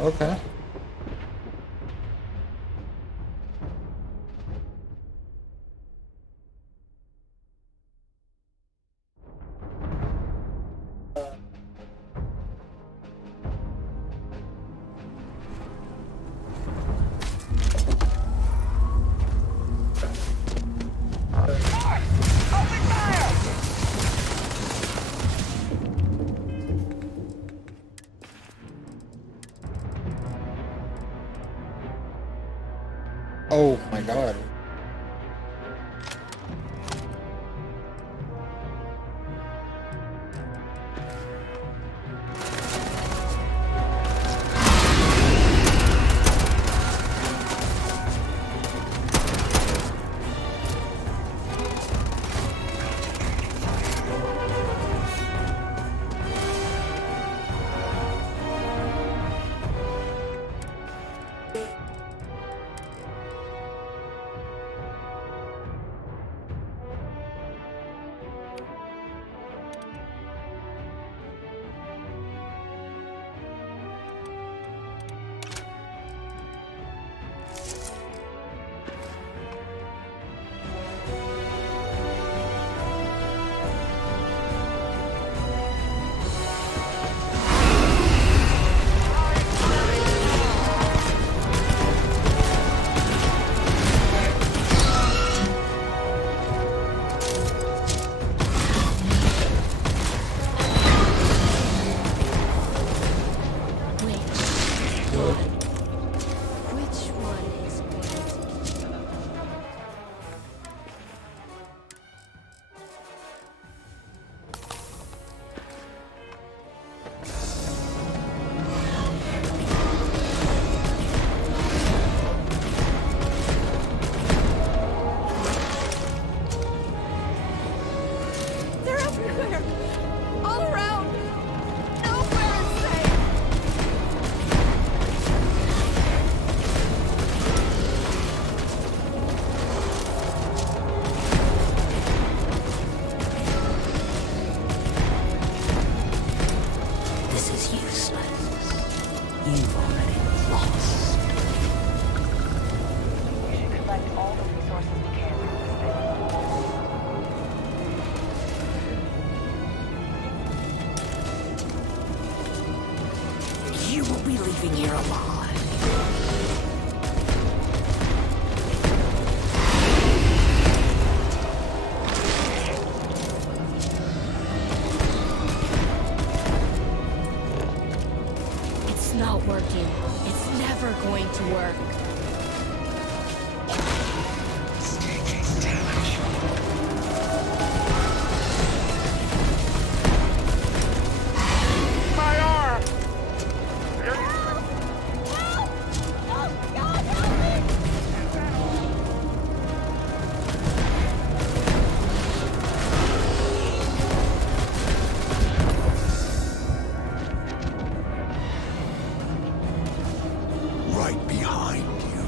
Okay. Oh my God. leaving here alive. It's not working. It's never going to work. Right behind you.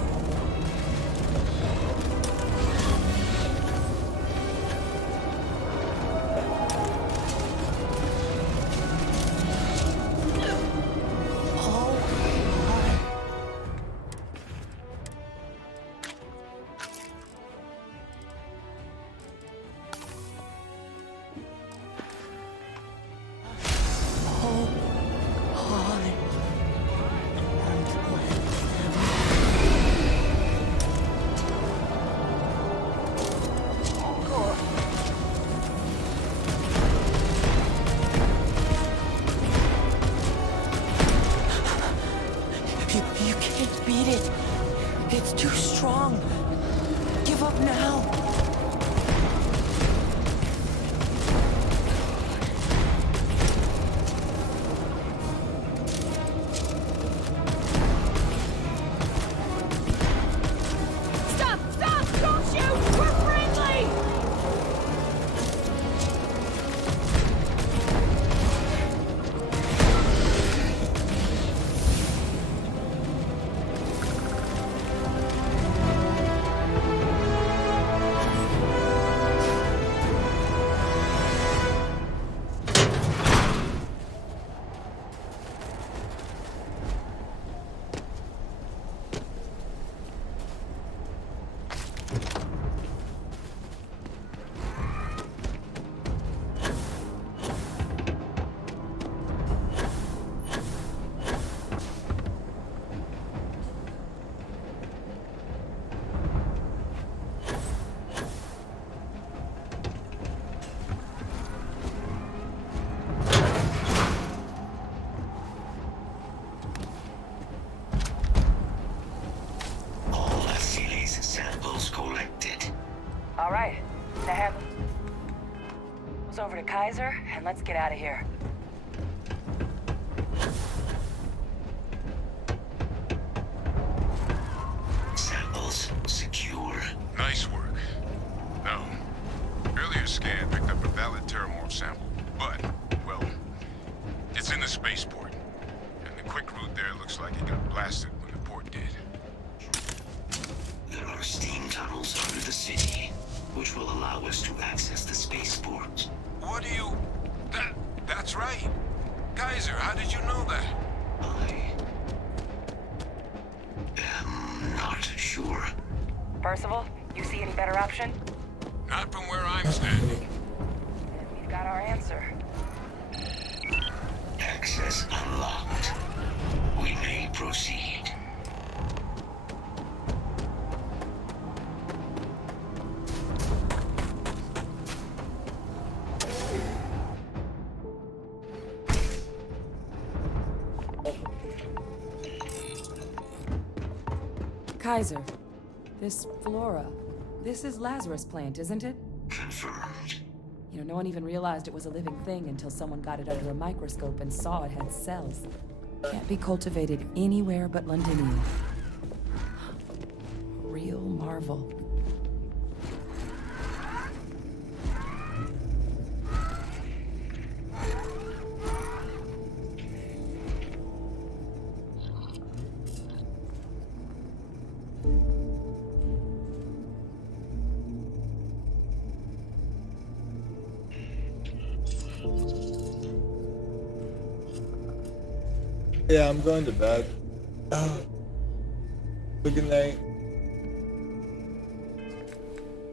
You can't beat it. It's too strong. Give up now. Stop! Stop! Don't shoot! We're friendly! All Asile's samples collected. All right, Sam. Goes over to Kaiser, and let's get out of here. Samples secure. Nice work. No. Earlier scan picked up a valid Terramorph sample, but, well, it's in the spaceport. And the quick route there looks like it got blasted when the port did. There are steam tunnels under the city, which will allow us to access the spaceport. What do you... That's right. Kaiser, how did you know that? I'm not sure. Percival, you see any better option? Not from where I'm standing. We've got our answer. Access unlocked. We may proceed. Kaiser, this flora, this is Lazarus plant, isn't it? Confirmed. You know, no one even realized it was a living thing until someone got it under a microscope and saw it had cells. Can't be cultivated anywhere but Londinium. Real marvel. Yeah, I'm going to bed. Good night.